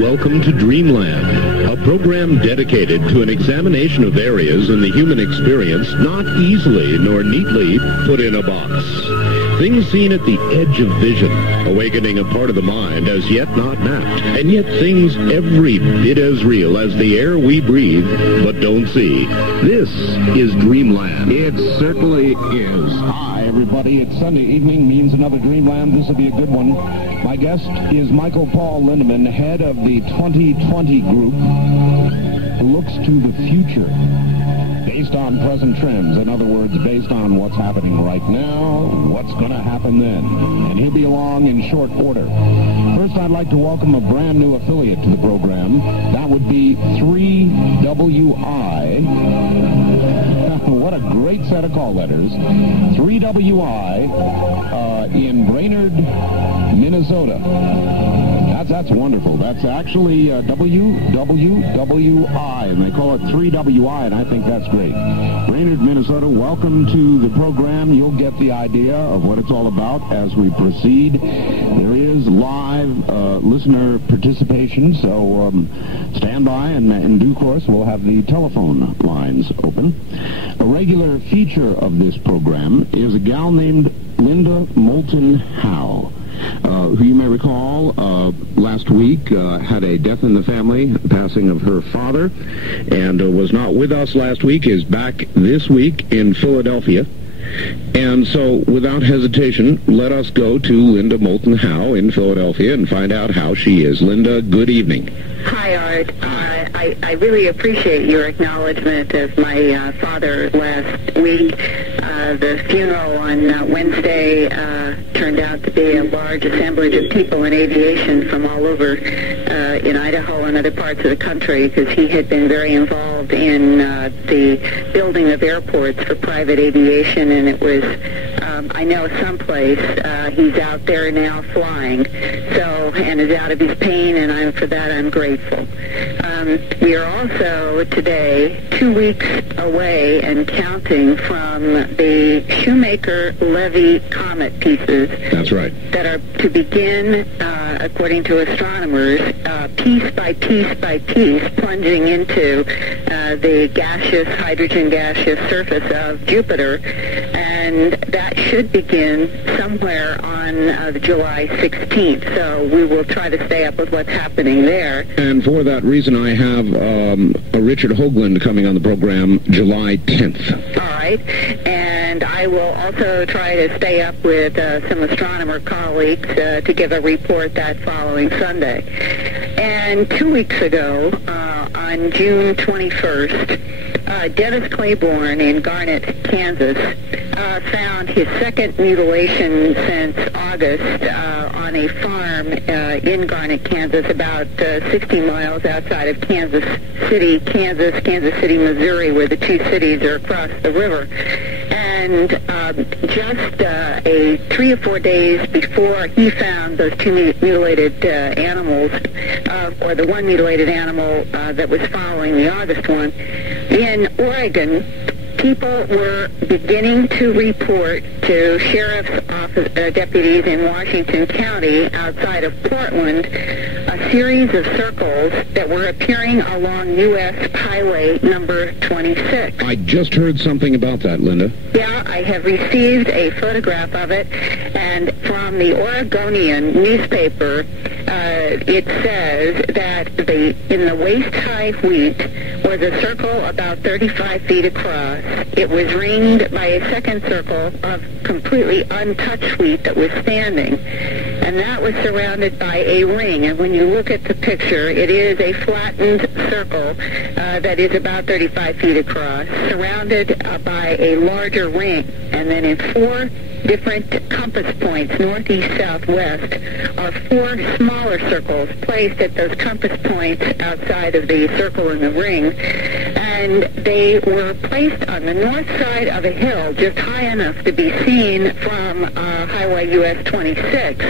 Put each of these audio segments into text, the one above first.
welcome to Dreamland, a program dedicated to an examination of areas in the human experience not easily nor neatly put in a box. Things seen at the edge of vision, awakening a part of the mind as yet not mapped, and yet things every bit as real as the air we breathe but don't see. This is Dreamland. It certainly is. Hi, everybody. It's Sunday evening, means another Dreamland. This will be a good one. My guest is Michael Paul Lindemann, head of the 2020 group, who looks to the future based on present trends. In other words, based on what's happening right now, what's going to happen then. And he'll be along in short order. First, I'd like to welcome a brand new affiliate to the program. That would be 3WI. What a great set of call letters. 3WI in Brainerd, Minnesota. That's wonderful. That's actually WWWI, and they call it 3WI, and I think that's great. Brainerd, Minnesota, welcome to the program. You'll get the idea of what it's all about as we proceed. There is live listener participation, so stand by, and in due course we'll have the telephone lines open. A regular feature of this program is a gal named Linda Moulton Howe, who you may recall last week had a death in the family, passing of her father, and was not with us last week, is back this week in Philadelphia. And so, without hesitation, let us go to Linda Moulton Howe in Philadelphia and find out how she is. Linda, good evening. Hi, Art. I really appreciate your acknowledgement of my father last week. The funeral on Wednesday turned out to be a large assemblage of people in aviation from all over in Idaho and other parts of the country, because he had been very involved in the building of airports for private aviation, and it was, I know someplace he's out there now flying, and is out of his pain, and for that I'm grateful. We are also today 2 weeks away and counting from the Shoemaker-Levy comet pieces. That's right. That are to begin, according to astronomers, piece by piece by piece, plunging into the hydrogen gaseous surface of Jupiter, and that should begin somewhere on July 16th. So we will try to stay up with what's happening there. And for that reason, I have a Richard Hoagland coming on the program July 10th. All right. And I will also try to stay up with some astronomer colleagues to give a report that following Sunday. And 2 weeks ago, on June 21st, Dennis Claiborne in Garnett, Kansas, found his second mutilation since August on a farm in Garnett, Kansas, about 60 miles outside of Kansas City, Missouri, where the two cities are across the river. And just 3 or 4 days before he found those two mutilated animals, or the one mutilated animal that was following the August one, in Oregon, people were beginning to report to sheriff's office deputies in Washington County outside of Portland a series of circles that were appearing along U.S. Highway number 26. I just heard something about that, Linda. Yeah, I have received a photograph of it, and from the Oregonian newspaper, it says that in the waist-high wheat was a circle about 35 feet across. It was ringed by a second circle of completely untouched wheat that was standing, and that was surrounded by a ring. And when you look at the picture, it is a flattened circle that is about 35 feet across, surrounded by a larger ring. And then in 4 different compass points, northeast, southwest, are 4 smaller circles placed at those compass points outside of the circle in the ring. And they were placed on the north side of a hill just high enough to be seen from Highway US 26.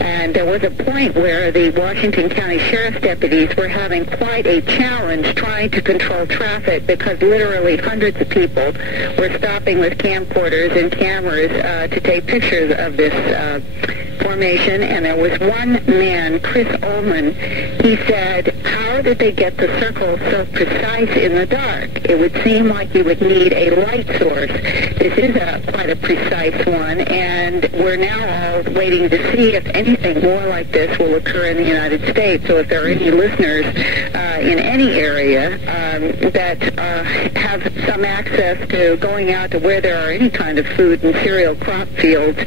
And there was a point where the Washington County Sheriff's deputies were having quite a challenge trying to control traffic, because literally hundreds of people were stopping with camcorders and cameras to take pictures of this formation, and there was one man, Chris Ullman. He said, how did they get the circle so precise in the dark? It would seem like you would need a light source. This is quite a precise one, and we're now all waiting to see if anything more like this will occur in the United States. So if there are any listeners in any area that have some access to going out to where there are any kind of food and cereal crop fields,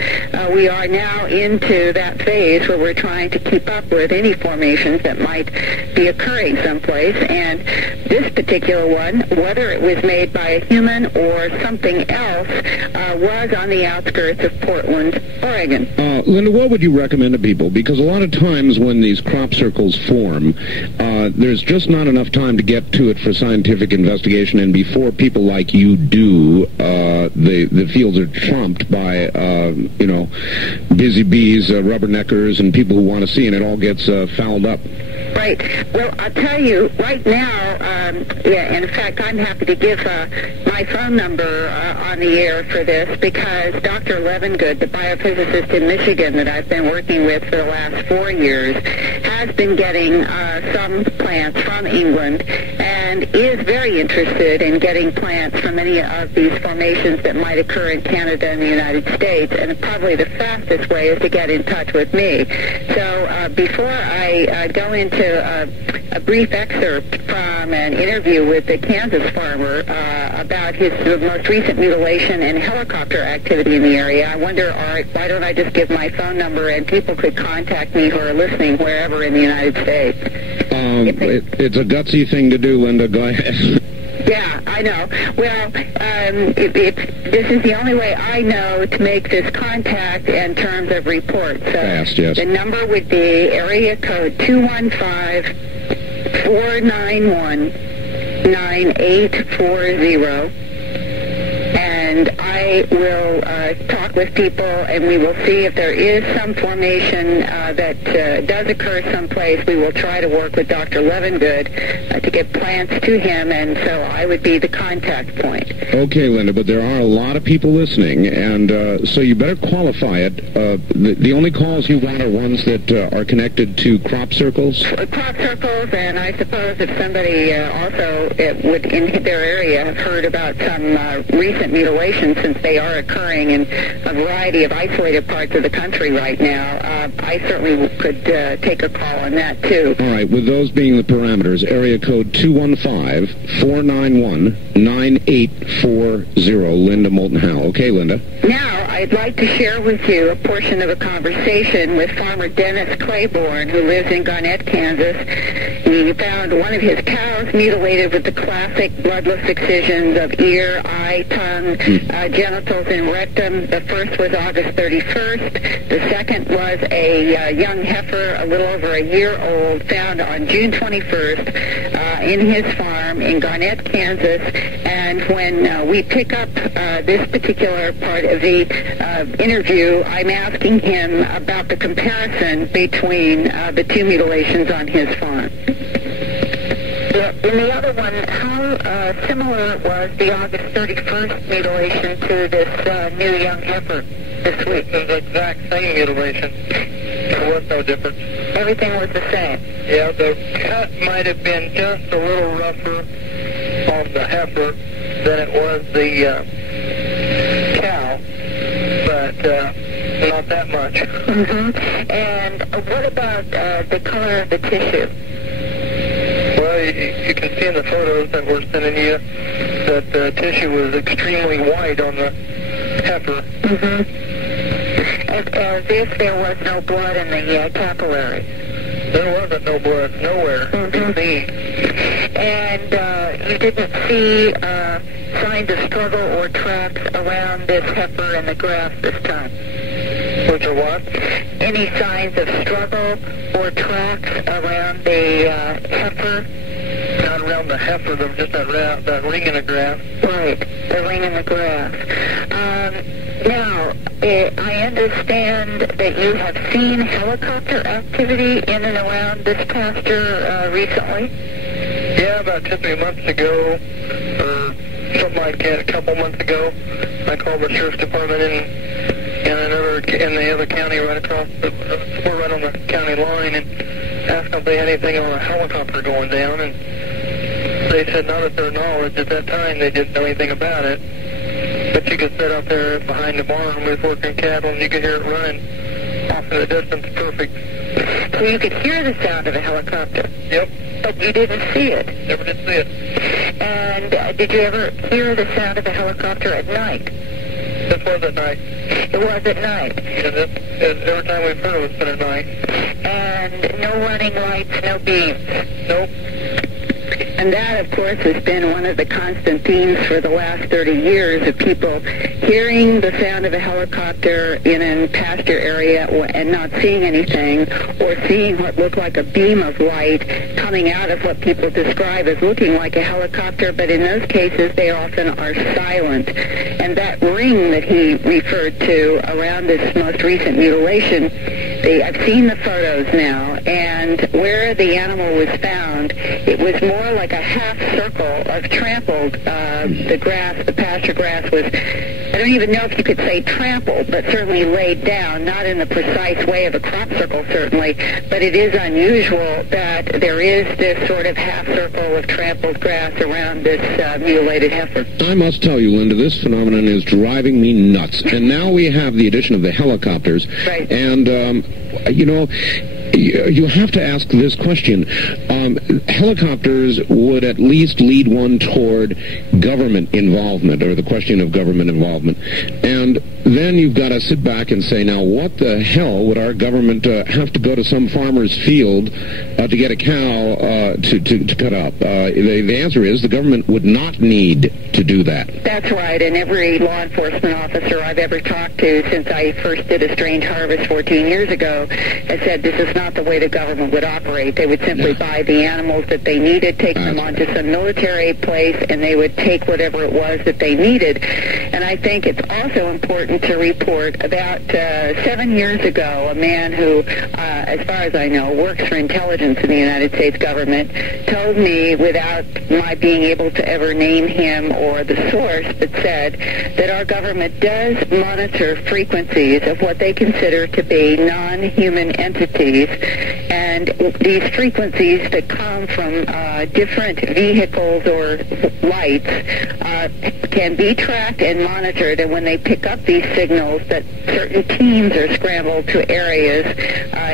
we are now into that phase where we're trying to keep up with any formations that might be occurring someplace. And this particular one, whether it was made by a human or something else, was on the outskirts of Portland, Oregon. Linda, what would you recommend to people? Because a lot of times when these crop circles form, there's just not enough time to get to it for scientific investigation, and before people like you do, the fields are trumped by, busy bees, rubberneckers, and people who want to see, and it all gets fouled up. Right. Well, I'll tell you, right now, in fact, I'm happy to give my phone number on the air for this, because Dr. Levengood, the biophysicist in Michigan that I've been working with for the last 4 years, has been getting some plants from England and is very interested in getting plants from any of these formations that might occur in Canada and the United States, and probably the fastest way is to get in touch with me. So before I go into a brief excerpt from an interview with the Kansas farmer about his most recent mutilation and helicopter activity in the area, I wonder, why don't I just give my phone number and people could contact me who are listening wherever in the United States. It's a gutsy thing to do, Linda. Go ahead. Yeah, I know. Well, this is the only way I know to make this contact in terms of reports. So fast, yes. The number would be area code 215-491-9840. And I will talk with people, and we will see if there is some formation that does occur someplace. We will try to work with Dr. Levengood to get plants to him, and so I would be the contact point. Okay, Linda, but there are a lot of people listening, and so you better qualify it. The only calls you want are ones that are connected to crop circles? Crop circles, and I suppose if somebody also would in their area have heard about some recent mutilations, since they are occurring in a variety of isolated parts of the country right now, I certainly could take a call on that, too. All right, with those being the parameters, area code 215-491-9840, Linda Moulton Howe. Okay, Linda. Now, I'd like to share with you a portion of a conversation with farmer Dennis Claiborne, who lives in Garnett, Kansas. He found one of his cows mutilated with the classic bloodless excisions of ear, eye, tongue, genitals, and rectum. The first was August 31st. The second was a young heifer, a little over a year old, found on June 21st in his farm in Garnett, Kansas. And when we pick up this particular part of the interview, I'm asking him about the comparison between the two mutilations on his farm. In the other one, how similar was the August 31st mutilation to this new young heifer this week? It was the exact same mutilation. There was no difference. Everything was the same? Yeah, the cut might have been just a little rougher on the heifer than it was the cow, but not that much. Mm-hmm. And what about the color of the tissue? Well, you can see in the photos that we're sending you that the tissue was extremely white on the heifer. Mm-hmm. As if there was no blood in the capillary. There wasn't no blood nowhere. Mm-hmm. And you didn't see signs of struggle or tracks around this heifer in the grass this time? Which are what? Any signs of struggle or tracks around the heifer? Not around the heifer, though, just that ring in the grass. Right, the ring in the grass. Now, I understand that you have seen helicopter activity in and around this pasture recently? Yeah, about 2-3 months ago, or something like that, a couple months ago, I called the sheriff's department in in the other county right across we're right on the county line, and asked if they had anything on a helicopter going down, and they said not at their knowledge at that time. They didn't know anything about it. But you could sit out there behind the barn with working cattle, and you could hear it running off in the distance. Perfect. So you could hear the sound of a helicopter? Yep. But you didn't see it? Never did see it. And did you ever hear the sound of a helicopter at night? This was at night. It was at night? Yeah, every time we've heard it, it's been at night. And no running lights, no beams? Nope. And that, of course, has been one of the constant themes for the last 30 years of people hearing the sound of a helicopter in a pasture area and not seeing anything, or seeing what looked like a beam of light coming out of what people describe as looking like a helicopter, but in those cases they often are silent. And that ring that he referred to around this most recent mutilation, I've seen the photos now, and where the animal was found, it was more like a half circle of trampled, the grass, the pasture grass was, I don't even know if you could say trampled, but certainly laid down, not in the precise way of a crop circle, certainly, but it is unusual that there is this sort of half circle of trampled grass around this mutilated heifer. I must tell you, Linda, this phenomenon is driving me nuts. And now we have the addition of the helicopters. Right. And, you know, you have to ask this question. Helicopters would at least lead one toward government involvement, or the question of government involvement. And then you've got to sit back and say, now, what the hell would our government have to go to some farmer's field to get a cow to cut up? The answer is the government would not need to do that. That's right, and every law enforcement officer I've ever talked to since I first did a strange harvest 14 years ago has said this is not the way the government would operate. They would simply buy the animals that they needed, take them onto some military place, and they would take whatever it was that they needed. And I think it's also important to report about 7 years ago, a man who, as far as I know, works for intelligence in the United States government, told me, without my being able to ever name him or the source, but said that our government does monitor frequencies of what they consider to be non-human entities, and these frequencies that come from different vehicles or lights can be tracked and monitored, and when they pick up these signals, that certain teams are scrambled to areas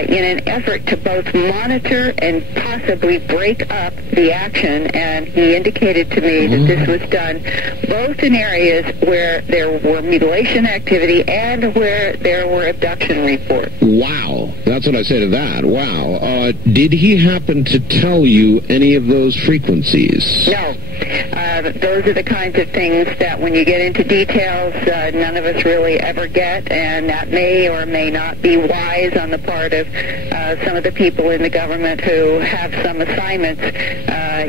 in an effort to both monitor and possibly break up the action. And he indicated to me that this was done both in areas where there were mutilation activity and where there were abduction reports. Wow. That's what I say to that. Wow. Did he happen to tell you any of those frequencies? No. Those are the kinds of things that when you get into details, none of us really ever get, and that may or may not be wise on the part of some of the people in the government who have some assignments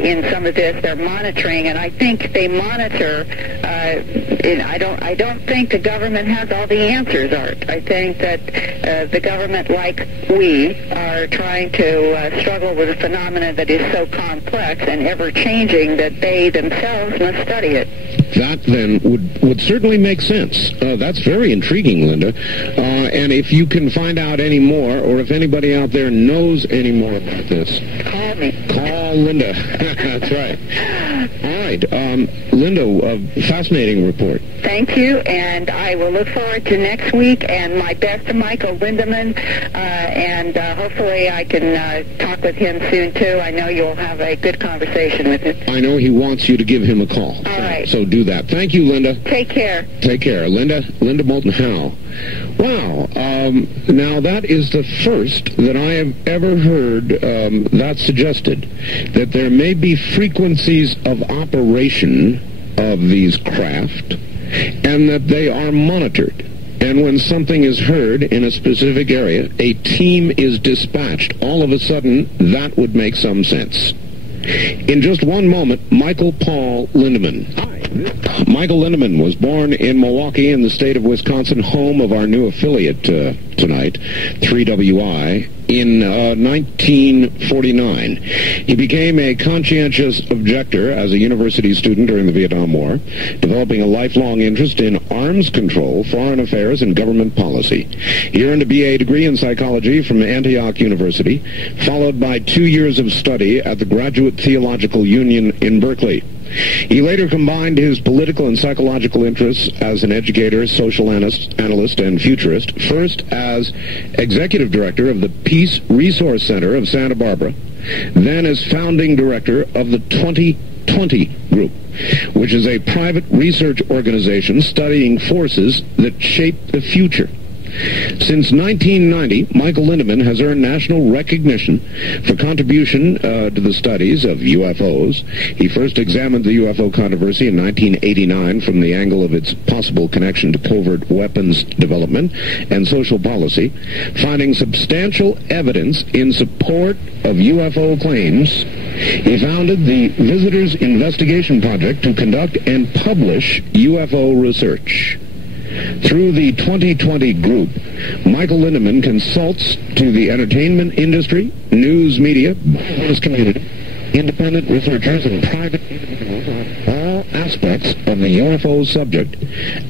in some of this. They're monitoring, and I think they monitor. I don't think the government has all the answers, Art. I think that the government, like we, are trying to struggle with a phenomenon that is so complex and ever-changing that they themselves must study it. That, then, would certainly make sense. That's very intriguing, Linda. And if you can find out any more, or if anybody out there knows any more about this, Call me. Call Linda. That's right. All right. Linda, fascinating report. Thank you, and I will look forward to next week, and my best to Michael Lindemann, and hopefully I can talk with him soon, too. I know you'll have a good conversation with him. I know he wants you to give him a call. All right. So do that. Thank you, Linda. Take care. Take care. Linda Moulton Howe. Wow. Now, that is the first that I have ever heard that suggested, that there may be frequencies of operation of these craft, and that they are monitored. And when something is heard in a specific area, a team is dispatched. All of a sudden, that would make some sense. In just one moment, Michael Paul Lindemann. Michael Lindemann was born in Milwaukee in the state of Wisconsin, home of our new affiliate tonight, 3WI. in 1949. He became a conscientious objector as a university student during the Vietnam War, developing a lifelong interest in arms control, foreign affairs, and government policy. He earned a BA degree in psychology from Antioch University, followed by 2 years of study at the Graduate Theological Union in Berkeley. He later combined his political and psychological interests as an educator, social analyst, and futurist, first as executive director of the Peace Resource Center of Santa Barbara, then as founding director of the 2020 Group, which is a private research organization studying forces that shape the future. Since 1990, Michael Lindemann has earned national recognition for contribution to the studies of UFOs. He first examined the UFO controversy in 1989 from the angle of its possible connection to covert weapons development and social policy, finding substantial evidence in support of UFO claims. He founded the Visitors Investigation Project to conduct and publish UFO research. Through the 2020 Group, Michael Lindemann consults to the entertainment industry, news media, business community, independent researchers, and private individuals on all aspects of the UFO subject,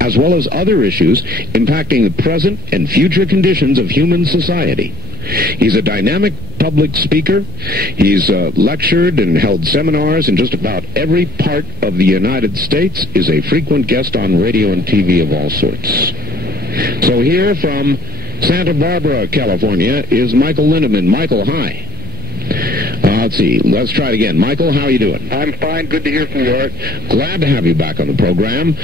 as well as other issues impacting the present and future conditions of human society. He's a dynamic public speaker. He's lectured and held seminars in just about every part of the United States, is a frequent guest on radio and TV of all sorts. So here from Santa Barbara, California, is Michael Lindemann. Michael, hi. Let's see. Let's try it again. Michael, how are you doing? I'm fine. Good to hear from you, Art. Glad to have you back on the program.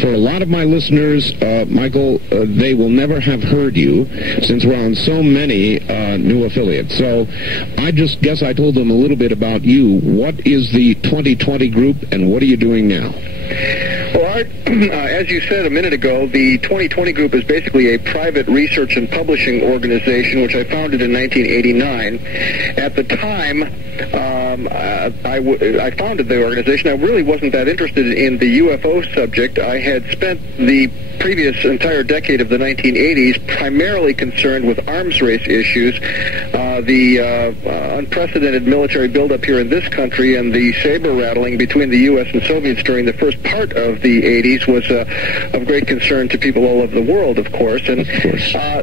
For a lot of my listeners, Michael, they will never have heard you since we're on so many new affiliates. So I just guess I told them a little bit about you. What is the 2020 Group, and what are you doing now? Well, Art, as you said a minute ago, the 2020 Group is basically a private research and publishing organization, which I founded in 1989. At the time, I founded the organization. I really wasn't that interested in the UFO subject. I had spent the previous entire decade of the 1980s primarily concerned with arms race issues, the unprecedented military buildup here in this country, and the saber-rattling between the U.S. and Soviets during the first part of the 80s was of great concern to people all over the world, of course. And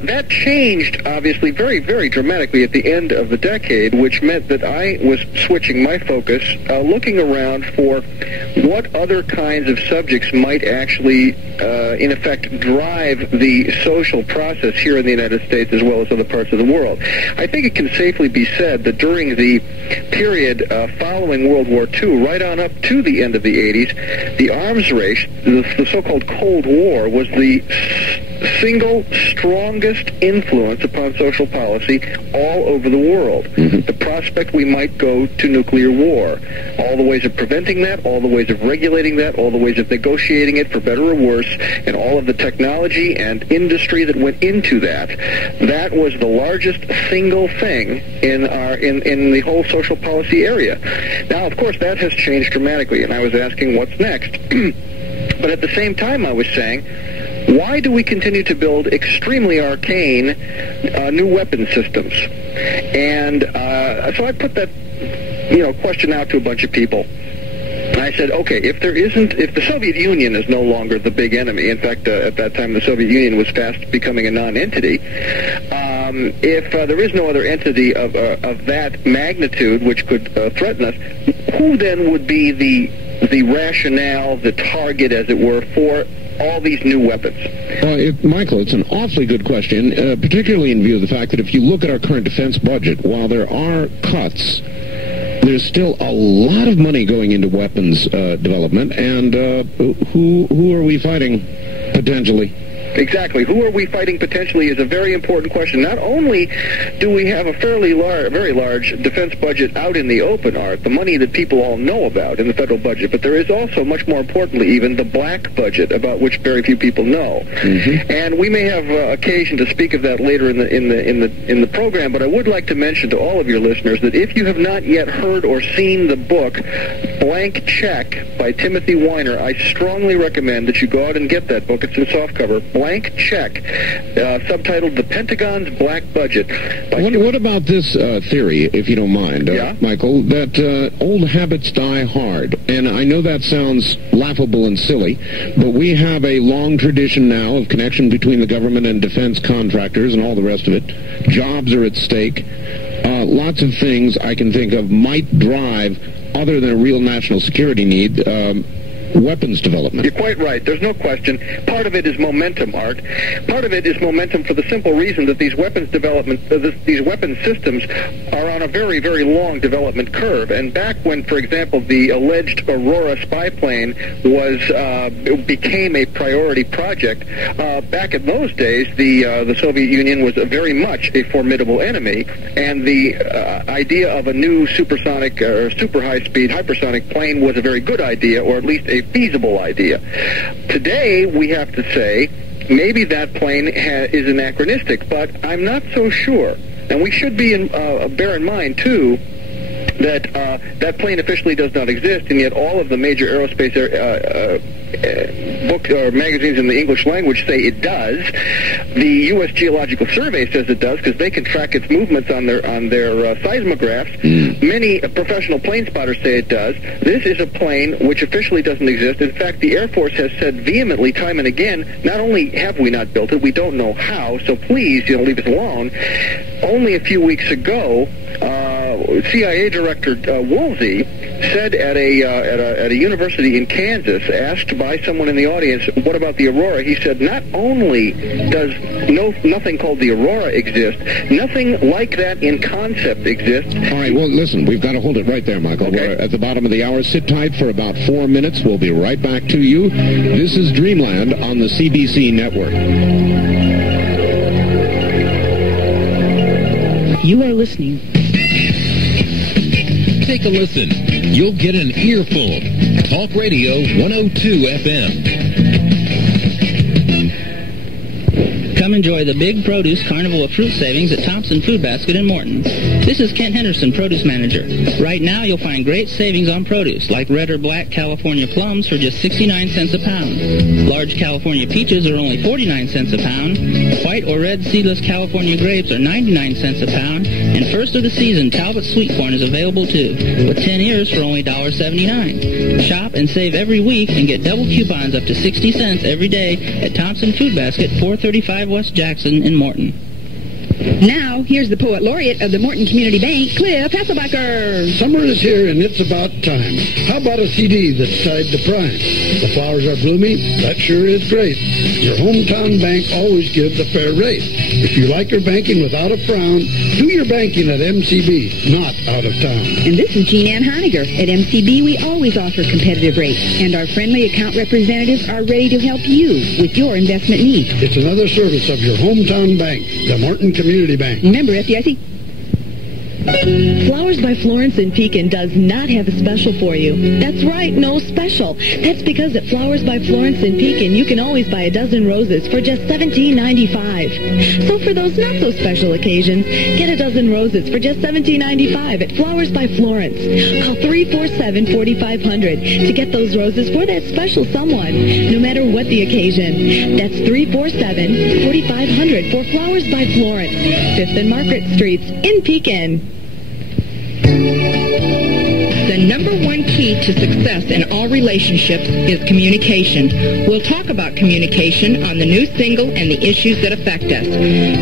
that changed, obviously, very, very dramatically at the end of the decade, which meant that I was switching my focus, looking around for what other kinds of subjects might actually, in effect, drive the social process here in the United States as well as other parts of the world. I think it can safely be said that during the period following World War II, right on up to the end of the 80s, the arms race, the so-called Cold War, was the single strongest influence upon social policy all over the world. The prospect we might go to nuclear war, all the ways of preventing that, all the ways of regulating that, all the ways of negotiating it for better or worse, and all of the technology and industry that went into that. That was the largest single thing in the whole social policy area. Now, of course, that has changed dramatically, and I was asking what's next. But at the same time, I was saying, why do we continue to build extremely arcane new weapon systems? And so I put that question out to a bunch of people. And I said, okay, if the Soviet Union is no longer the big enemy, in fact, at that time the Soviet Union was fast becoming a non-entity, if there is no other entity of that magnitude which could threaten us, who then would be the rationale, the target, as it were, for all these new weapons? Michael, it's an awfully good question, particularly in view of the fact that if you look at our current defense budget, while there are cuts, there's still a lot of money going into weapons development, and who are we fighting potentially? Exactly. Who are we fighting potentially is a very important question. Not only do we have a very large defense budget out in the open, Art, the money that people all know about in the federal budget, but there is also, much more importantly even, the black budget, about which very few people know. And we may have occasion to speak of that later in the program, but I would like to mention to all of your listeners that if you have not yet heard or seen the book Blank Check by Timothy Weiner, I strongly recommend that you go out and get that book. It's in softcover. Blank Check, subtitled The Pentagon's Black Budget. What about this theory, if you don't mind, Michael, that old habits die hard? And I know that sounds laughable and silly, but we have a long tradition now of connection between the government and defense contractors and all the rest of it. Jobs are at stake. Lots of things I can think of might drive, other than a real national security need, weapons development. You're quite right. There's no question. Part of it is momentum, Art. Part of it is momentum for the simple reason that these weapons development, these weapons systems are on a very, very long development curve. And back when, for example, the alleged Aurora spy plane became a priority project, back in those days, the Soviet Union was very much a formidable enemy, and the idea of a new supersonic or super high-speed hypersonic plane was a very good idea, or at least a feasible idea. Today, we have to say, maybe that plane is anachronistic, but I'm not so sure. And we should be bear in mind, too, that that plane officially does not exist, and yet all of the major aerospace books or magazines in the English language say it does. The U.S. Geological Survey says it does because they can track its movements on their seismographs. Many professional plane spotters say it does. This is a plane which officially doesn't exist. In fact, the Air Force has said vehemently time and again, not only have we not built it, we don't know how, so please, leave us alone. Only a few weeks ago, CIA Director Woolsey said at a university in Kansas, asked by someone in the audience, what about the Aurora? He said, not only does nothing called the Aurora exist, nothing like that in concept exists. All right, well, listen, we've got to hold it right there, Michael. Okay. We're at the bottom of the hour. Sit tight for about 4 minutes. We'll be right back to you. This is Dreamland on the CBC Network. You are listening. Take a listen. You'll get an earful. Talk Radio 102 FM. Come enjoy the Big Produce Carnival of Fruit Savings at Thompson Food Basket in Morton. This is Kent Henderson, Produce Manager. Right now, you'll find great savings on produce, like red or black California plums for just 69 cents a pound. Large California peaches are only 49 cents a pound. White or red seedless California grapes are 99 cents a pound. And first of the season, Talbot sweet corn is available too, with 10 ears for only $1.79. Shop and save every week and get double coupons up to 60 cents every day at Thompson Food Basket, 435 West Jackson in Morton. Now, here's the Poet Laureate of the Morton Community Bank, Cliff Hasselbacher. Summer is here, and it's about time. How about a CD that's tied to Prime? The flowers are blooming? That sure is great. Your hometown bank always gives a fair rate. If you like your banking without a frown, do your banking at MCB, not out of town. And this is Jean Ann Heiniger. At MCB, we always offer competitive rates, and our friendly account representatives are ready to help you with your investment needs. It's another service of your hometown bank, the Morton Community Bank. Remember, FDIC. Flowers by Florence in Pekin does not have a special for you. That's right, no special. That's because at Flowers by Florence in Pekin, you can always buy a dozen roses for just $17.95. So for those not-so-special occasions, get a dozen roses for just $17.95 at Flowers by Florence. Call 347-4500 to get those roses for that special someone, no matter what the occasion. That's 347-4500 for Flowers by Florence, 5th and Margaret Streets in Pekin. The number one key to success in all relationships is communication. We'll talk about communication on the new single and the issues that affect us.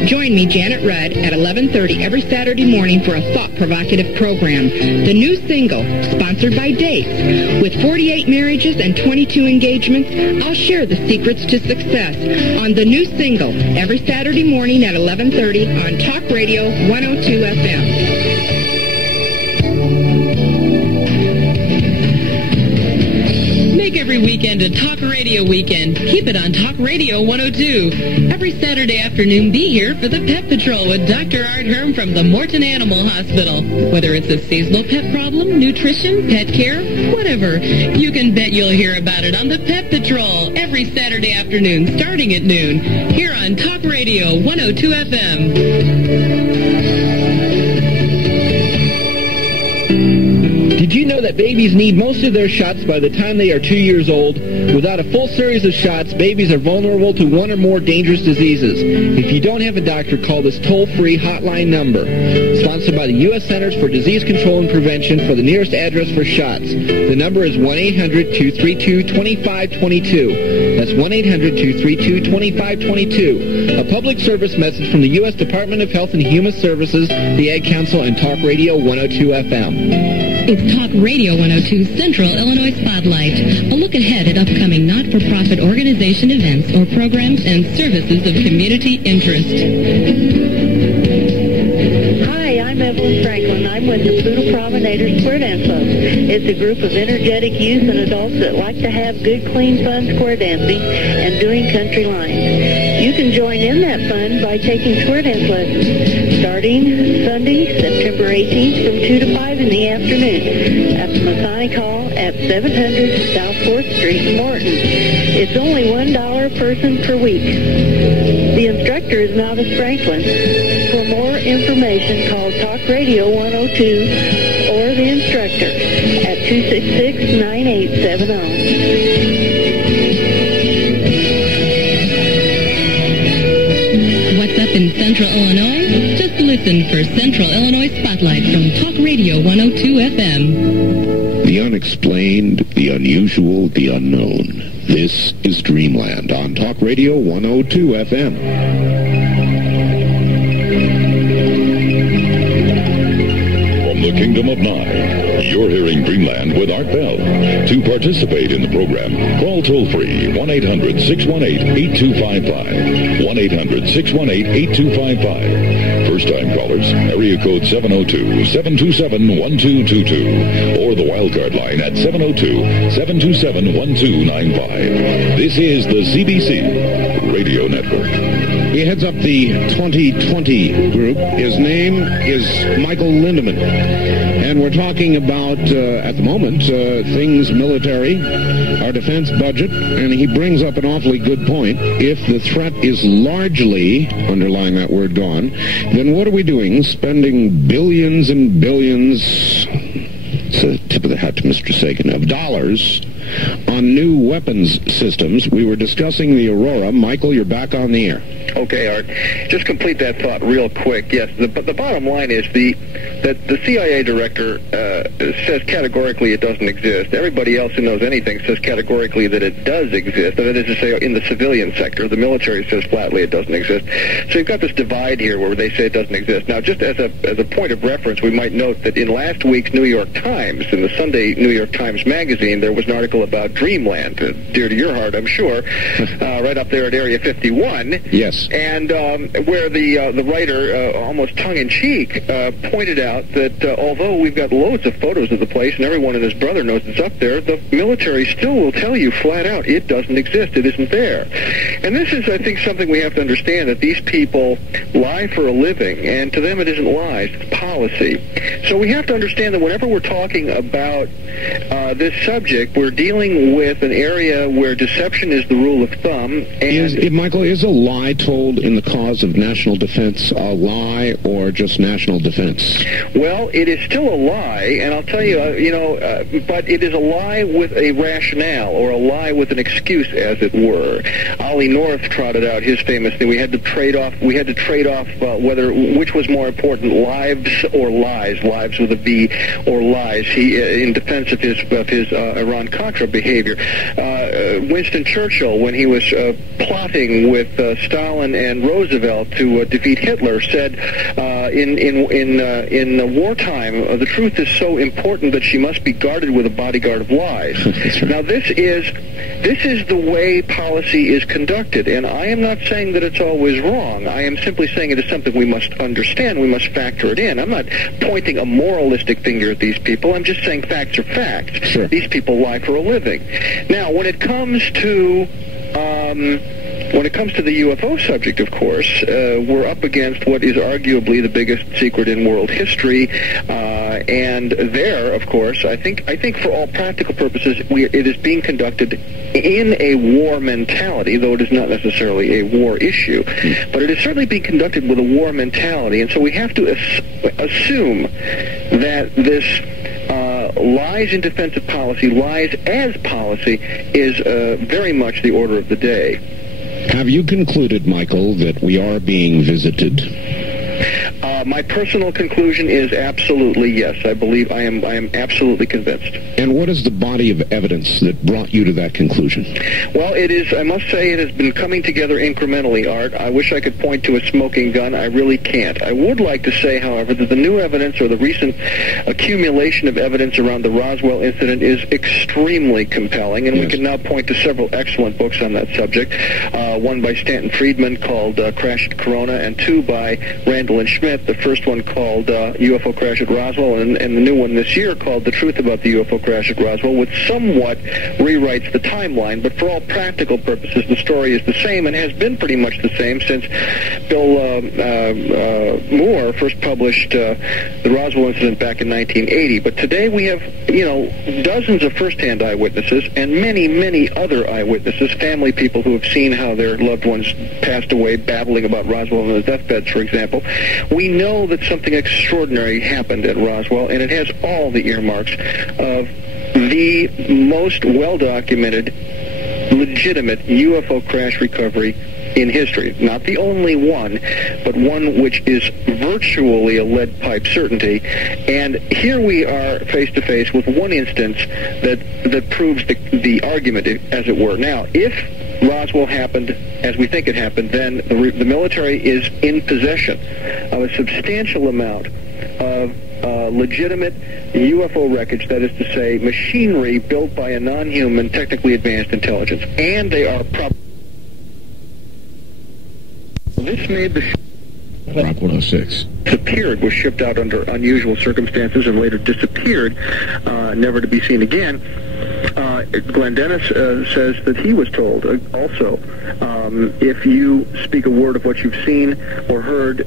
Join me, Janet Rudd, at 11:30 every Saturday morning for a thought-provocative program. The new single, sponsored by Dates. With 48 marriages and 22 engagements, I'll share the secrets to success on the new single every Saturday morning at 11:30 on Talk Radio 102 FM. Make every weekend a Talk Radio weekend. Keep it on Talk Radio 102. Every Saturday afternoon, be here for the Pet Patrol with Dr. Art Herm from the Morton Animal Hospital. Whether it's a seasonal pet problem, nutrition, pet care, whatever, you can bet you'll hear about it on the Pet Patrol every Saturday afternoon starting at noon here on Talk Radio 102 FM. Did you know know that babies need most of their shots by the time they are 2 years old? Without a full series of shots, babies are vulnerable to one or more dangerous diseases. If you don't have a doctor, call this toll-free hotline number. Sponsored by the U.S. Centers for Disease Control and Prevention for the nearest address for shots. The number is 1-800-232-2522. That's 1-800-232-2522. A public service message from the U.S. Department of Health and Human Services, the Ad Council, and Talk Radio 102 FM. It's Talk Radio 102 Central Illinois Spotlight. A look ahead at upcoming not-for-profit organization events or programs and services of community interest. Hi, I'm Evelyn Franklin. I'm with the Poodle Promenaders Square Dance Club. It's a group of energetic youth and adults that like to have good, clean, fun square dancing and doing country lines. You can join in that fun by taking square dance lessons starting Sunday, September 18th from 2 to 5 in the afternoon at the Masonic Hall at 700 South 4th Street, Morton. It's only $1 a person per week. The instructor is Novice Franklin. For more information, call Talk Radio 102 or the instructor at 266-9870. In Central Illinois? Just listen for Central Illinois Spotlight from Talk Radio 102 FM. The unexplained, the unusual, the unknown. This is Dreamland on Talk Radio 102 FM. From the Kingdom of Nye, you're hearing Dreamland with Art Bell. To participate in the program, call toll-free 1-800-618-8255. 1-800-618-8255. First-time callers, area code 702-727-1222. Or the wildcard line at 702-727-1295. This is the CBC Radio Network. He heads up the 2020 group. His name is Michael Lindemann. And we're talking about, at the moment, things military, our defense budget, and he brings up an awfully good point. If the threat is largely, underlying that word, gone, then what are we doing? Spending billions and billions, it's a tip of the hat to Mr. Sagan, of dollars on new weapons systems. We were discussing the Aurora. Michael, you're back on the air. Okay, Art. Just complete that thought real quick. Yes, the bottom line is that the CIA director says categorically it doesn't exist. Everybody else who knows anything says categorically that it does exist. That is to say, in the civilian sector, the military says flatly it doesn't exist. So you've got this divide here where they say it doesn't exist. Now, just as a point of reference, we might note that in last week's New York Times, in the Sunday New York Times Magazine, there was an article about Dreamland, dear to your heart, I'm sure, right up there at Area 51. Yes. And where the writer, almost tongue-in-cheek, pointed out that although we've got loads of photos of the place and everyone and his brother knows it's up there, the military still will tell you flat out it doesn't exist, it isn't there. And this is, I think, something we have to understand, that these people lie for a living, and to them it isn't lies, it's policy. So we have to understand that whenever we're talking about this subject, we're dealing with an area where deception is the rule of thumb. And Michael, is a lie told in the cause of national defense a lie or just national defense? Well, it is still a lie, and I'll tell you, but it is a lie with a rationale, or a lie with an excuse, as it were. Ollie North trotted out his famous thing: we had to trade off which was more important, lives or lies, lives with a B, or lies. He, in defense of his Iran-Contra behavior. Winston Churchill, when he was plotting with Stalin and Roosevelt to defeat Hitler, said in wartime, the truth is so important that she must be guarded with a bodyguard of lies. Right. Now, this is the way policy is conducted, and I am not saying that it's always wrong. I am simply saying it is something we must understand. We must factor it in. I'm not pointing a moralistic finger at these people. I'm just saying facts are facts. Sure. These people lie for a living. Now, when it comes to the UFO subject, of course, we're up against what is arguably the biggest secret in world history, and there, of course, I think for all practical purposes, it is being conducted in a war mentality, though it is not necessarily a war issue, but it is certainly being conducted with a war mentality, and so we have to assume that this lies in defense of policy, lies as policy, is very much the order of the day. Have you concluded, Michael, that we are being visited? My personal conclusion is absolutely yes. I believe I am absolutely convinced. And what is the body of evidence that brought you to that conclusion? Well, it is, I must say, it has been coming together incrementally, Art. I wish I could point to a smoking gun. I really can't. I would like to say, however, that the new evidence or the recent accumulation of evidence around the Roswell incident is extremely compelling, and we can now point to several excellent books on that subject. One by Stanton Friedman called Crash at Corona, and two by Randall and Schmidt. The first one called UFO Crash at Roswell, and the new one this year called The Truth About the UFO Crash at Roswell, which somewhat rewrites the timeline, but for all practical purposes, the story is the same and has been pretty much the same since Bill Moore first published the Roswell incident back in 1980. But today we have, dozens of first-hand eyewitnesses and many, many other eyewitnesses, family people who have seen how their loved ones passed away, babbling about Roswell on their deathbeds, for example. We know that something extraordinary happened at Roswell, and it has all the earmarks of the most well-documented, legitimate UFO crash recovery in history. Not the only one, but one which is virtually a lead pipe certainty. And here we are face to face with one instance that proves the argument, as it were. Now, if Roswell happened as we think it happened, then the military is in possession of a substantial amount of legitimate UFO wreckage, that is to say, machinery built by a non-human, technically advanced intelligence. And they are this made the Rock 106. Disappeared, was shipped out under unusual circumstances and later disappeared, never to be seen again. Glenn Dennis says that he was told also, if you speak a word of what you've seen or heard,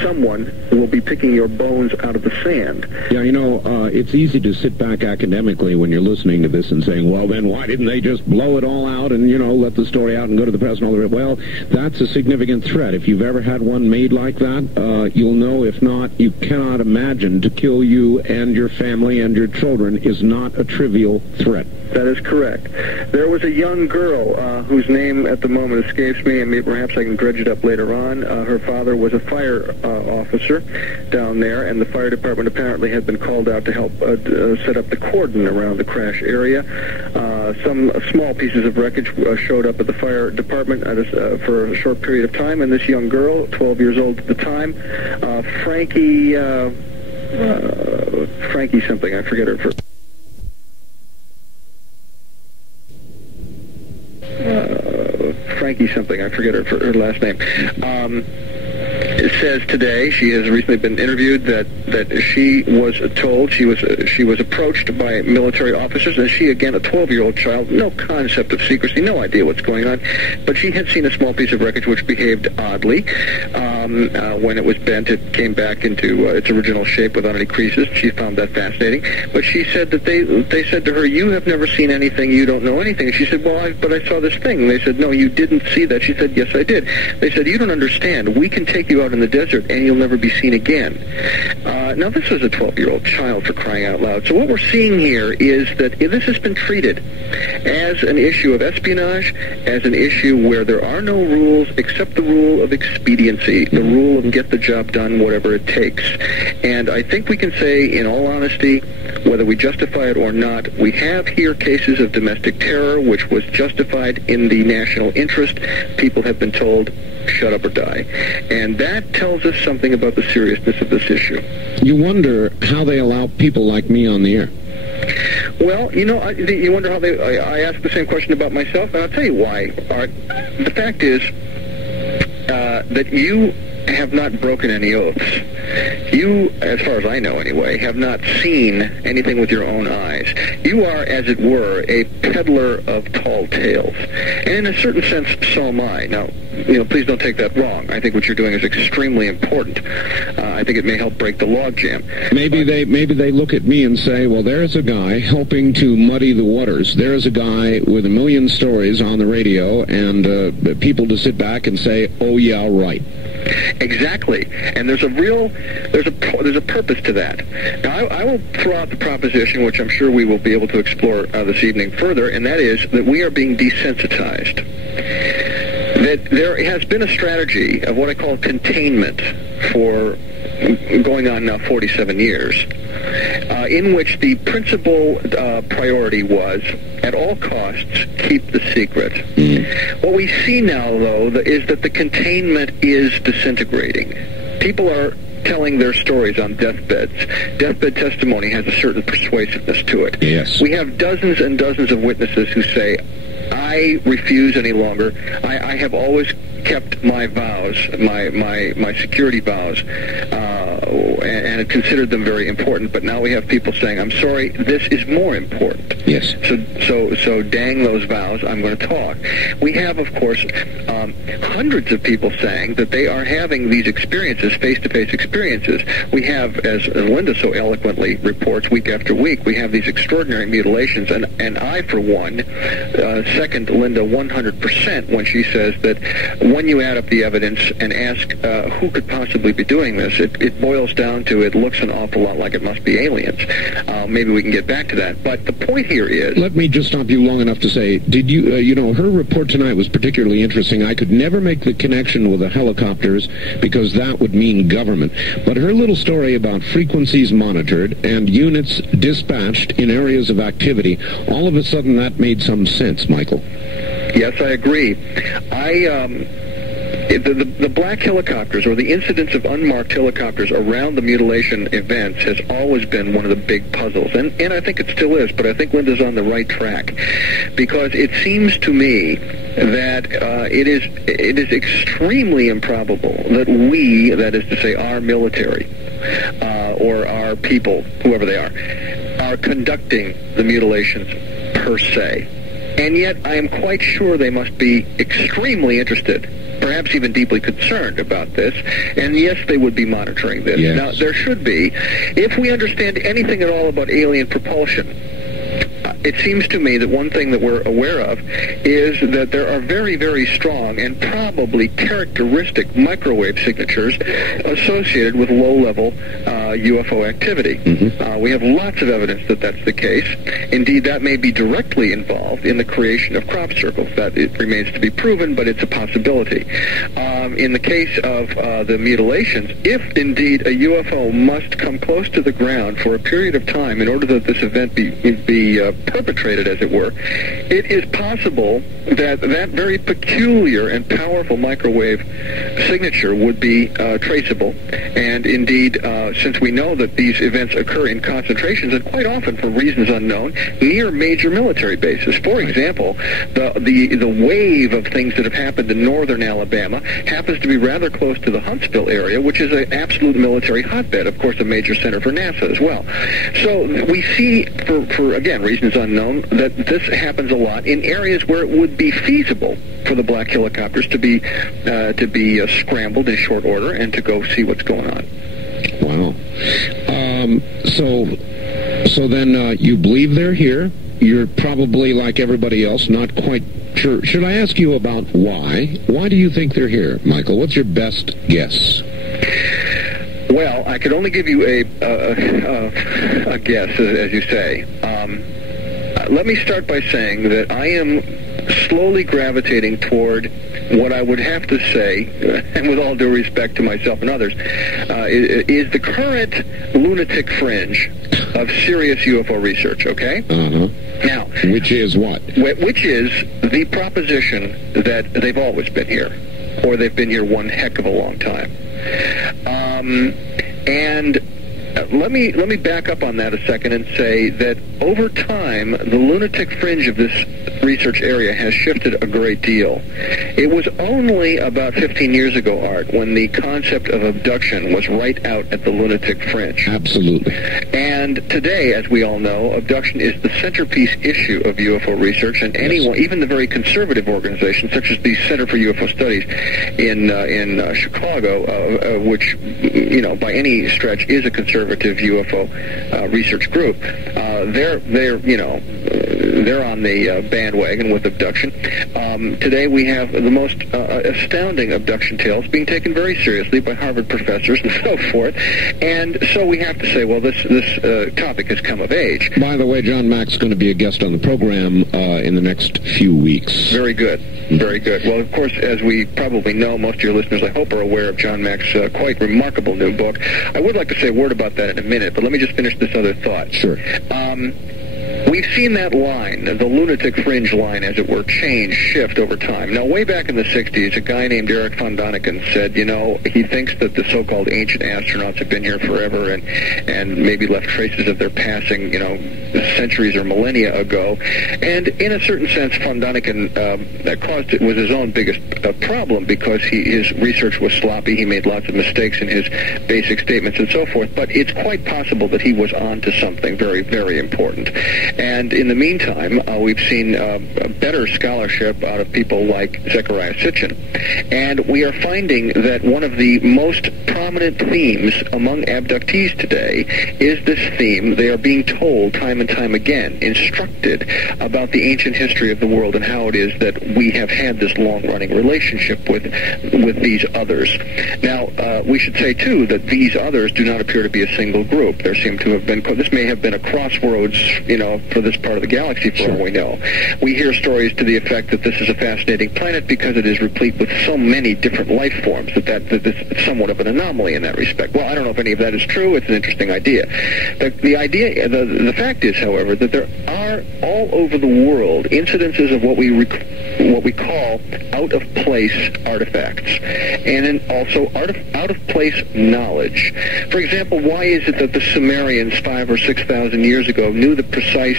someone will be picking your bones out of the sand. Yeah, it's easy to sit back academically when you're listening to this and saying, well, then why didn't they just blow it all out and, let the story out and go to the press and all the rest? Well, that's a significant threat. If you've ever had one made like that, you'll know. If not, you cannot imagine to kill you and your family and your children is not a trivial threat. That is correct. There was a young girl whose name at the moment escapes me, and perhaps I can dredge it up later on. Her father was a fire officer down there, and the fire department apparently had been called out to help set up the cordon around the crash area. Some small pieces of wreckage showed up at the fire department for a short period of time, and this young girl, 12 years old at the time, Frankie something, I forget her first. Frankie something, I forget her last name. It says today, she has recently been interviewed, that she was told, she was approached by military officers, and she, again, a 12-year-old child, no concept of secrecy, no idea what's going on, but she had seen a small piece of wreckage which behaved oddly. When it was bent, it came back into its original shape without any creases. She found that fascinating. But she said that they said to her, you have never seen anything, you don't know anything. And she said, well, but I saw this thing. And they said, no, you didn't see that. She said, yes, I did. They said, you don't understand. We can take you out in the desert and you'll never be seen again. Now, this is a 12-year-old child, for crying out loud. So what we're seeing here is that this has been treated as an issue of espionage, as an issue where there are no rules except the rule of expediency, the rule of get the job done, whatever it takes. And I think we can say, in all honesty, whether we justify it or not, we have here cases of domestic terror, which was justified in the national interest. People have been told, shut up or die. And that tells us something about the seriousness of this issue. You wonder how they allow people like me on the air. Well, you wonder how I ask the same question about myself, and I'll tell you why, Art. The fact is that you have not broken any oaths. You, as far as I know anyway, have not seen anything with your own eyes. You are, as it were, a peddler of tall tales. And in a certain sense, so am I. Now, please don't take that wrong. I think what you're doing is extremely important. I think it may help break the logjam. Maybe they look at me and say, well, there's a guy helping to muddy the waters. There's a guy with a million stories on the radio, and people to sit back and say, oh, yeah, right. Exactly, and there's a purpose to that. Now, I will throw out the proposition, which I'm sure we will be able to explore this evening further, and that is that we are being desensitized. That there has been a strategy of what I call containment for going on now 47 years, in which the principal priority was, at all costs, keep the secret. What we see now, though, is that the containment is disintegrating. People are telling their stories on deathbeds. Deathbed testimony has a certain persuasiveness to it. Yes. We have dozens and dozens of witnesses who say, I refuse any longer. I have always kept my vows, my security vows, and considered them very important. But now we have people saying, "I'm sorry, this is more important." Yes. So dang those vows, I'm going to talk. We have, of course, hundreds of people saying that they are having these experiences, face-to-face experiences. We have, as Linda so eloquently reports week after week, we have these extraordinary mutilations, and I, for one, second Linda 100% when she says that when you add up the evidence and ask who could possibly be doing this, it boils down to it looks an awful lot like it must be aliens. Maybe we can get back to that. But the point here is... Let me just stop you long enough to say, did you, her report tonight was particularly interesting. I could never make the connection with the helicopters because that would mean government. But her little story about frequencies monitored and units dispatched in areas of activity, all of a sudden that made some sense, Michael. Yes, I agree. The black helicopters, or the incidence of unmarked helicopters around the mutilation events, has always been one of the big puzzles. And I think it still is, but I think Linda's on the right track. Because it seems to me that it is extremely improbable that we, that is to say our military, or our people, whoever they are conducting the mutilations per se. And yet I am quite sure they must be extremely interested, perhaps even deeply concerned about this, and yes, they would be monitoring this. Yes. Now, there should be. If we understand anything at all about alien propulsion, it seems to me that one thing that we're aware of is that there are very, very strong and probably characteristic microwave signatures associated with low-level UFO activity. We have lots of evidence that that's the case. Indeed, that may be directly involved in the creation of crop circles. That it remains to be proven, but it's a possibility. In the case of the mutilations, if indeed a UFO must come close to the ground for a period of time in order that this event be perpetrated, as it were, it is possible that that very peculiar and powerful microwave signature would be traceable. And indeed, since we know that these events occur in concentrations, and quite often for reasons unknown, near major military bases. For example, the wave of things that have happened in northern Alabama happens to be rather close to the Huntsville area, which is an absolute military hotbed, of course, a major center for NASA as well. So we see, for again, reasons unknown, that this happens a lot in areas where it would be feasible for the black helicopters to be scrambled in short order and to go see what's going on. Wow. So then you believe they're here. You're probably, like everybody else, not quite sure. Should I ask you about why? Why do you think they're here, Michael? What's your best guess? Well, I could only give you a guess, as you say. Let me start by saying that I am slowly gravitating toward what I would have to say, and with all due respect to myself and others, is the current lunatic fringe of serious UFO research, okay? Now, which is what? Which is the proposition that they've always been here, or they've been here one heck of a long time. And let me back up on that a second and say that over time, the lunatic fringe of this research area has shifted a great deal. It was only about 15 years ago, Art, when the concept of abduction was right out at the lunatic fringe. Absolutely. And today, as we all know, abduction is the centerpiece issue of UFO research, and anyone, even the very conservative organizations, such as the Center for UFO Studies in Chicago, which, by any stretch is a conservative UFO research group, they're they're on the bandwagon with abduction. Today we have the most astounding abduction tales being taken very seriously by Harvard professors and so forth. And so we have to say, well, this topic has come of age. By the way, John Mack's going to be a guest on the program in the next few weeks. Very good. Very good. Well, of course, as we probably know, most of your listeners, I hope, are aware of John Mack's quite remarkable new book. I would like to say a word about that in a minute, but let me just finish this other thought. Sure. We've seen that line, the lunatic fringe line, as it were, shift over time. Now, way back in the 60s, a guy named Erich von Däniken said, he thinks that the so-called ancient astronauts have been here forever and maybe left traces of their passing, centuries or millennia ago. And in a certain sense, von Däniken was his own biggest problem because his research was sloppy. He made lots of mistakes in his basic statements and so forth. But it's quite possible that he was onto something very, very important. And in the meantime, we've seen better scholarship out of people like Zecharia Sitchin. And we are finding that one of the most prominent themes among abductees today is this theme. They are being told time and time again, instructed about the ancient history of the world and how it is that we have had this long-running relationship with these others. Now, we should say, too, that these others do not appear to be a single group. There seem to have been, this may have been a crossroads, for this part of the galaxy, for all we know. We hear stories to the effect that this is a fascinating planet because it is replete with so many different life forms that it's somewhat of an anomaly in that respect. Well, I don't know if any of that is true. It's an interesting idea. The fact is, however, that there are all over the world incidences of what we call out-of-place artifacts, and also out-of-place knowledge. For example, why is it that the Sumerians 5,000 or 6,000 years ago knew the precise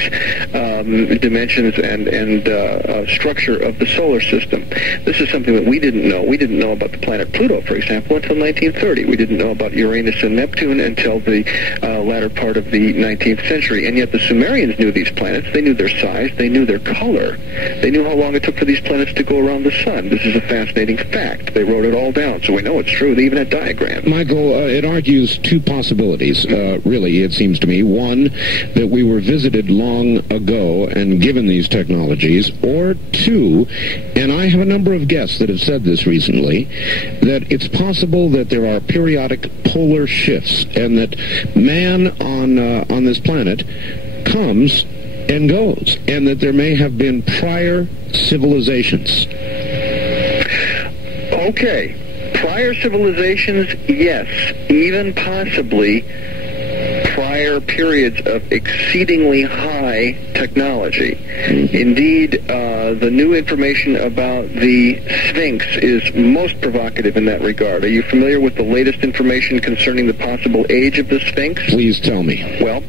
dimensions and structure of the solar system? This is something that we didn't know. We didn't know about the planet Pluto, for example, until 1930. We didn't know about Uranus and Neptune until the latter part of the 19th century. And yet the Sumerians knew these planets. They knew their size. They knew their color. They knew how long it took for these planets to go around the sun. This is a fascinating fact. They wrote it all down, so we know it's true. They even had diagrams. Michael, it argues two possibilities, really, it seems to me. One, that we were visited long ago and given these technologies, or two, and I have a number of guests that have said this recently, that it's possible that there are periodic polar shifts and that man on this planet comes and goes, and that there may have been prior civilizations. Okay. Prior civilizations, yes. Even possibly prior periods of exceedingly high technology. Indeed, the new information about the Sphinx is most provocative in that regard. Are you familiar with the latest information concerning the possible age of the Sphinx? Please tell me. Well,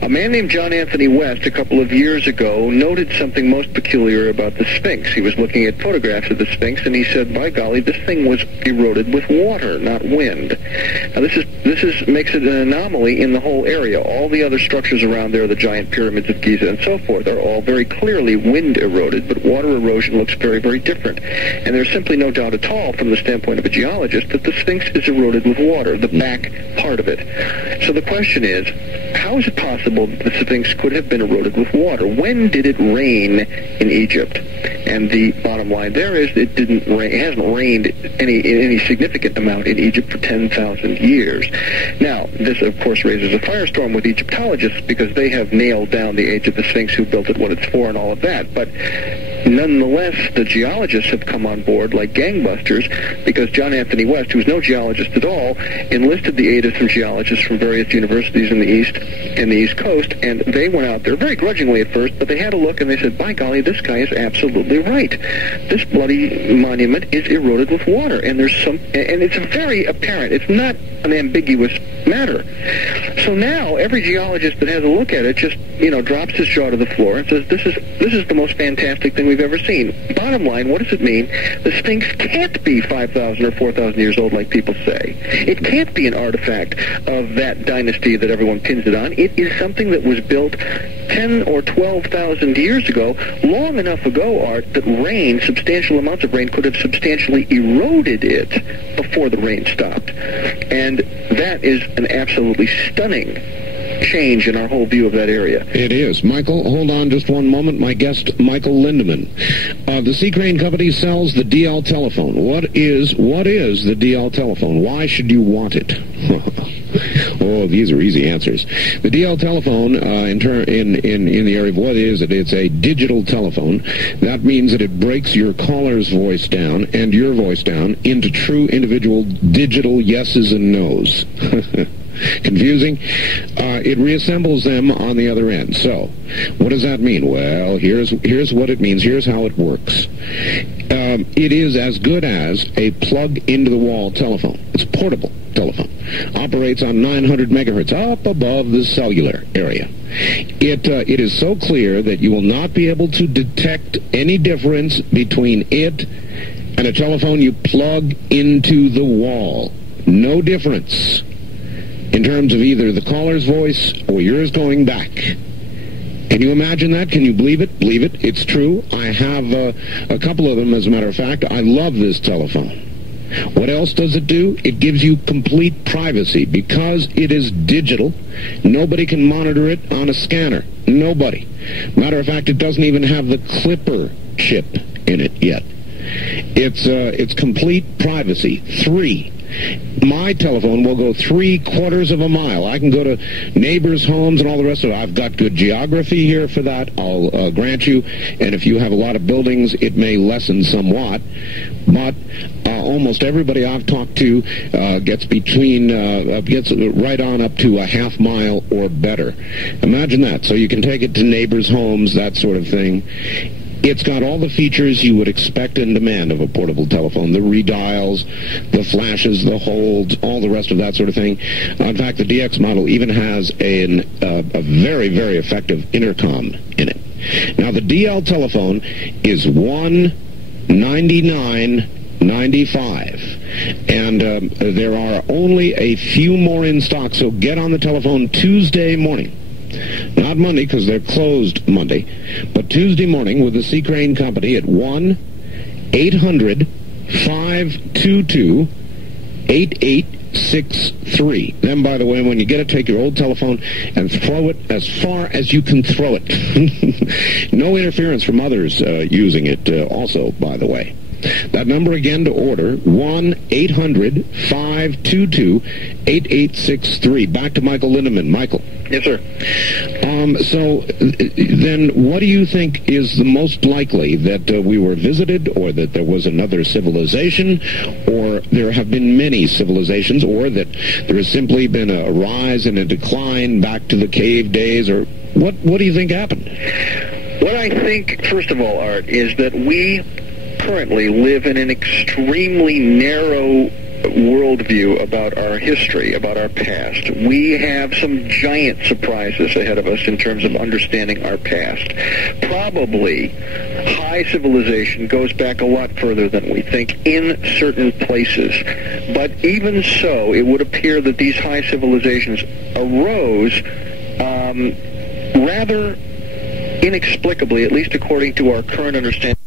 a man named John Anthony West a couple of years ago noted something most peculiar about the Sphinx. He was looking at photographs of the Sphinx, and he said, by golly, this thing was eroded with water, not wind. Now, this makes it an anomaly in the whole area. All the other structures around there, the giant pyramids of Giza and so forth, are all very clearly wind eroded, but water erosion looks very, very different. And there's simply no doubt at all, from the standpoint of a geologist, that the Sphinx is eroded with water, the back part of it. So the question is, how is it possible that the Sphinx could have been eroded with water? When did it rain in Egypt? And the bottom line there is it didn't rain. It hasn't rained any significant amount in Egypt for 10,000 years. Now, this, of course, raises a firestorm with Egyptologists because they have nailed down the age of the Sphinx, who built it, what it's for, and all of that. But nonetheless, the geologists have come on board like gangbusters because John Anthony West, who's no geologist at all, enlisted the aid of some geologists from various universities in the East and the East Coast, and they went out there very grudgingly at first, but they had a look and they said, by golly, this guy is absolutely right. This bloody monument is eroded with water, and it's very apparent. It's not an ambiguous matter. So now every geologist that has a look at it just, drops his jaw to the floor and says, this is the most fantastic thing we've ever seen. Bottom line, what does it mean? The Sphinx can't be 5,000 or 4,000 years old like people say. It can't be an artifact of that dynasty that everyone pins it on. It is something that was built 10 or 12,000 years ago, long enough ago, Art, that rain, substantial amounts of rain, could have substantially eroded it before the rain stopped. And that is an absolutely stunning change in our whole view of that area. It is. Michael, hold on just one moment. My guest, Michael Lindemann. The C. Crane Company sells the DL telephone. What is the DL telephone? Why should you want it? Oh, these are easy answers. The DL telephone, in the area of what is it? It's a digital telephone. That means that it breaks your caller's voice down and your voice down into true individual digital yeses and nos. Confusing? It reassembles them on the other end. So, what does that mean? Well, here's what it means. Here's how it works. It is as good as a plug-into-the-wall telephone. It's a portable telephone. Operates on 900 megahertz, up above the cellular area. It is so clear that you will not be able to detect any difference between it and a telephone you plug into the wall. No difference in terms of either the caller's voice or yours going back. Can you imagine that? Can you believe it? Believe it. It's true. I have a couple of them, as a matter of fact. I love this telephone. What else does it do? It gives you complete privacy. Because it is digital, nobody can monitor it on a scanner. Nobody. Matter of fact, it doesn't even have the clipper chip in it yet. It's complete privacy. 3. My telephone will go 3/4 of a mile. I can go to neighbors' homes and all the rest of it. I've got good geography here for that, I'll grant you. And if you have a lot of buildings, it may lessen somewhat. But almost everybody I've talked to gets right on up to a half mile or better. Imagine that. So you can take it to neighbors' homes, that sort of thing. It's got all the features you would expect and demand of a portable telephone. The redials, the flashes, the holds, all the rest of that sort of thing. In fact, the DX model even has a very, very effective intercom in it. Now, the DL telephone is $199.95. And there are only a few more in stock, so get on the telephone Tuesday morning. Not Monday, because they're closed Monday, but Tuesday morning with the C. Crane Company at 1-800-522-8863. Then, by the way, when you get it, take your old telephone and throw it as far as you can throw it. No interference from others using it also, by the way. That number again to order, 1-800-522-8863. Back to Michael Lindemann. Michael. Yes, sir. So then what do you think is the most likely, that we were visited, or that there was another civilization, or there have been many civilizations, or that there has simply been a rise and a decline back to the cave days, or what do you think happened? What I think, first of all, Art, is that we currently live in an extremely narrow worldview about our history, about our past. We have some giant surprises ahead of us in terms of understanding our past. Probably high civilization goes back a lot further than we think in certain places. But even so, it would appear that these high civilizations arose rather inexplicably, at least according to our current understanding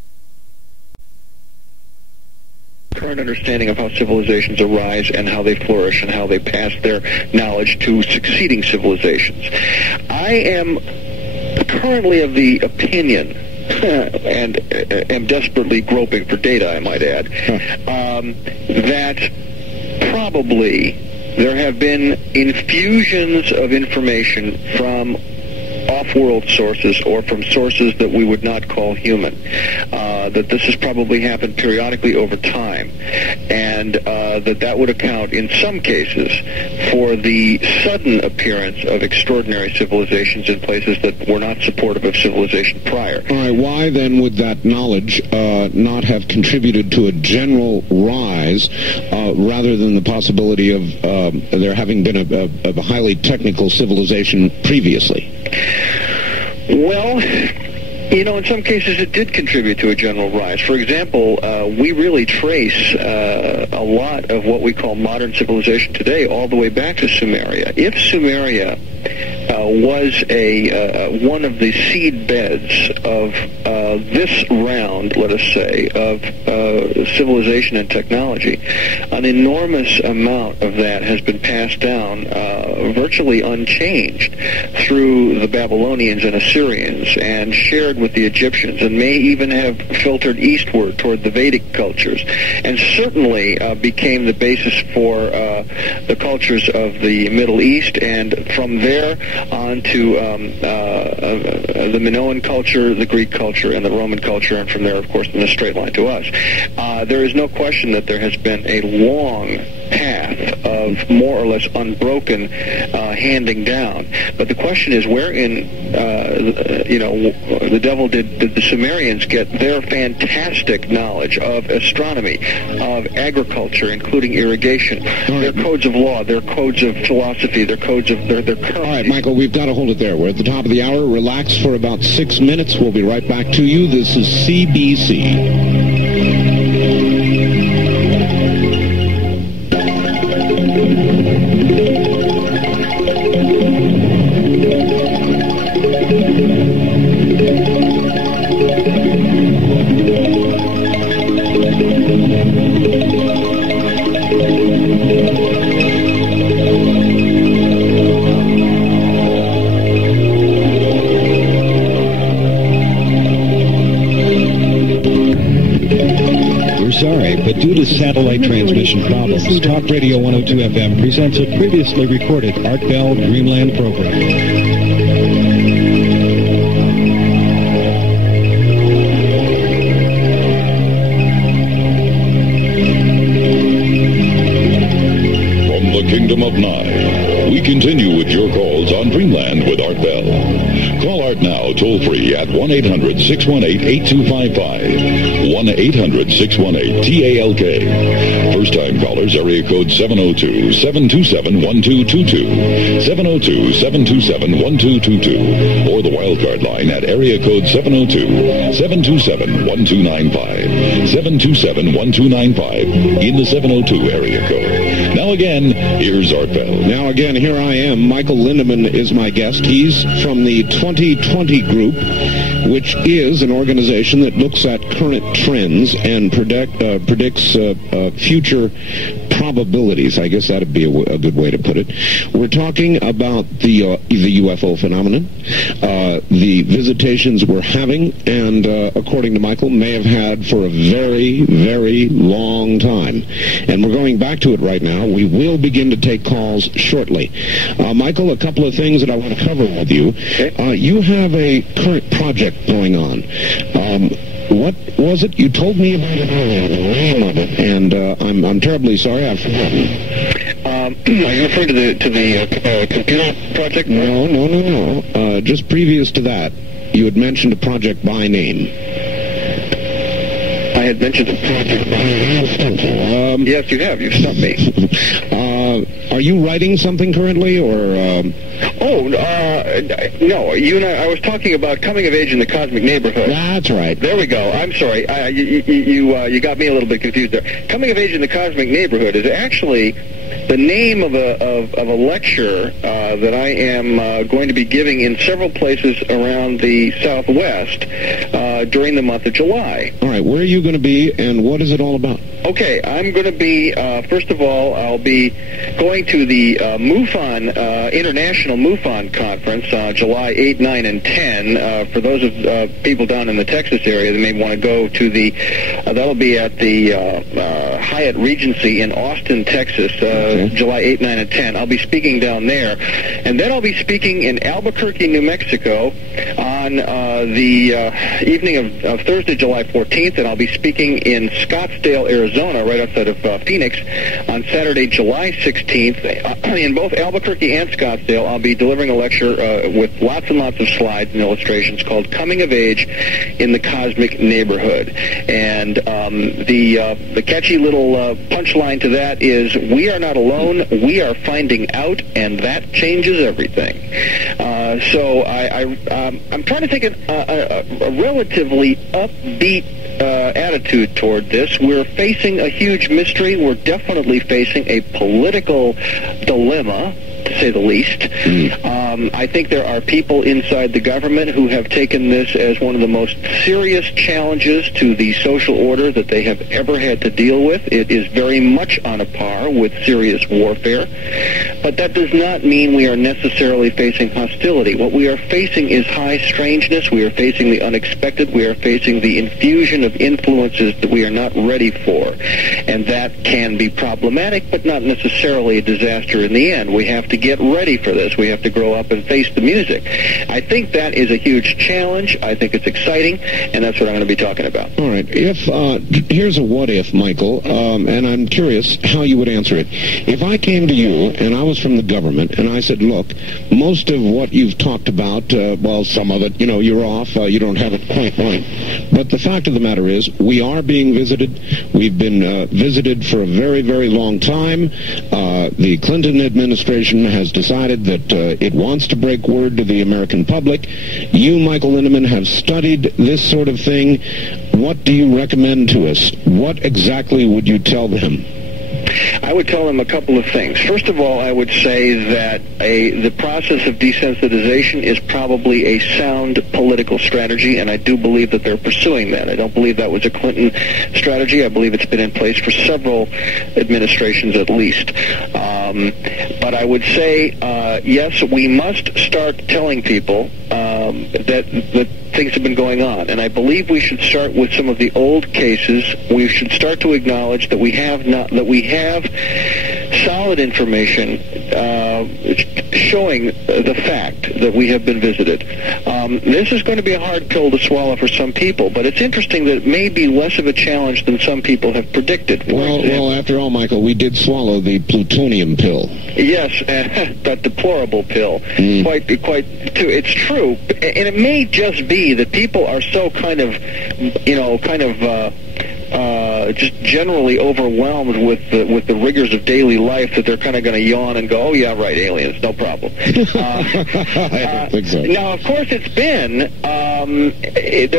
of how civilizations arise and how they flourish and how they pass their knowledge to succeeding civilizations. I am currently of the opinion, and am desperately groping for data, I might add, that probably there have been infusions of information from off-world sources or from sources that we would not call human. That this has probably happened periodically over time, and that would account in some cases for the sudden appearance of extraordinary civilizations in places that were not supportive of civilization prior. All right, why then would that knowledge not have contributed to a general rise rather than the possibility of there having been a highly technical civilization previously? Well, in some cases it did contribute to a general rise. For example, we really trace a lot of what we call modern civilization today all the way back to Sumeria. If Sumeria was one of the seed beds of this round, let us say, of civilization and technology, an enormous amount of that has been passed down virtually unchanged through the Babylonians and Assyrians and shared with the Egyptians, and may even have filtered eastward toward the Vedic cultures, and certainly became the basis for the cultures of the Middle East, and from there on to the Minoan culture, the Greek culture, and the Roman culture, and from there, of course, in a straight line to us. There is no question that there has been a long path of more or less unbroken handing down. But the question is, where in, the devil did the Sumerians get their fantastic knowledge of astronomy, of agriculture, including irrigation, their codes of law, their codes of philosophy, their codes of their currency. All right, Michael, we've got to hold it there. We're at the top of the hour. Relax for about 6 minutes. We'll be right back to you. This is CBC. Sorry, but due to satellite transmission problems, Talk Radio 102 FM presents a previously recorded Art Bell Dreamland program. Kingdom of Nye. We continue with your calls on Dreamland with Art Bell. Call Art now toll-free at 1-800-618-8255. 1-800-618-TALK. First-time callers, area code 702-727-1222. 702-727-1222. Or the wildcard line at area code 702-727-1295. 727-1295 in the 702 area code. Now again, here's Art Bell. Now again, here I am. Michael Lindemann is my guest. He's from the 2020 Group, which is an organization that looks at current trends and predicts future probabilities. I guess that would be a good way to put it. We're talking about the UFO phenomenon, the visitations we're having, and according to Michael, may have had for a very, very long time. And we're going back to it right now. We will begin to take calls shortly. Michael, a couple of things that I want to cover with you. Okay. You have a current project going on. What was it? You told me about it earlier, the name of it, and I'm terribly sorry, I've forgotten. Are you referring to the computer project? No. Just previous to that, you had mentioned a project by name. I had mentioned a project by name. Yes, you have. You've stumped me. Are you writing something currently, or... No. You and I was talking about coming of age in the cosmic neighborhood. That's right. There we go. I'm sorry. You got me a little bit confused there. Coming of age in the cosmic neighborhood is actually the name of a lecture that I am going to be giving in several places around the Southwest during the month of July. All right. Where are you going to be, and what is it all about? Okay, I'm going to be, first of all, I'll be going to the MUFON, International MUFON Conference, July 8, 9, and 10. For those of people down in the Texas area that may want to go to the, that'll be at the Hyatt Regency in Austin, Texas, July 8, 9, and 10. I'll be speaking down there. And then I'll be speaking in Albuquerque, New Mexico on the evening of Thursday, July 14th, and I'll be speaking in Scottsdale, Arizona, right outside of Phoenix, on Saturday, July 16th. In both Albuquerque and Scottsdale, I'll be delivering a lecture with lots and lots of slides and illustrations called Coming of Age in the Cosmic Neighborhood. And the catchy little punchline to that is, we are not alone, we are finding out, and that changes everything. So I'm trying to take a relatively upbeat attitude toward this. We're facing a huge mystery. We're definitely facing a political dilemma, to say the least. I think there are people inside the government who have taken this as one of the most serious challenges to the social order that they have ever had to deal with. It is very much on a par with serious warfare. But that does not mean we are necessarily facing hostility. What we are facing is high strangeness. We are facing the unexpected. We are facing the infusion of influences that we are not ready for. And that can be problematic, but not necessarily a disaster in the end. We have to get ready for this. We have to grow up and face the music. I think that is a huge challenge. I think it's exciting, and that's what I'm going to be talking about. All right. Here's a what if, Michael, and I'm curious how you would answer it. If I came to you and I was from the government and I said, look, most of what you've talked about, well, some of it, you're off. You don't have it quite right. But the fact of the matter is we are being visited. We've been visited for a very, very long time. The Clinton administration has decided that it wants to break word to the American public. You, Michael Lindemann, have studied this sort of thing. What do you recommend to us? What exactly would you tell them? I would tell them a couple of things. First of all, I would say that the process of desensitization is probably a sound political strategy, and I do believe that they're pursuing that. I don't believe that was a Clinton strategy. I believe it's been in place for several administrations at least. But I would say, yes, we must start telling people that things have been going on. And I believe we should start with some of the old cases. We should start to acknowledge that we have solid information showing the fact that we have been visited. This is going to be a hard pill to swallow for some people, but it's interesting that it may be less of a challenge than some people have predicted. Well, after all, Michael, we did swallow the plutonium pill. Yes, that deplorable pill. It's true, and it may just be that people are so just generally overwhelmed with the rigors of daily life that they're kind of going to yawn and go, oh, yeah, right, aliens, no problem. I don't think so. Now, of course, there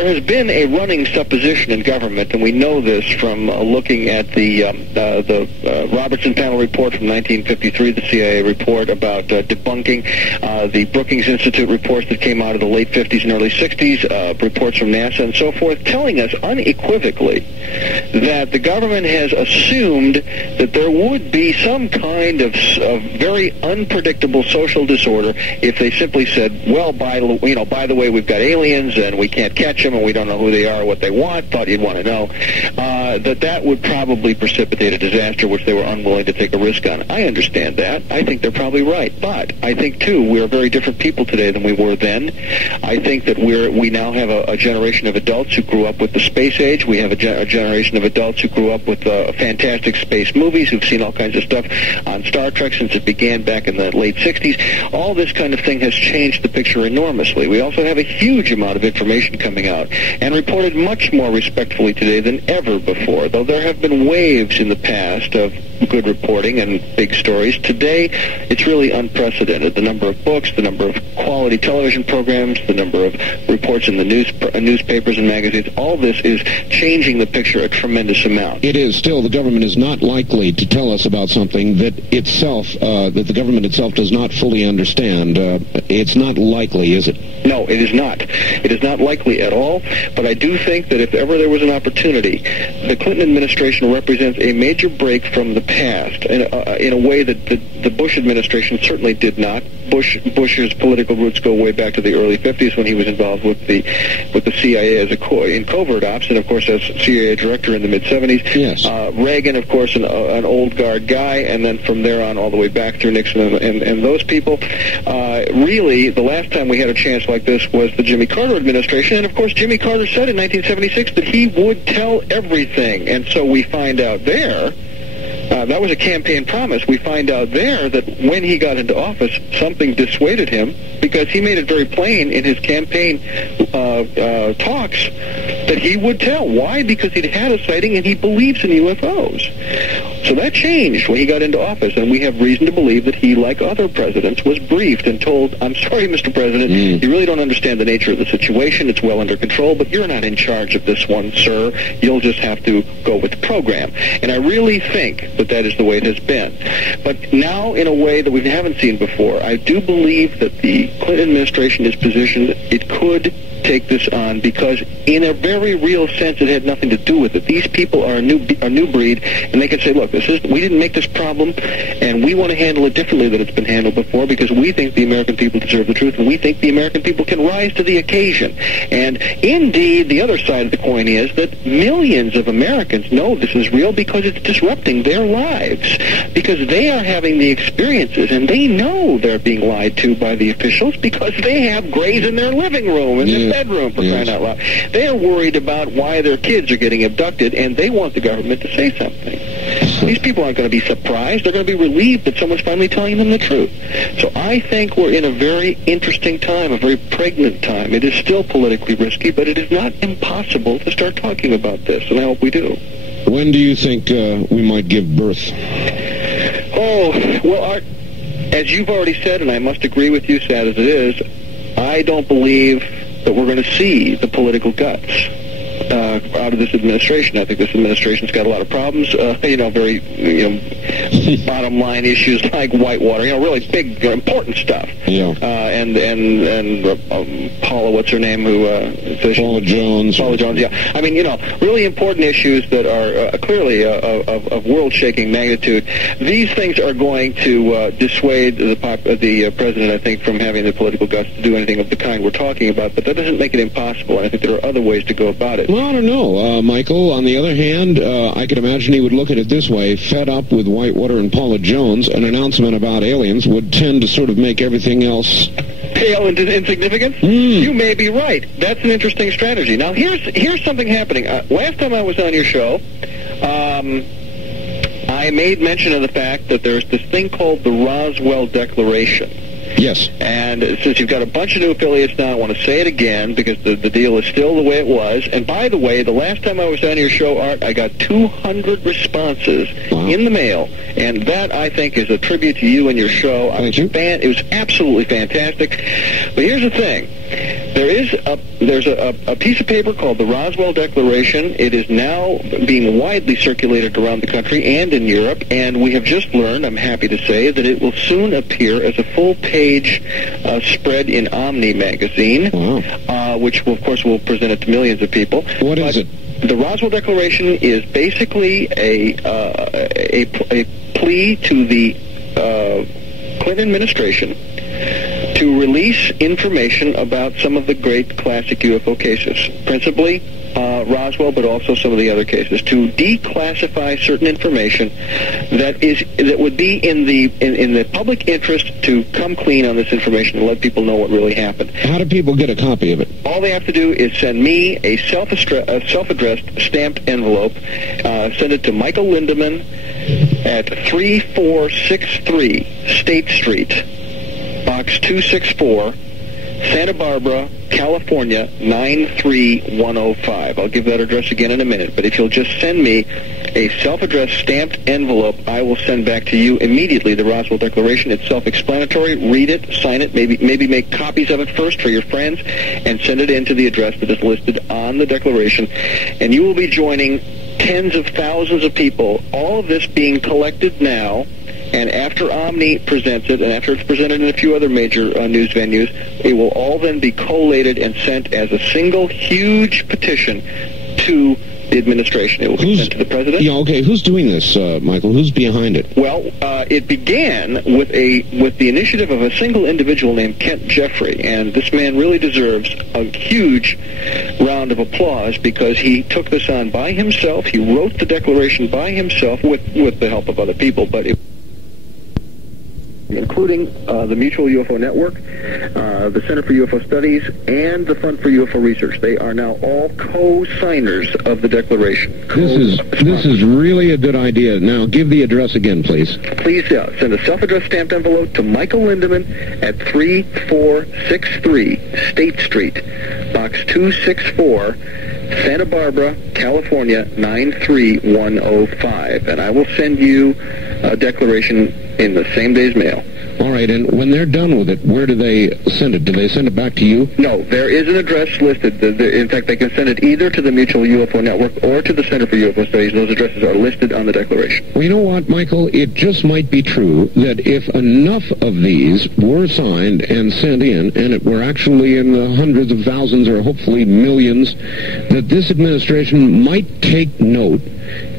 has been a running supposition in government, and we know this from looking at the Robertson panel report from 1953, the CIA report about debunking, the Brookings Institute reports that came out of the late 50s and early 60s, reports from NASA and so forth, telling us unequivocally that the government has assumed that there would be some kind of very unpredictable social disorder if they simply said, well, by the way, we've got aliens and we can't catch them and we don't know who they are or what they want, thought you'd want to know, that would probably precipitate a disaster which they were unwilling to take a risk on. I understand that. I think they're probably right. But I think, too, we're very different people today than we were then. I think that we now have a generation of adults who grew up with the space age. We have a generation of adults who grew up with fantastic space movies, who've seen all kinds of stuff on Star Trek since it began back in the late 60s. All this kind of thing has changed the picture enormously. We also have a huge amount of information coming out and reported much more respectfully today than ever before, though there have been waves in the past of good reporting and big stories. Today, it's really unprecedented. The number of books, the number of quality television programs, the number of reports in the newspapers and magazines, all this is changing the picture a tremendous amount. It is. Still, the government is not likely to tell us about something that the government itself does not fully understand. It's not likely, is it? No, it is not. It is not likely at all, but I do think that if ever there was an opportunity, the Clinton administration represents a major break from the past in a way that the Bush administration certainly did not. Bush's political roots go way back to the early 50s when he was involved with the CIA in covert ops, and of course as CIA director in the mid-70s. Yes. Reagan, of course, an old guard guy, and then from there on all the way back through Nixon and those people. Really, the last time we had a chance like this was the Jimmy Carter administration, and of course Jimmy Carter said in 1976 that he would tell everything, and so we find out there. That was a campaign promise. We find out there that when he got into office, something dissuaded him because he made it very plain in his campaign talks that he would tell. Why? Because he'd had a sighting and he believes in UFOs. So that changed when he got into office, and we have reason to believe that he, like other presidents, was briefed and told, I'm sorry, Mr. President, you really don't understand the nature of the situation. It's well under control, but you're not in charge of this one, sir. You'll just have to go with the program. And I really think that that is the way it has been. But now, in a way that we haven't seen before, I do believe that the Clinton administration is positioned, it could take this on, because in a very real sense it had nothing to do with it. These people are a new breed, and they can say, look, we didn't make this problem, and we want to handle it differently than it's been handled before, because we think the American people deserve the truth, and we think the American people can rise to the occasion. And indeed, the other side of the coin is that millions of Americans know this is real because it's disrupting their lives, because they are having the experiences, and they know they're being lied to by the officials because they have grays in their living room and their bedroom, for crying out loud. They are worried about why their kids are getting abducted, and they want the government to say something. These people aren't going to be surprised. They're going to be relieved that someone's finally telling them the truth. So I think we're in a very interesting time, a very pregnant time. It is still politically risky, but it is not impossible to start talking about this, and I hope we do. When do you think we might give birth? Oh, well, Art, as you've already said, and I must agree with you, sad as it is, I don't believe that we're going to see the political guts out of this administration. I think this administration's got a lot of problems, very, bottom line issues like Whitewater, really big, important stuff. Yeah. Paula, what's her name? Paula Jones. Paula Jones, yeah. I mean, really important issues that are clearly of world-shaking magnitude. These things are going to dissuade the president, I think, from having the political guts to do anything of the kind we're talking about, but that doesn't make it impossible, and I think there are other ways to go about it. Well, I don't know, Michael. On the other hand, I could imagine he would look at it this way. Fed up with Whitewater and Paula Jones, an announcement about aliens would tend to sort of make everything else pale into insignificance? You may be right. That's an interesting strategy. Now, here's something happening. Last time I was on your show, I made mention of the fact that there's this thing called the Roswell Declaration. Yes. And since you've got a bunch of new affiliates now, I want to say it again because the deal is still the way it was. And by the way, the last time I was on your show, Art, I got 200 responses in the mail. And that, I think, is a tribute to you and your show. It was absolutely fantastic. But here's the thing. There's a piece of paper called the Roswell Declaration. It is now being widely circulated around the country and in Europe, and we have just learned, I'm happy to say, that it will soon appear as a full-page spread in Omni magazine, which, of course, will present it to millions of people. What is it? The Roswell Declaration is basically a plea to the Clinton administration to release information about some of the great classic UFO cases, principally Roswell, but also some of the other cases, to declassify certain information that would be in the public interest to come clean on this information and let people know what really happened. How do people get a copy of it? All they have to do is send me a self-addressed stamped envelope. Send it to Michael Lindemann at 3463 State Street, Box 264, Santa Barbara, California, 93105. I'll give that address again in a minute, but if you'll just send me a self-addressed stamped envelope, I will send back to you immediately the Roswell Declaration. It's self-explanatory. Read it, sign it, maybe make copies of it first for your friends, and send it in to the address that is listed on the Declaration, and you will be joining tens of thousands of people, all of this being collected now. And after Omni presents it, and after it's presented in a few other major news venues, it will all then be collated and sent as a single huge petition to the administration. It will be sent to the president. Yeah, okay. Who's doing this, Michael? Who's behind it? Well, it began with the initiative of a single individual named Kent Jeffrey, and this man really deserves a huge round of applause because he took this on by himself. He wrote the Declaration by himself with the help of other people, but including the Mutual UFO Network, the Center for UFO Studies, and the Fund for UFO Research. They are now all co-signers of the Declaration. This is really a good idea. Now, give the address again, please. Please send a self-addressed stamped envelope to Michael Lindemann at 3463 State Street, Box 264, Santa Barbara, California, 93105. And I will send you a declaration in the same day's mail. All right, and when they're done with it, where do they send it? Do they send it back to you? No, there is an address listed. In fact, they can send it either to the Mutual UFO Network or to the Center for UFO Studies. Those addresses are listed on the declaration. Well, you know what, Michael? It just might be true that if enough of these were signed and sent in, and it were actually in the hundreds of thousands or hopefully millions, that this administration might take note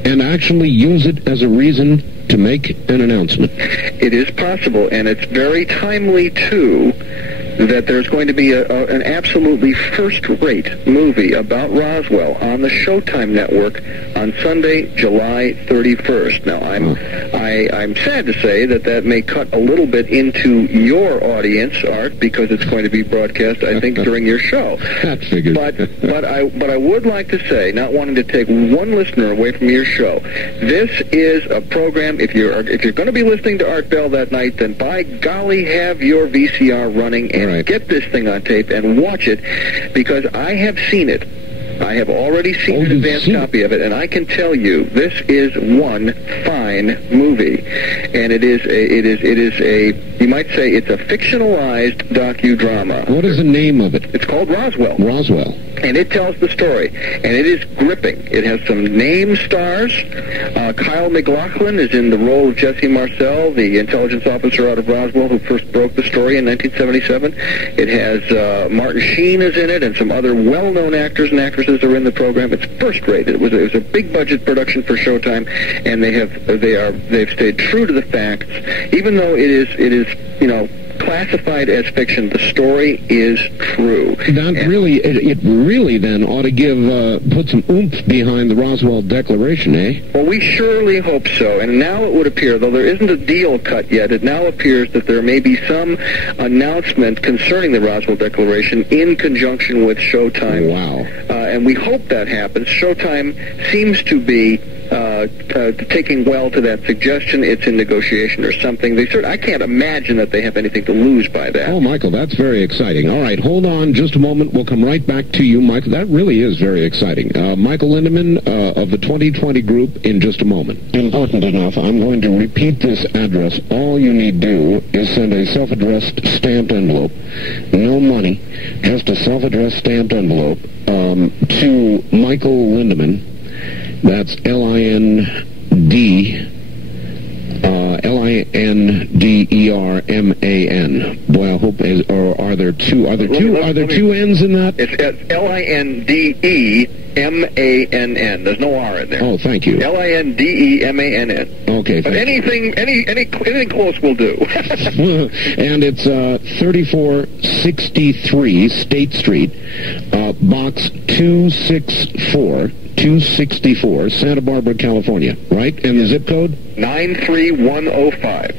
and actually use it as a reason to make an announcement. It is possible, and it's very timely, too, that there's going to be an absolutely first-rate movie about Roswell on the Showtime network on Sunday, July 31st. Now, I'm sad to say that may cut a little bit into your audience, Art, because it's going to be broadcast, I think, during your show. That figures. But I would like to say, not wanting to take one listener away from your show, this is a program. If you're going to be listening to Art Bell that night, then by golly, have your VCR running and get this thing on tape and watch it, because I have seen it. I have already seen an advanced copy of it, and I can tell you this is one fine movie, and it is a you might say it's a fictionalized docudrama. What is the name of it? It's called Roswell. Roswell. And it tells the story, and it is gripping. It has some name stars. Kyle MacLachlan is in the role of Jesse Marcel, the intelligence officer out of Roswell who first broke the story in 1977. It has Martin Sheen is in it, and some other well-known actors and actresses are in the program. It's first-rate. It was a big-budget production for Showtime, and they've stayed true to the facts, even though it is classified as fiction. The story is true. It really then ought to put some oomph behind the Roswell Declaration, eh? Well, we surely hope so. And now it would appear, though there isn't a deal cut yet, it now appears that there may be some announcement concerning the Roswell Declaration in conjunction with Showtime. Wow. And we hope that happens. Showtime seems to be taking well to that suggestion. It's in negotiation or something. I can't imagine that they have anything to lose by that. Oh, Michael, that's very exciting. All right, hold on just a moment. We'll come right back to you, Michael. That really is very exciting. Michael Lindemann of the 2020 group in just a moment. Important enough, I'm going to repeat this address. All you need do is send a self-addressed stamped envelope, no money, just a self-addressed stamped envelope to Michael Lindemann. That's Lindeman. Boy, I hope are there two N's in that? It's Lindemann. There's no R in there. Oh, thank you. Lindemann. Okay. But anything close will do. And it's 3463 State Street, box 264, Santa Barbara, California, right? And the zip code? 93105.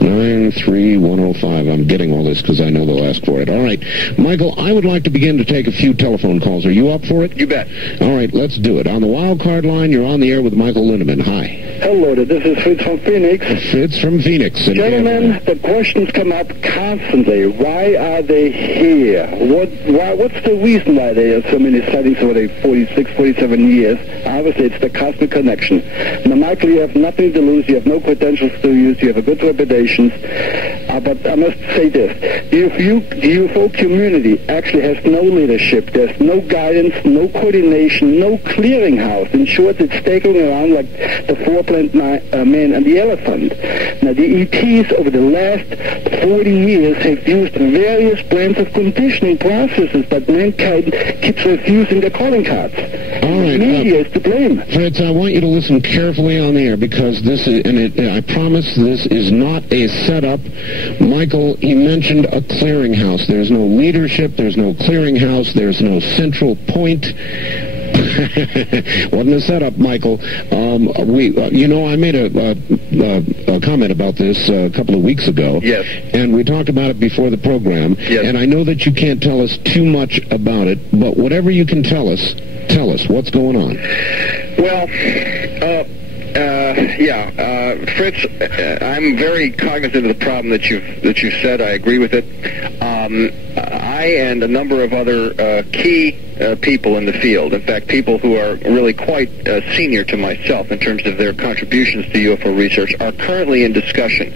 93105. I'm getting all this because I know they'll ask for it. All right. Michael, I would like to begin to take a few telephone calls. Are you up for it? You bet. All right, let's do it. On the wild card line, you're on the air with Michael Lindemann. Hi. Hello, this is Fritz from Phoenix. Fritz from Phoenix. Gentlemen, the questions come up constantly. Why are they here? What's the reason why there are so many sightings over 46, 47 years? Obviously, it's the cosmic connection. Now, Michael, you have nothing to lose. You have no credentials to use. You have a good reputation. But I must say this. The UFO community actually has no leadership. There's no guidance, no coordination, no clearinghouse. In short, it's staggering around like the four-planet man and the elephant. Now, the ETs over the last 40 years have used various brands of conditioning processes, but mankind keeps refusing their calling cards. All right. The media is to blame. Fritz, I want you to listen carefully on the air because this is, I promise this is not a setup. Michael, he mentioned a clearinghouse. There's no leadership. There's no clearinghouse. There's no central point. Wasn't a setup, Michael. I made a comment about this a couple of weeks ago. Yes. And we talked about it before the program. Yes. And I know that you can't tell us too much about it, but whatever you can tell us what's going on. Well, Fritz, I'm very cognizant of the problem that you've said. I agree with it. I I and a number of other key people in the field, in fact, people who are really quite senior to myself in terms of their contributions to UFO research, are currently in discussion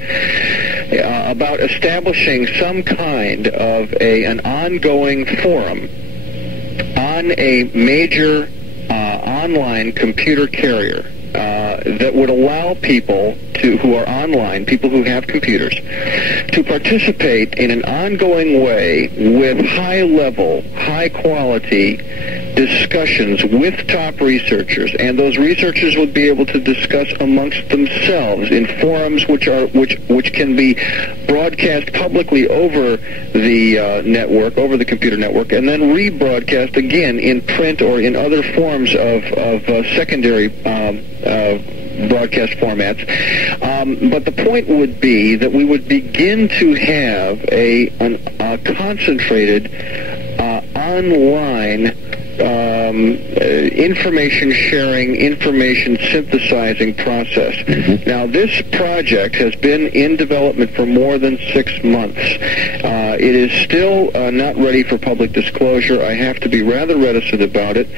about establishing some kind of an ongoing forum on a major online computer carrier that would allow people who are online, people who have computers, to participate in an ongoing way with high-level, high-quality discussions with top researchers, and those researchers would be able to discuss amongst themselves in forums which can be broadcast publicly over the network, over the computer network, and then rebroadcast again in print or in other forms of secondary broadcast formats. But the point would be that we would begin to have a concentrated online information sharing, information synthesizing process. Mm-hmm. Now, this project has been in development for more than 6 months. It is still not ready for public disclosure. I have to be rather reticent about it,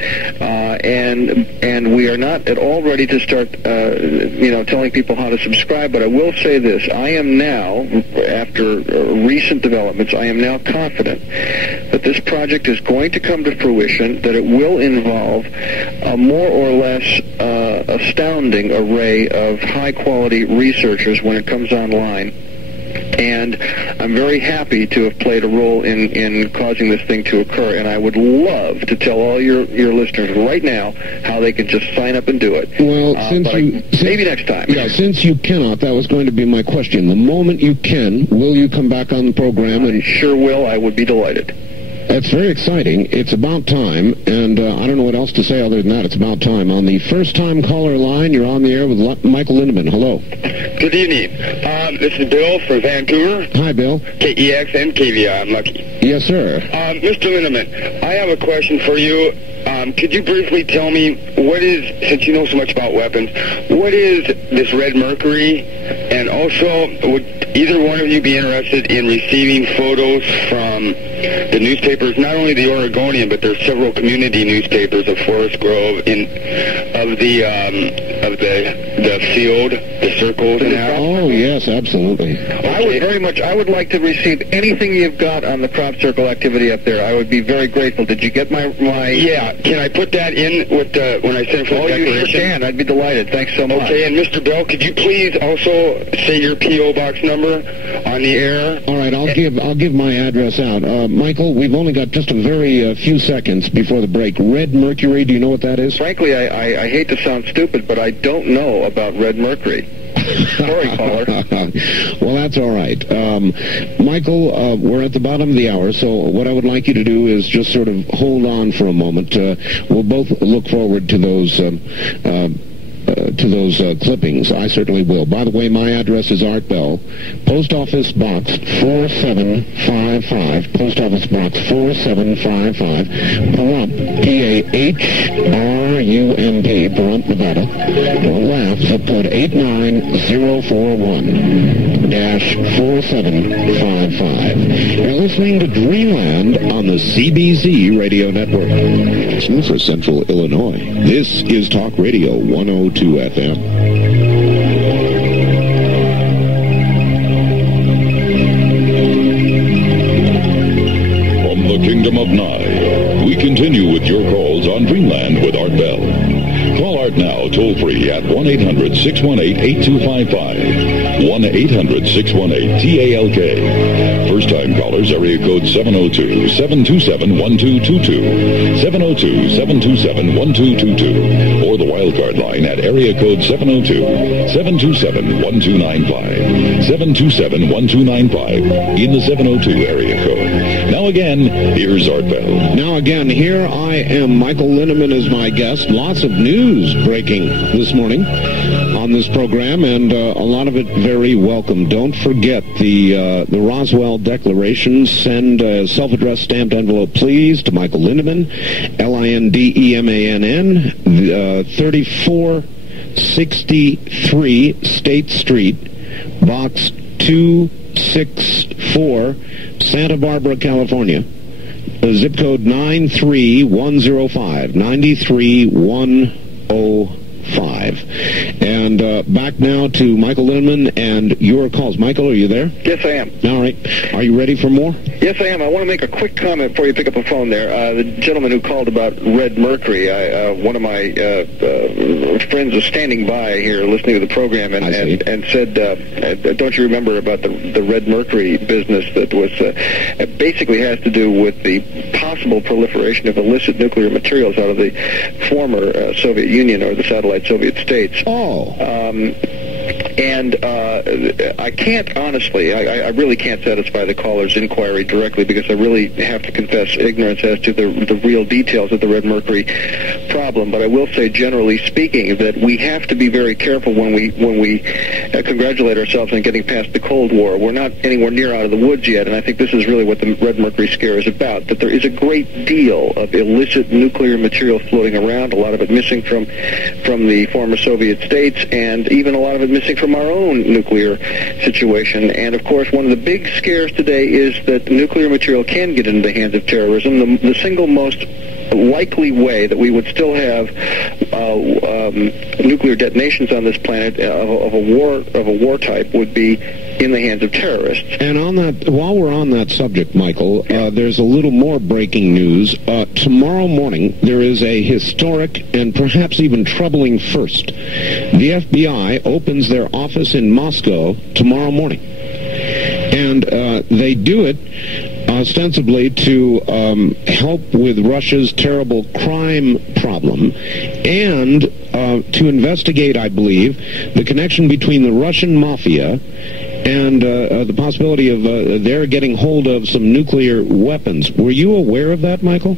and we are not at all ready to start, telling people how to subscribe. But I will say this: I am now, after recent developments, I am now confident that this project is going to come to fruition, that it will involve a more or less astounding array of high-quality researchers when it comes online. And I'm very happy to have played a role in causing this thing to occur, and I would love to tell all your listeners right now how they can just sign up and do it. Well, maybe next time. Yeah, since you cannot, that was going to be my question. The moment you can, will you come back on the program? I sure will. I would be delighted. That's very exciting. It's about time, and I don't know what else to say other than that. It's about time. On the first-time caller line, you're on the air with Michael Lindemann. Hello. Good evening. This is Bill from Vancouver. Hi, Bill. KEX and KVI, I'm lucky. Yes, sir. Mr. Lindemann, I have a question for you. Could you briefly tell me what is, since you know so much about weapons, what is this red mercury? And also, would either one of you be interested in receiving photos from the newspapers, not only the Oregonian, but there's several community newspapers of Forest Grove, of the field, the circles, and that? Oh, yes, absolutely. Okay. I would like to receive anything you've got on the crop circle activity up there. I would be very grateful. Did you get my... Yeah, can I put that in with when I send for the declaration? You sure can. I'd be delighted. Thanks so much. Okay, and Mr. Bell, could you please also say your P.O. Box number on the air? All right, I'll give my address out. Michael, we've only got just a very few seconds before the break. Red mercury, do you know what that is? Frankly, I hate to sound stupid, but I don't know about red mercury. Sorry, caller. Well, that's all right. Michael, we're at the bottom of the hour, so what I would like you to do is just sort of hold on for a moment. We'll both look forward to those clippings. I certainly will. By the way, my address is Art Bell, Post Office Box 4755, Post Office Box 4755, Pahrump, P-A-H-R-U-M-P, Pahrump, Nevada. Don't laugh, zip code 89041-4755. You're listening to Dreamland on the CBZ Radio Network. For Central Illinois, this is Talk Radio 102 FM. From the Kingdom of Nye, we continue with your calls on Dreamland with Art Bell. Call Art now, toll-free at 1-800-618-8255. 1-800-618-TALK. First-time callers, area code 702-727-1222. 702-727-1222. Or the wildcard line at area code 702-727-1295. 727-1295 in the 702 area code. Now again, here's Art Bell. Now again, here I am. Michael Lindemann is my guest. Lots of news breaking this morning on this program, and a lot of it very welcome. Don't forget the Roswell Declaration. Send a self-addressed stamped envelope, please, to Michael Lindemann, Lindemann, 3463 State Street, Box 264, Santa Barbara, California, zip code 93105. 93105. And back now to Michael Lindemann and your calls. Michael, are you there? Yes, I am. All right. Are you ready for more? Yes, I am. I want to make a quick comment before you pick up the phone there. The gentleman who called about red mercury, one of my friends was standing by here listening to the program and said, don't you remember about the red mercury business that was basically has to do with the possible proliferation of illicit nuclear materials out of the former Soviet Union or the satellite Soviet states. And I can't, honestly, I really can't satisfy the caller's inquiry directly because I really have to confess ignorance as to the real details of the red mercury problem. But I will say, generally speaking, that we have to be very careful when we congratulate ourselves on getting past the Cold War. We're not anywhere near out of the woods yet, and I think this is really what the red mercury scare is about, that there is a great deal of illicit nuclear material floating around, a lot of it missing from the former Soviet states, and even a lot of it missing from our own nuclear situation. And, of course, one of the big scares today is that nuclear material can get into the hands of terrorism. The single most likely way that we would still have nuclear detonations on this planet of a war type would be in the hands of terrorists. And on that, while we're on that subject, Michael, there's a little more breaking news. Tomorrow morning, there is a historic and perhaps even troubling first. The FBI opens their office in Moscow tomorrow morning. And they do it ostensibly to help with Russia's terrible crime problem and to investigate, I believe, the connection between the Russian mafia and the possibility of their getting hold of some nuclear weapons. Were you aware of that, Michael?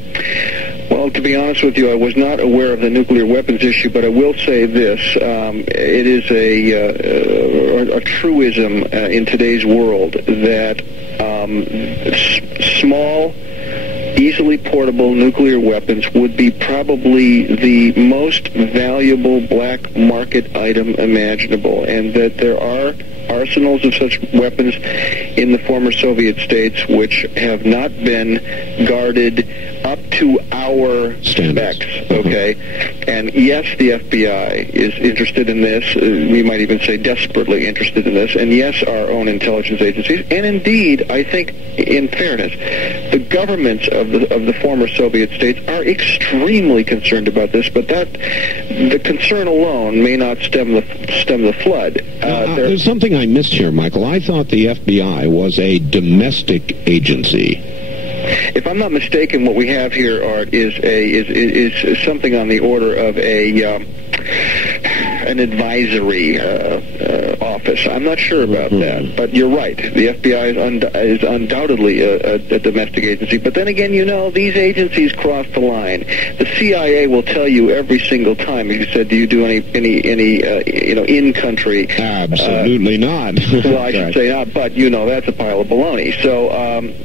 Well, to be honest with you, I was not aware of the nuclear weapons issue, but I will say this. It is a truism in today's world that small, easily portable nuclear weapons would be probably the most valuable black market item imaginable, and that there are arsenals of such weapons in the former Soviet states which have not been guarded up to our specs, okay? And yes, the FBI is interested in this. We might even say desperately interested in this. And yes, our own intelligence agencies. And indeed, I think, in fairness, the governments of the former Soviet states are extremely concerned about this, but the concern alone may not stem the flood. There's something I missed here, Michael. I thought the FBI was a domestic agency. If I'm not mistaken, what we have here, Art, is something on the order of an advisory office. I'm not sure about that, but you're right. The FBI is undoubtedly a domestic agency. But then again, these agencies cross the line. The CIA will tell you every single time. If you said, "Do you do any in-country?" Absolutely not. Well, I should say not, but that's a pile of baloney. So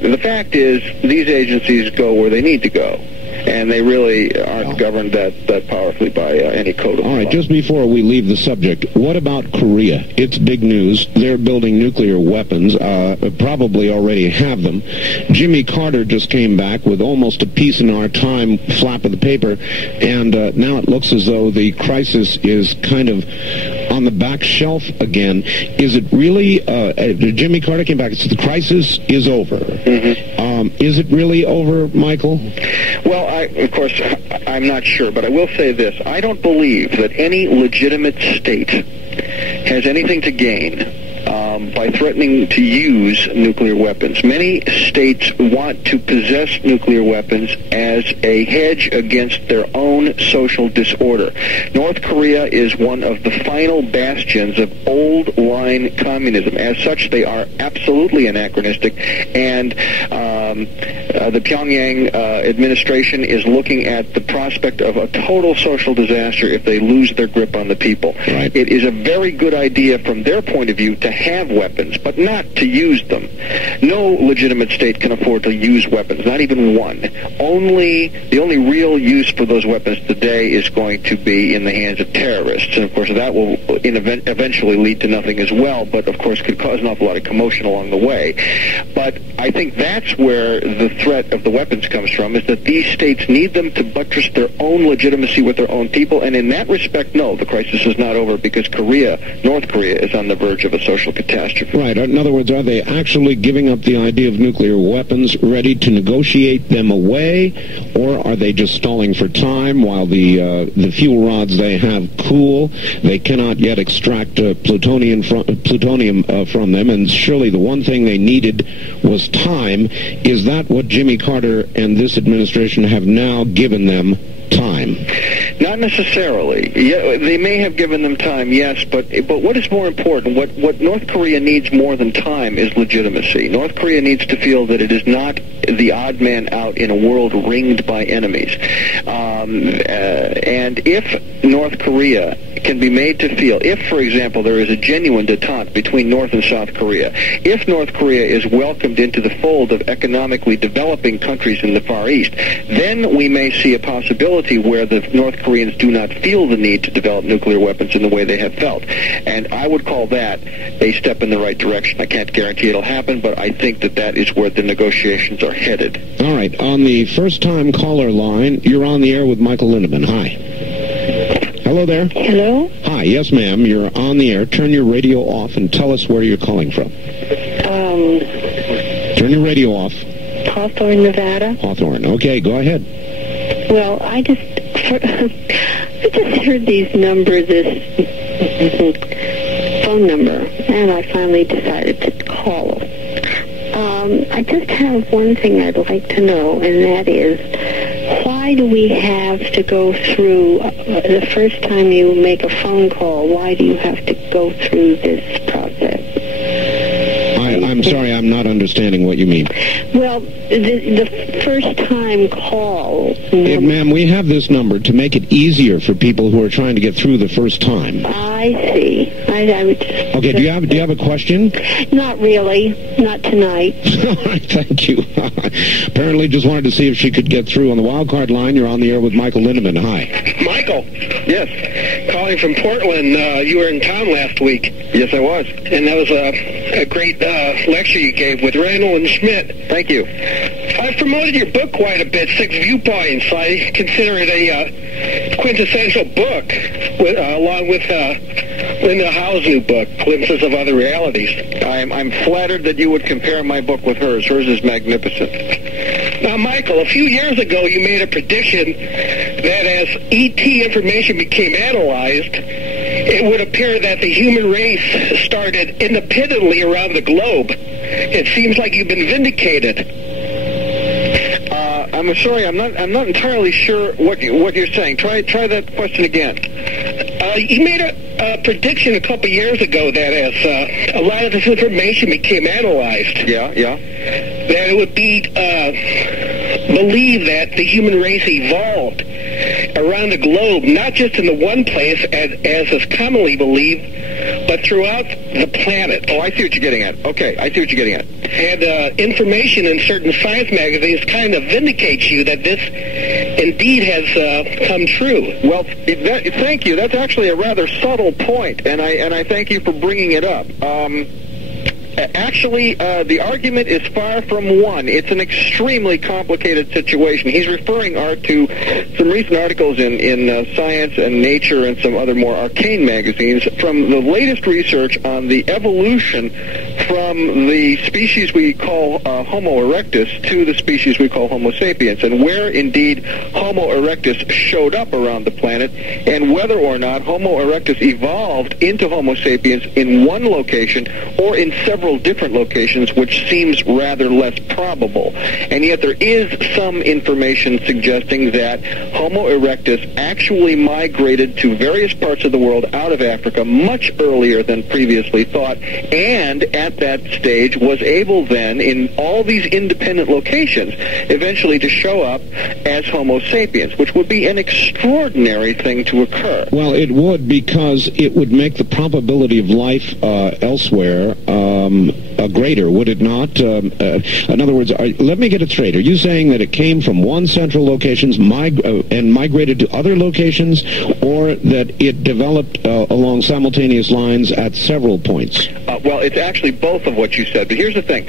the fact is, these agencies go where they need to go. And they really aren't governed that powerfully by any code of law. All right, just before we leave the subject, what about Korea? It's big news. They're building nuclear weapons, probably already have them. Jimmy Carter just came back with almost a peace in our time flap of the paper, and now it looks as though the crisis is kind of on the back shelf again. Is it really, Jimmy Carter came back and said the crisis is over. Is it really over, Michael? Well, of course, I'm not sure, but I will say this. I don't believe that any legitimate state has anything to gain by threatening to use nuclear weapons. Many states want to possess nuclear weapons as a hedge against their own social disorder. North Korea is one of the final bastions of old-line communism. As such, they are absolutely anachronistic, and the Pyongyang administration is looking at the prospect of a total social disaster if they lose their grip on the people. Right. It is a very good idea from their point of view to have weapons, but not to use them. No legitimate state can afford to use weapons, not even one. The only real use for those weapons today is going to be in the hands of terrorists. And, of course, that will eventually lead to nothing as well, but, of course, could cause an awful lot of commotion along the way. But I think that's where the threat of the weapons comes from, is that these states need them to buttress their own legitimacy with their own people, and in that respect, no, the crisis is not over because North Korea, is on the verge of a social catastrophe. Right. In other words, are they actually giving up the idea of nuclear weapons, ready to negotiate them away, or are they just stalling for time while the fuel rods they have cool? They cannot yet extract plutonium from them, and surely the one thing they needed was time. Is that what Jimmy Carter and this administration have now given them? Time? Not necessarily. Yeah, they may have given them time, yes, but what is more important, what North Korea needs more than time is legitimacy. North Korea needs to feel that it is not the odd man out in a world ringed by enemies. And if North Korea can be made to feel, if, for example, there is a genuine detente between North and South Korea, if North Korea is welcomed into the fold of economically developing countries in the Far East, then we may see a possibility where the North Koreans do not feel the need to develop nuclear weapons in the way they have felt. And I would call that a step in the right direction. I can't guarantee it'll happen, but I think that is where the negotiations are headed. All right. On the first-time caller line, you're on the air with Michael Lindemann. Hi. Hello there. Hello? Hi. Yes, ma'am. You're on the air. Turn your radio off and tell us where you're calling from. Turn your radio off. Hawthorne, Nevada. Hawthorne. Okay, go ahead. Well, I just heard these numbers, this phone number, and I finally decided to call. I just have one thing I'd like to know, and that is, why do we have to go through, the first time you make a phone call, why do you have to go through this process? I'm sorry, I'm not understanding what you mean. Well, the first-time call... Ma'am, we have this number to make it easier for people who are trying to get through the first time. I see. I would just... Okay, do you have a question? Not really. Not tonight. All right, thank you. Apparently just wanted to see if she could get through. On the wild card line, you're on the air with Michael Lindemann. Hi. Michael. Yes. Calling from Portland. You were in town last week. Yes, I was. And that was a great lecture you gave with Randall and Schmidt. Thank you. I've promoted your book quite a bit, 6 Viewpoints. I consider it a quintessential book, along with Linda Howe's new book, Glimpses of Other Realities. I'm flattered that you would compare my book with hers. Hers is magnificent. Now, Michael, a few years ago you made a prediction that as ET information became analyzed, it would appear that the human race started independently around the globe. It seems like you've been vindicated. I'm sorry, I'm not entirely sure what you're saying. Try that question again. You made a prediction a couple years ago that as a lot of this information became analyzed, that it would be believed that the human race evolved around the globe, not just in the one place as is commonly believed, but throughout the planet. Oh, I see what you're getting at. Okay, I see what you're getting at. And information in certain science magazines kind of vindicates you that this indeed has come true. Well, thank you. That's actually a rather subtle point, and I thank you for bringing it up. Actually, the argument is far from one. It's an extremely complicated situation. He's referring, Art, to some recent articles in Science and Nature and some other more arcane magazines from the latest research on the evolution from the species we call Homo erectus to the species we call Homo sapiens, and where indeed Homo erectus showed up around the planet, and whether or not Homo erectus evolved into Homo sapiens in one location or in several different locations, which seems rather less probable. And yet there is some information suggesting that Homo erectus actually migrated to various parts of the world out of Africa much earlier than previously thought, and at that stage was able then, in all these independent locations, eventually to show up as Homo sapiens, which would be an extraordinary thing to occur. Well, it would, because it would make the probability of life elsewhere greater, would it not? In other words, let me get it straight. Are you saying that it came from one central location and migrated to other locations, or that it developed along simultaneous lines at several points? Well, it's actually both of what you said. But here's the thing.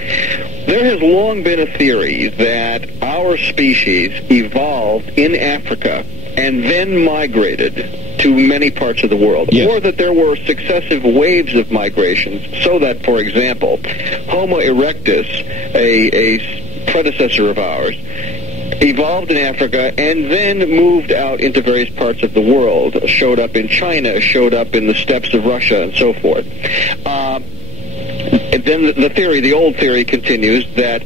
There has long been a theory that our species evolved in Africa and then migrated to many parts of the world, yes, or that there were successive waves of migrations, so that, for example, Homo erectus, a predecessor of ours, evolved in Africa and then moved out into various parts of the world, showed up in China, showed up in the steppes of Russia, and so forth. And then the old theory continues that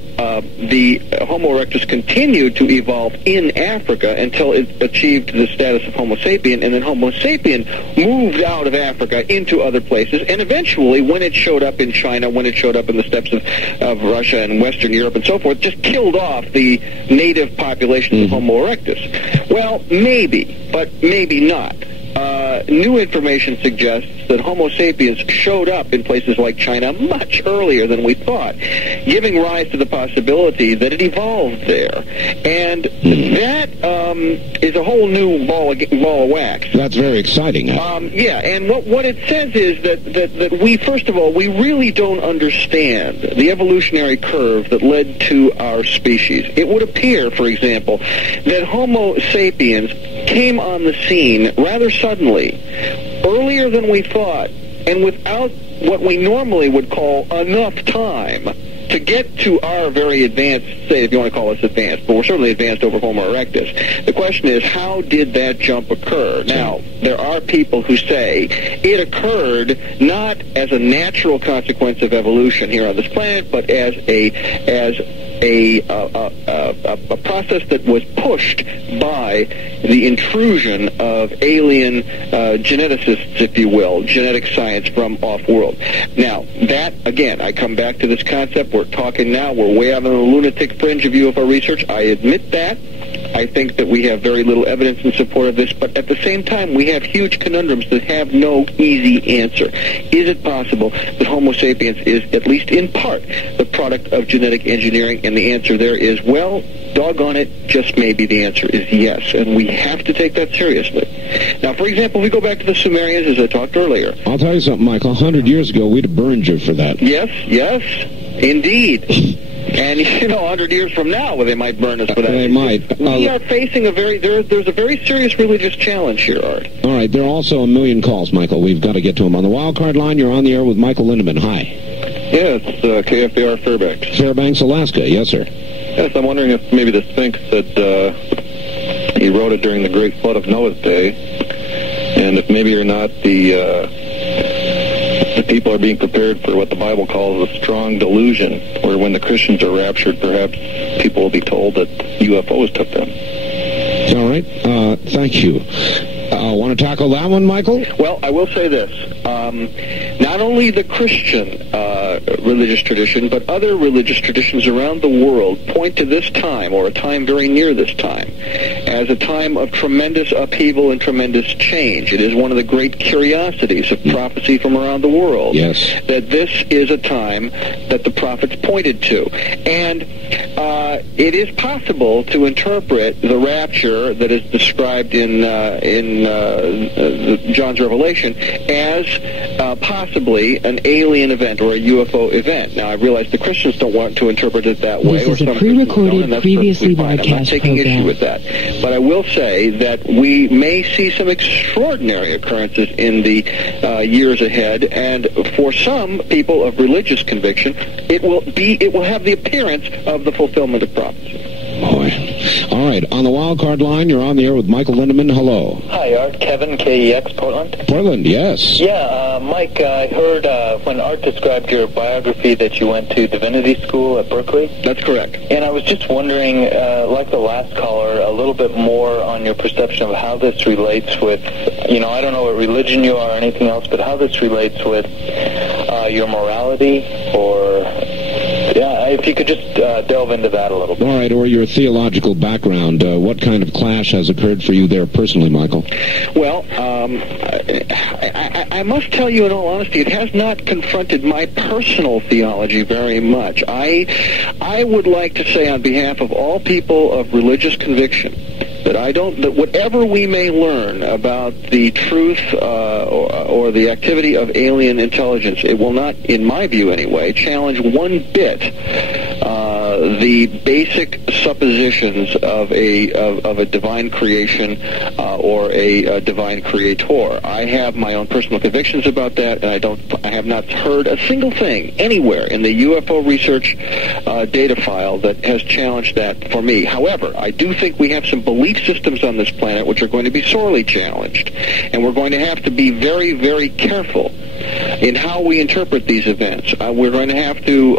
the Homo erectus continued to evolve in Africa until it achieved the status of Homo sapien, and then Homo sapien moved out of Africa into other places, and eventually, when it showed up in China, when it showed up in the steppes of Russia and Western Europe and so forth, just killed off the native populations of Homo erectus. Well, maybe, but maybe not. New information suggests that Homo sapiens showed up in places like China much earlier than we thought, giving rise to the possibility that it evolved there. And that is a whole new ball of wax. That's very exciting. Huh? Yeah, and what it says is that we, first of all, we really don't understand the evolutionary curve that led to our species. It would appear, for example, that Homo sapiens came on the scene rather suddenly, earlier than we thought, and without what we normally would call enough time to get to our very advanced state, if you want to call us advanced, but we're certainly advanced over Homo erectus. The question is, how did that jump occur? Now, there are people who say it occurred not as a natural consequence of evolution here on this planet, but as a process that was pushed by the intrusion of alien geneticists, if you will, genetic science from off-world. Now, that, again, I come back to this concept. We're talking now, we're way out on the lunatic fringe of UFO research. I admit that. I think that we have very little evidence in support of this, but at the same time, we have huge conundrums that have no easy answer. Is it possible that Homo sapiens is, at least in part, the product of genetic engineering? And the answer there is, well, doggone it, just maybe the answer is yes, and we have to take that seriously. Now, for example, if we go back to the Sumerians, as I talked earlier. I'll tell you something, Michael. 100 years ago, we'd have burned you for that. Yes, indeed. And, 100 years from now, well, they might burn us for that. They might. We are facing there's a very serious religious challenge here, Art. All right, there are also a million calls, Michael. We've got to get to them. On the wild card line, you're on the air with Michael Lindemann. Hi. Yeah, it's KFDR Fairbanks. Fairbanks, Alaska. Yes, sir. Yes, I'm wondering if maybe the Sphinx that he wrote it during the Great Flood of Noah's day, and if maybe or not the people are being prepared for what the Bible calls a strong delusion, where when the Christians are raptured, perhaps people will be told that UFOs took them. All right. Thank you. Want to tackle that one, Michael? Well, I will say this. Not only the Christian religious tradition, but other religious traditions around the world point to this time, or a time very near this time, as a time of tremendous upheaval and tremendous change. It is one of the great curiosities of prophecy from around the world. Yes. That this is a time that the prophets pointed to. And it is possible to interpret the rapture that is described in John's Revelation as possibly an alien event or a UFO event. Now, I realize the Christians don't want to interpret it that way. This is a pre-recorded, previously broadcast program. I'm not taking issue with that. But I will say that we may see some extraordinary occurrences in the years ahead, and for some people of religious conviction, it will have the appearance of the fulfillment of prophecy. Boy. All right, on the wild card line, you're on the air with Michael Lindemann. Hello. Hi, Art. Kevin, KEX, Portland. Portland, yes. Yeah, Mike, I heard when Art described your biography that you went to divinity school at Berkeley. That's correct. And I was just wondering, like the last caller, a little bit more on your perception of how this relates with, I don't know what religion you are or anything else, but how this relates with your morality or... Yeah, if you could just delve into that a little bit. All right, or your theological background. What kind of clash has occurred for you there personally, Michael? Well, I must tell you in all honesty, it has not confronted my personal theology very much. I would like to say on behalf of all people of religious conviction that whatever we may learn about the truth or the activity of alien intelligence, it will not, in my view anyway, challenge one bit the basic suppositions of a divine creation or a divine creator. I have my own personal convictions about that, and I have not heard a single thing anywhere in the UFO research data file that has challenged that for me. However, I do think we have some belief systems on this planet which are going to be sorely challenged, and we're going to have to be very, very careful in how we interpret these events. We're going to have to,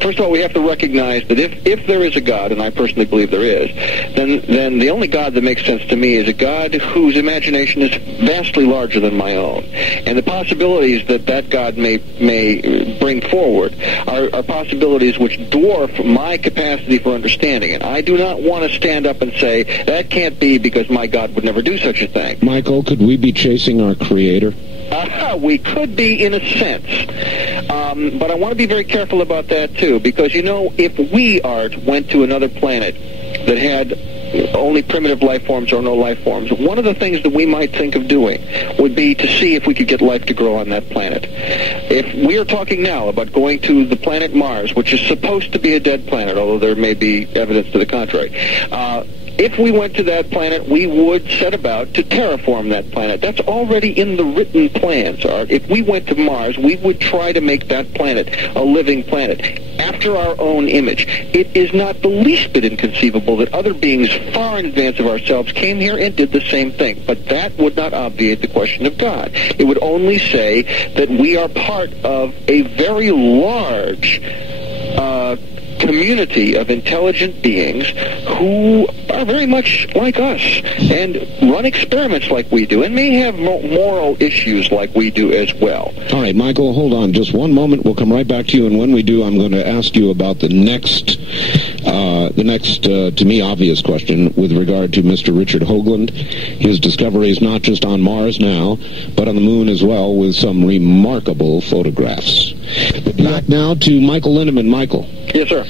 first of all, we have to recognize that if there is a God, and I personally believe there is, then the only God that makes sense to me is a God whose imagination is vastly larger than my own. And the possibilities that God may bring forward are possibilities which dwarf my capacity for understanding. And I do not want to stand up and say, that can't be because my God would never do such a thing. Michael, could we be chasing our Creator? We could be in a sense. But I want to be very careful about that, too, because, if we, Art, went to another planet that had only primitive life forms or no life forms, one of the things that we might think of doing would be to see if we could get life to grow on that planet. If we are talking now about going to the planet Mars, which is supposed to be a dead planet, although there may be evidence to the contrary, if we went to that planet, we would set about to terraform that planet. That's already in the written plans, Art. If we went to Mars, we would try to make that planet a living planet after our own image. It is not the least bit inconceivable that other beings far in advance of ourselves came here and did the same thing. But that would not obviate the question of God. It would only say that we are part of a very large community of intelligent beings who are very much like us and run experiments like we do and may have moral issues like we do as well. All right, Michael, hold on just one moment. We'll come right back to you, and when we do, I'm going to ask you about the next, to me, obvious question with regard to Mr. Richard Hoagland. His discoveries not just on Mars now, but on the moon as well, with some remarkable photographs. Back now to Michael Lindemann. Michael. Yes, sir.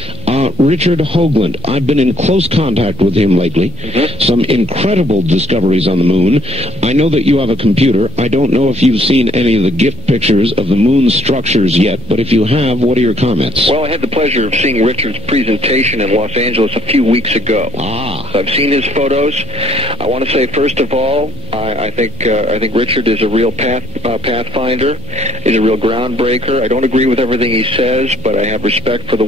Richard Hoagland, I've been in close contact with him lately. Mm-hmm. Some incredible discoveries on the moon. I know that you have a computer. I don't know if you've seen any of the gift pictures of the moon structures yet, but if you have, what are your comments? Well, I had the pleasure of seeing Richard's presentation in Los Angeles a few weeks ago. So I've seen his photos. I want to say, first of all, I think Richard is a real pathfinder. He's a real groundbreaker. I don't agree with everything he says, but I have respect for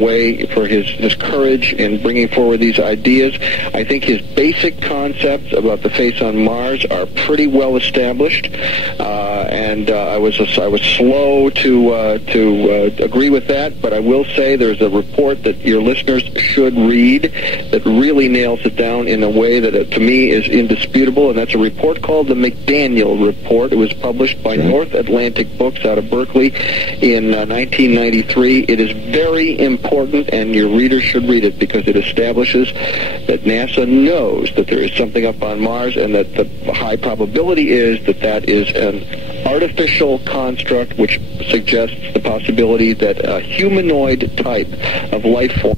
his courage in bringing forward these ideas. I think his basic concepts about the face on Mars are pretty well established, and I was slow to agree with that. But I will say there's a report that your listeners should read that really nails it down in a way that to me is indisputable, and that's a report called the McDaniel Report. It was published by North Atlantic Books out of Berkeley in 1993. It is very important, and your readers should read it because it establishes that NASA knows that there is something up on Mars, and that the high probability is that is an artificial construct which suggests the possibility that a humanoid type of life form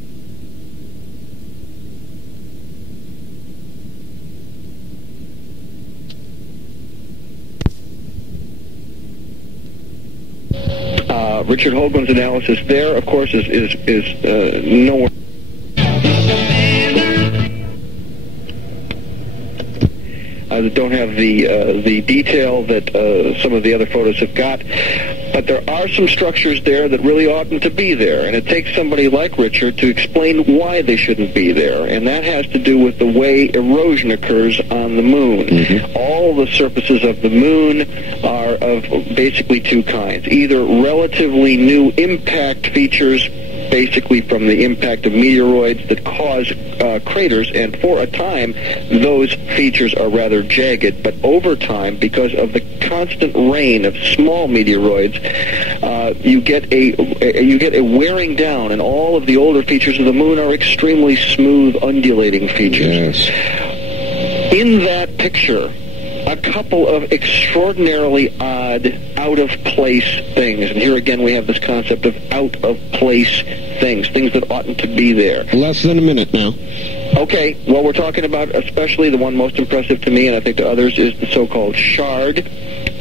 Richard Hoagland's analysis there, of course, is nowhere. That don't have the detail that some of the other photos have got. But there are some structures there that really oughtn't to be there, and it takes somebody like Richard to explain why they shouldn't be there, and that has to do with the way erosion occurs on the moon. Mm-hmm. All the surfaces of the moon are of basically two kinds, either relatively new impact features basically from the impact of meteoroids that cause craters, and for a time those features are rather jagged, but over time, because of the constant rain of small meteoroids, you get a wearing down, and all of the older features of the moon are extremely smooth, undulating features. Yes. In that picture, a couple of extraordinarily odd, out-of-place things. And here again we have this concept of out-of-place things that oughtn't to be there. Less than a minute now. Okay, well, we're talking about especially the one most impressive to me, and I think to others, is the so-called shard,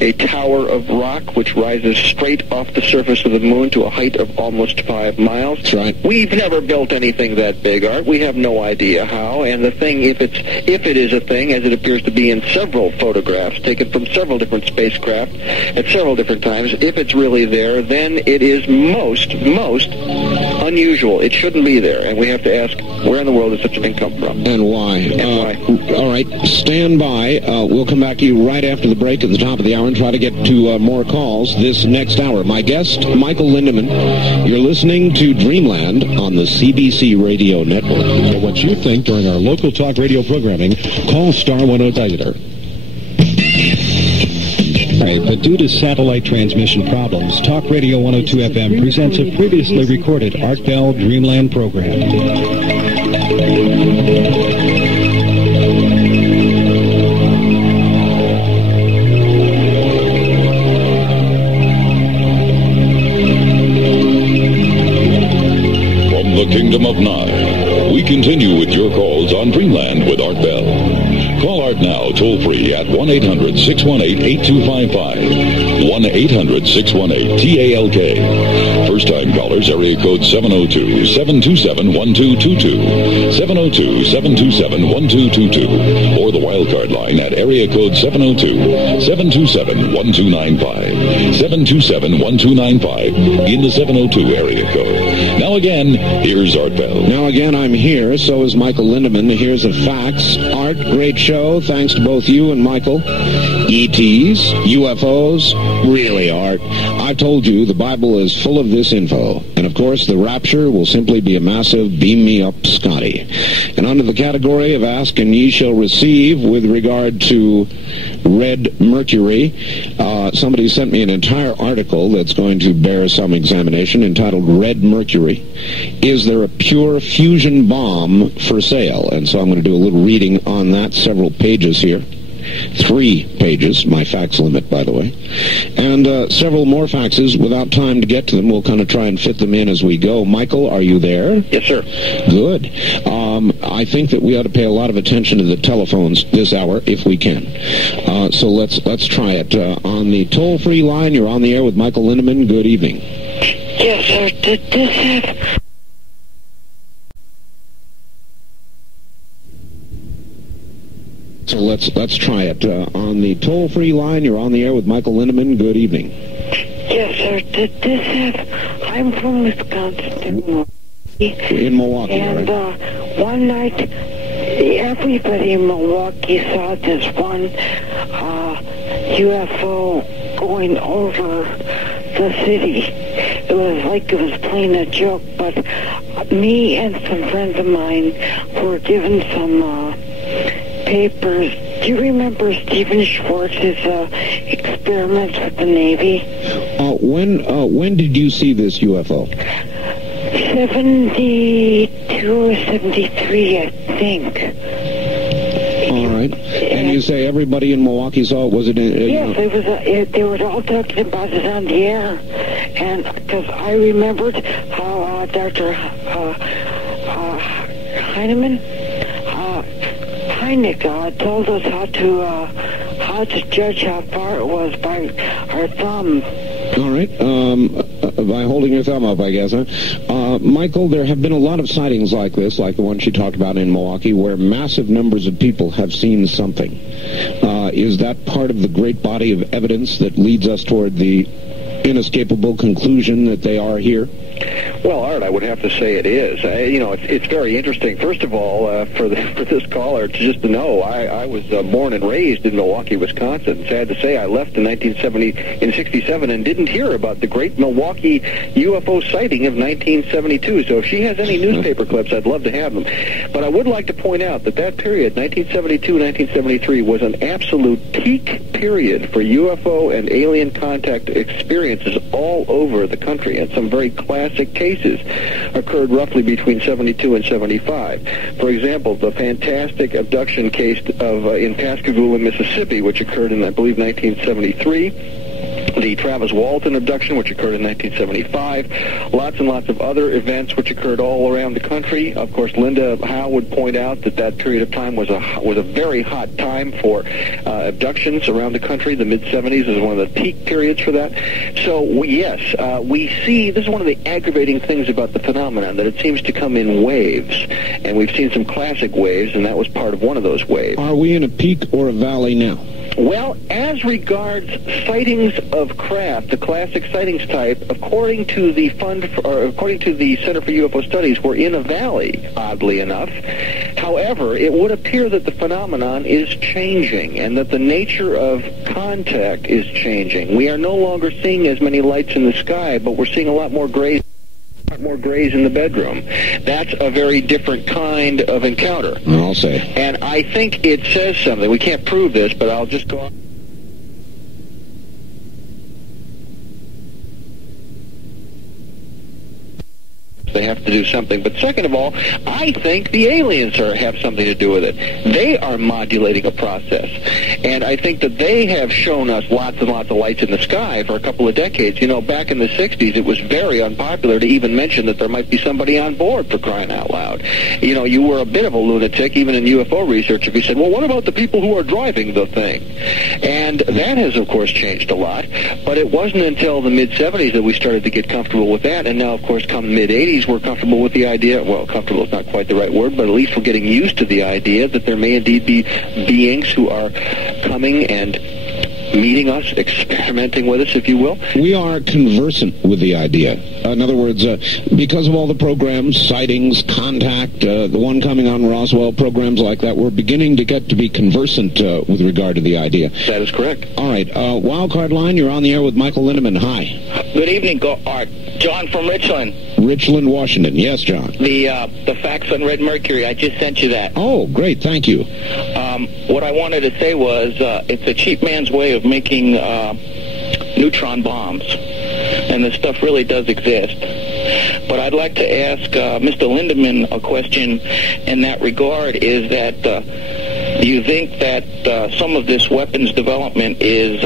a tower of rock which rises straight off the surface of the moon to a height of almost 5 miles. That's right. We've never built anything that big, Art. We have no idea how, and the thing, if it is a thing, as it appears to be in several photographs taken from several different spacecraft at several different times, if it's really there, then it is most unusual. It shouldn't be there, and we have to ask, where in the world does such a thing come from? And why? All right, stand by. We'll come back to you right after the break at the top of the hour and try to get to more calls this next hour. My guest, Michael Lindemann. You're listening to Dreamland on the CBC Radio Network. For what you think during our local talk radio programming, call star 108. Right, but due to satellite transmission problems, Talk Radio 102 FM presents a previously recorded Art Bell Dreamland program. The Kingdom of Nine. We continue with your calls on Dreamland with Art Bell. Call Art now, toll-free at 1-800-618-8255. 1-800-618-TALK. First-time callers, area code 702-727-1222. 702-727-1222. Or the wildcard line at area code 702-727-1295. 727-1295 in the 702 area code. Now again, here's Art Bell. Now again, I'm here. So is Michael Lindemann. Here's the facts. Art, great show. Thanks to both you and Michael. ETs, UFOs, really, Art. I've told you the Bible is full of this info. And of course, the rapture will simply be a massive beam me up Scotty. And under the category of ask and ye shall receive with regard to red mercury, somebody sent me an entire article that's going to bear some examination entitled Red Mercury. Is there a pure fusion bomb for sale? And so I'm going to do a little reading on that, several pages here. 3 pages, my fax limit, by the way. And several more faxes. Without time to get to them, we'll kind of try and fit them in as we go. Michael, are you there? Yes, sir. Good. I think that we ought to pay a lot of attention to the telephones this hour, if we can. So let's try it. On the toll-free line, you're on the air with Michael Lindemann. Good evening. Yes, sir. Did this have... So let's try it. On the toll-free line, you're on the air with Michael Lindemann. Good evening. Yes, sir. Did this have... I'm from Wisconsin. In Milwaukee, and one night, everybody in Milwaukee saw this one UFO going over the city. It was like it was playing a joke, but me and some friends of mine were given some papers. Do you remember Stephen Schwartz's experiments with the Navy? When did you see this UFO? 72 or 73, I think. All right. And you say everybody in Milwaukee saw it? Was it? Yes, it was. They were all talking about it on the air, and because I remembered how Dr. Heineck told us how to judge how far it was by our thumb. All right. By holding your thumb up, I guess, huh? Michael, there have been a lot of sightings like this, like the one she talked about in Milwaukee, where massive numbers of people have seen something. Is that part of the great body of evidence that leads us toward the inescapable conclusion that they are here? Well, Art, I would have to say it is. It's very interesting. First of all, for this caller, just to know, I was born and raised in Milwaukee, Wisconsin. Sad to say, I left in 1967 and didn't hear about the great Milwaukee UFO sighting of 1972. So if she has any newspaper clips, I'd love to have them. But I would like to point out that period, 1972, 1973, was an absolute peak period for UFO and alien contact experiences all over the country, and some very classic cases occurred roughly between 72 and 75. For example, the fantastic abduction case in Pascagoula, Mississippi, which occurred in, I believe, 1973. The Travis Walton abduction, which occurred in 1975. Lots and lots of other events which occurred all around the country. Of course, Linda Howe would point out that period of time was a very hot time for abductions around the country. The mid-'70s is one of the peak periods for that. So, yes, we see, this is one of the aggravating things about the phenomenon, that it seems to come in waves. And we've seen some classic waves, and that was part of one of those waves. Are we in a peak or a valley now? Well, as regards sightings of craft, the classic sightings type, according to the Center for UFO Studies, we're in a valley, oddly enough. However, it would appear that the phenomenon is changing and that the nature of contact is changing. We are no longer seeing as many lights in the sky, but we're seeing a lot more grays in the bedroom. That's a very different kind of encounter. I'll say. And I think it says something. We can't prove this, but I'll just go on. They have to do something. But second of all, I think the aliens have something to do with it. They are modulating a process. And I think that they have shown us lots and lots of lights in the sky for a couple of decades. You know, back in the 60s, it was very unpopular to even mention that there might be somebody on board, for crying out loud. You know, you were a bit of a lunatic, even in UFO research, if you said, well, what about the people who are driving the thing? And that has, of course, changed a lot. But it wasn't until the mid-'70s that we started to get comfortable with that. And now, of course, come the mid-'80s, we're comfortable with the idea, well, comfortable is not quite the right word, but at least we're getting used to the idea that there may indeed be beings who are coming and meeting us, experimenting with us, if you will. We are conversant with the idea. In other words, because of all the programs, sightings, contact, the one coming on Roswell, programs like that, we're beginning to get to be conversant with regard to the idea. That is correct. All right. Wildcard line, you're on the air with Michael Lindemann. Hi. Good evening, Art. John from Richland. Richland, Washington. Yes, John. The facts on Red Mercury, I just sent you that. Oh, great. Thank you. What I wanted to say was it's a cheap man's way of making neutron bombs. And the stuff really does exist. But I'd like to ask Mr. Lindemann a question in that regard, is that do you think that some of this weapons development is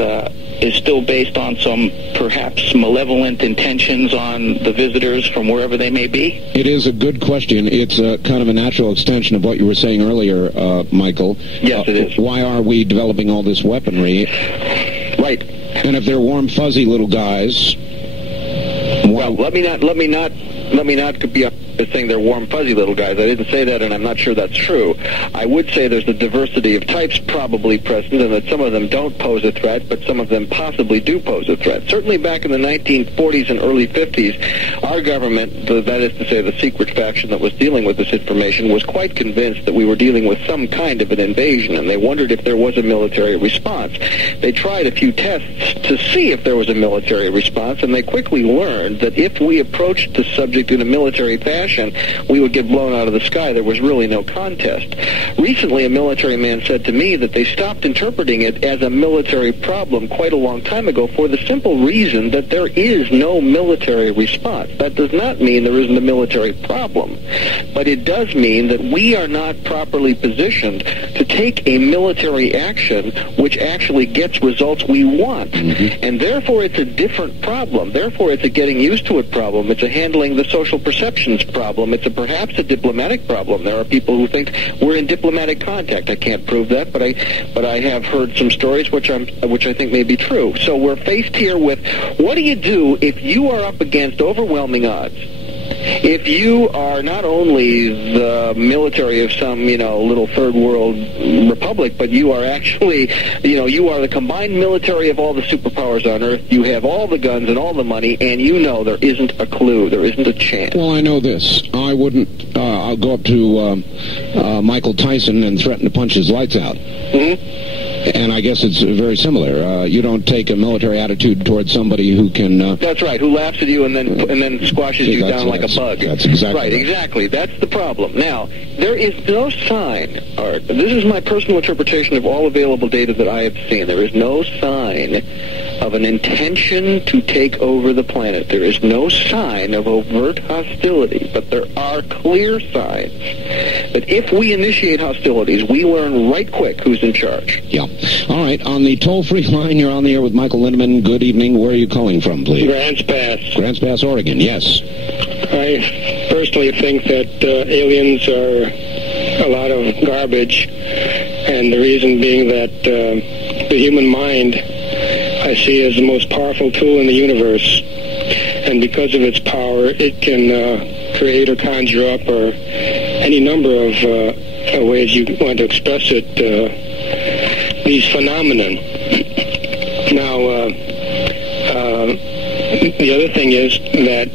still based on some perhaps malevolent intentions on the visitors from wherever they may be? It is a good question. It's kind of a natural extension of what you were saying earlier, Michael. Yes, it is. Why are we developing all this weaponry? Right. And if they're warm, fuzzy little guys... Well, let me not be up saying they're warm, fuzzy little guys. I didn't say that, and I'm not sure that's true. I would say there's a diversity of types probably present, and that some of them don't pose a threat, but some of them possibly do pose a threat. Certainly back in the 1940s and early 50s, our government, that is to say the secret faction that was dealing with this information, was quite convinced that we were dealing with some kind of an invasion, and they wondered if there was a military response. They tried a few tests to see if there was a military response, and they quickly learned that if we approached the subject in a military fashion, we would get blown out of the sky. There was really no contest. Recently, a military man said to me that they stopped interpreting it as a military problem quite a long time ago for the simple reason that there is no military response. That does not mean there isn't a military problem, but it does mean that we are not properly positioned to take a military action which actually gets results we want. And therefore, it's a different problem. Therefore, it's a getting used to it problem. It's a handling the social perceptions problem. It's perhaps a diplomatic problem. There are people who think we're in diplomatic contact. I can't prove that, but I have heard some stories which I think may be true. So we're faced here with, what do you do if you are up against overwhelming odds if you are not only the military of some, little third world republic, but you are actually, you are the combined military of all the superpowers on Earth. You have all the guns and all the money, and there isn't a clue. There isn't a chance. Well, I know this. I wouldn't I'll go up to Michael Tyson and threaten to punch his lights out. Mm-hmm. And I guess it's very similar. You don't take a military attitude towards somebody who can... That's right, who laughs at you and then squashes you down like a bug. That's exactly right. Exactly. That's the problem. Now, there is no sign, Art, this is my personal interpretation of all available data that I have seen, there is no sign of an intention to take over the planet. There is no sign of overt hostility, but there are clear signs that if we initiate hostilities, we learn right quick who's in charge. Yeah. All right. On the toll-free line, you're on the air with Michael Lindemann. Good evening. Where are you calling from, please? Grants Pass. Grants Pass, Oregon. Yes. I personally think that aliens are a lot of garbage, and the reason being that the human mind I see as the most powerful tool in the universe, and because of its power, it can create or conjure up or any number of ways you want to express it, these phenomenon. Now, the other thing is that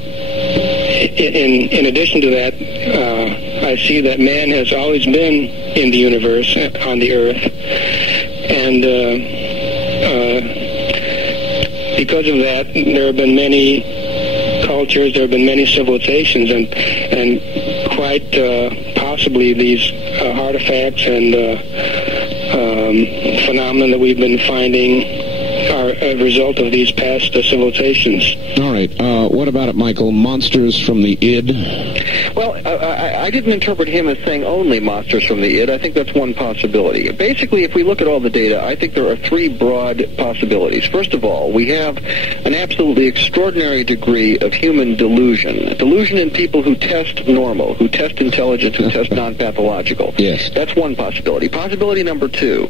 in addition to that, I see that man has always been in the universe, on the earth, and because of that, there have been many cultures, there have been many civilizations, and quite possibly these artifacts and phenomena that we've been finding are a result of these past civilizations. All right. What about it, Michael? Monsters from the id? Well, I didn't interpret him as saying only monsters from the id. I think that's one possibility. Basically, if we look at all the data, I think there are three broad possibilities. First of all, we have an absolutely extraordinary degree of human delusion. Delusion in people who test normal, who test intelligence, who test non-pathological. Yes. That's one possibility. Possibility number two,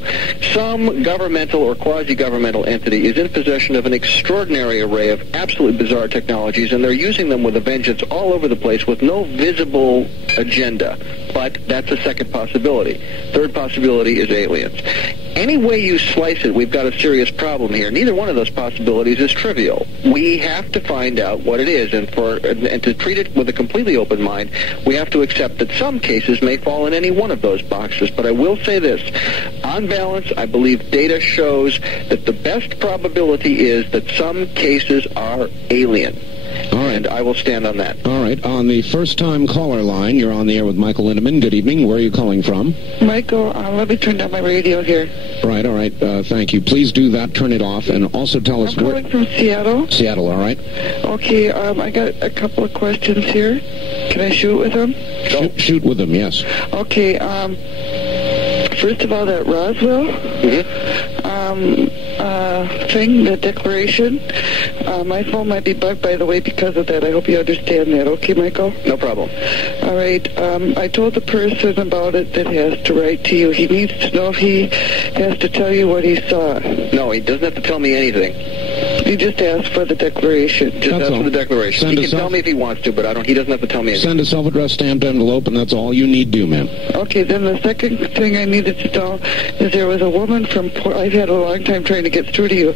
some governmental or quasi-governmental entity is in possession of an extraordinary array of absolutely bizarre technologies, and they're using them with a vengeance all over the place with no visible agenda. But that's a second possibility. Third possibility is aliens. Any way you slice it, we've got a serious problem here. Neither one of those possibilities is trivial. We have to find out what it is, and to treat it with a completely open mind, we have to accept that some cases may fall in any one of those boxes. But I will say this. On balance, I believe data shows that the best probability is that some cases are alien. All right. And I will stand on that. All right. On the first-time caller line, you're on the air with Michael Lindemann. Good evening. Where are you calling from? Michael, let me turn down my radio here. All right. Thank you. Please do that. Turn it off. And also tell us I'm calling from Seattle. Seattle, all right. Okay, I got a couple of questions here. Can I shoot with them? Shoot with them, yes. Okay, first of all, that Roswell thing, the declaration, my phone might be bugged, by the way, because of that. I hope you understand that. Okay, Michael? No problem. All right. I told the person about it that has to write to you. He needs to know if he has to tell you what he saw. No, he doesn't have to tell me anything. He just asked for the declaration. Just ask for the declaration. He can tell me if he wants to, but he doesn't have to tell me anything. Send a self-addressed stamped envelope, and that's all you need to do, ma'am. Okay, then the second thing I needed to know is there was a woman from I've had a long time trying to get through to you.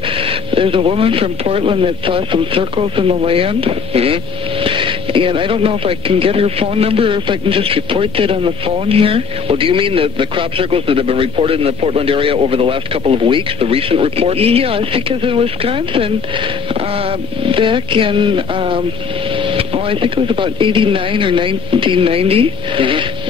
There's a woman from Portland that saw some circles in the land. Mm-hmm. And I don't know if I can get her phone number or if I can just report that on the phone here. Well, do you mean the crop circles that have been reported in the Portland area over the last couple of weeks, the recent reports? Yes, because in Wisconsin, back in, I think it was about 89 or 1990,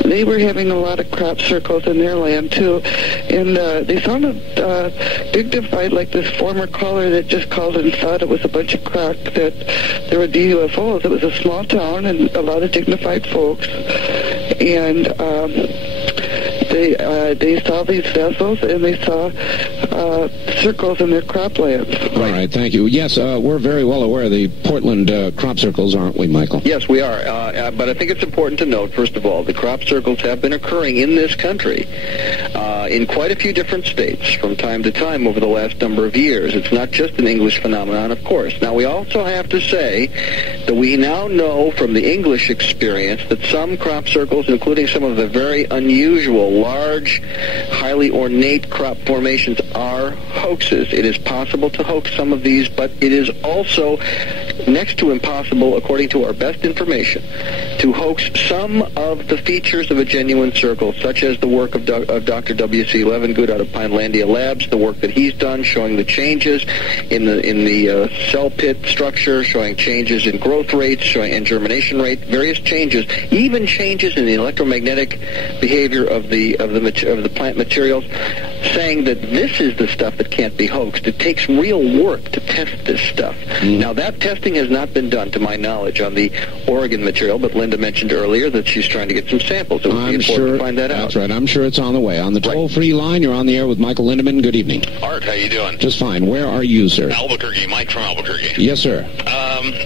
they were having a lot of crop circles in their land, too. And they found a dignified, like this former caller that just called and thought it was a bunch of crock, that there were UFOs. It was a small town and a lot of dignified folks. And they saw these vessels and they saw circles in their croplands. All right, thank you. Yes, we're very well aware of the Portland crop circles, aren't we, Michael? Yes, we are. But I think it's important to note, first of all, the crop circles have been occurring in this country in quite a few different states from time to time over the last number of years. It's not just an English phenomenon, of course. Now, we also have to say that we now know from the English experience that some crop circles, including some of the very unusual, large, highly ornate crop formations, are hoaxes. It is possible to hoax some of these, but it is also next to impossible, according to our best information, to hoax some of the features of a genuine circle, such as the work of Dr. W.C. Levengood out of Pinelandia Labs, the work that he's done showing the changes in the cell pit structure, showing changes in growth rates, showing in germination rate, various changes, even changes in the electromagnetic behavior of the plant materials, saying that this is the stuff that can't be hoaxed. It takes real work to test this stuff. Now, that testing has not been done, to my knowledge, on the Oregon material, but Linda mentioned earlier that she's trying to get some samples. It would be important to find that out. That's right. I'm sure it's on the way. On the toll-free line, you're on the air with Michael Lindemann. Good evening. Art, how you doing? Just fine. Where are you, sir? Albuquerque. Mike from Albuquerque. Yes, sir.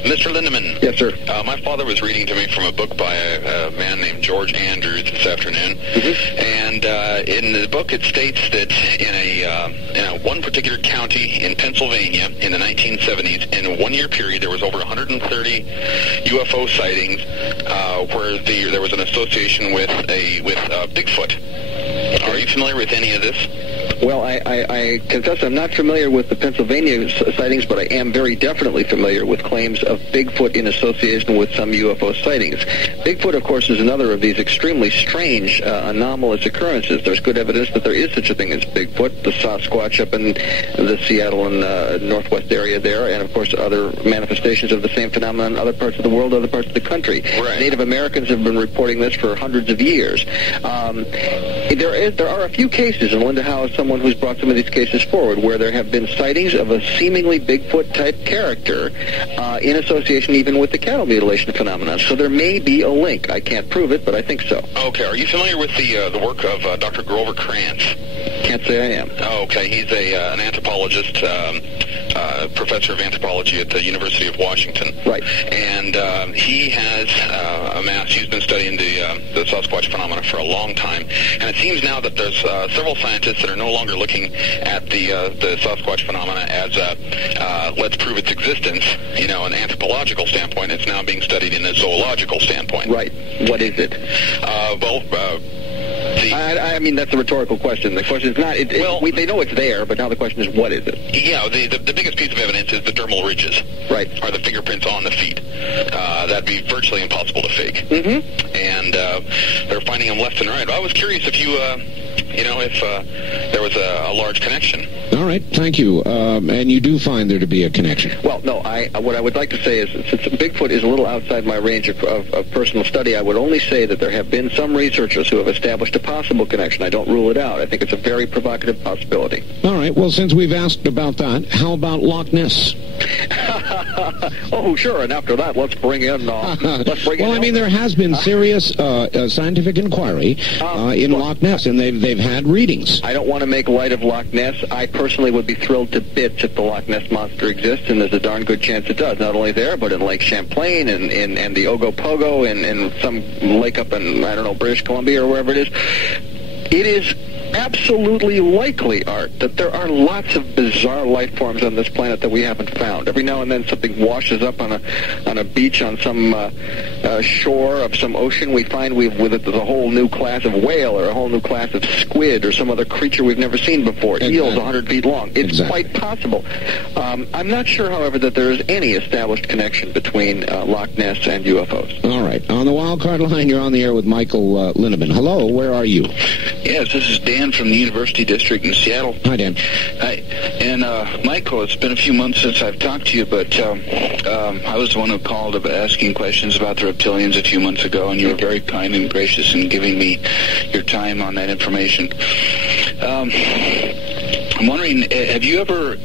Mr. Lindemann. Yes, sir. My father was reading to me from a book by a man named George Andrews this afternoon, and in the book it states that in a one particular county in Pennsylvania in the 1970s, in a one-year period, there was over 130 UFO sightings where there was an association with Bigfoot. Are you familiar with any of this? Well, I confess I'm not familiar with the Pennsylvania sightings, but I am very definitely familiar with claims of Bigfoot in association with some UFO sightings. Bigfoot, of course, is another of these extremely strange, anomalous occurrences. There's good evidence that there is such a thing as Bigfoot, the Sasquatch up in the Seattle and northwest area there, and, of course, other manifestations of the same phenomenon in other parts of the world, other parts of the country. Right. Native Americans have been reporting this for hundreds of years. There are a few cases, and Linda Howe is someone who's brought some of these cases forward, where there have been sightings of a seemingly Bigfoot-type character in association even with the cattle mutilation phenomenon. So there may be a link. I can't prove it, but I think so. Okay. Are you familiar with the work of Dr. Grover Krantz? Can't say I am. Oh, okay. He's an anthropologist, professor of anthropology at the University of Washington. Right. And he has amassed, he's been studying the Sasquatch phenomena for a long time. And it seems now that there's several scientists that are no longer looking at the Sasquatch phenomena as let's prove its existence, an anthropological standpoint. It's now being studied in a zoological standpoint. Right. What is it? I mean, that's a rhetorical question. The question is not, they know it's there, but now the question is, what is it? Yeah, the biggest piece of evidence is the dermal ridges. Right. Are the fingerprints on the feet. That'd be virtually impossible to fake. Mm-hmm. And they're finding them left and right. I was curious if you, if there was a large connection. All right, thank you. And you do find there to be a connection. Well, no, what I would like to say is, since Bigfoot is a little outside my range of personal study, I would only say that there have been some researchers who have established a possible connection. I don't rule it out. I think it's a very provocative possibility. All right, well, since we've asked about that, how about Loch Ness? Oh, sure, and after that, let's bring in... Well, I mean, there has been serious scientific inquiry in Loch Ness, and they've had readings. I don't want to make light of Loch Ness. I personally would be thrilled to bits if the Loch Ness Monster exists, and there's a darn good chance it does. Not only there, but in Lake Champlain and the Ogopogo and some lake up in, I don't know, British Columbia or wherever it is. It is absolutely likely, Art, that there are lots of bizarre life forms on this planet that we haven't found. Every now and then something washes up on a beach on some shore of some ocean. We find with it there's a whole new class of whale or a whole new class of squid or some other creature we've never seen before. Exactly. Eels 100 feet long. It's quite possible. I'm not sure, however, that there is any established connection between Loch Ness and UFOs. All right. On the wild card line, you're on the air with Michael Lindemann. Hello, where are you? Yes, this is Dan from the University District in Seattle. Hi, Dan. Hi. And, Michael, it's been a few months since I've talked to you, but I was the one who called asking questions about the reptilians a few months ago, and you were very kind and gracious in giving me your time on that information. I'm wondering, have you ever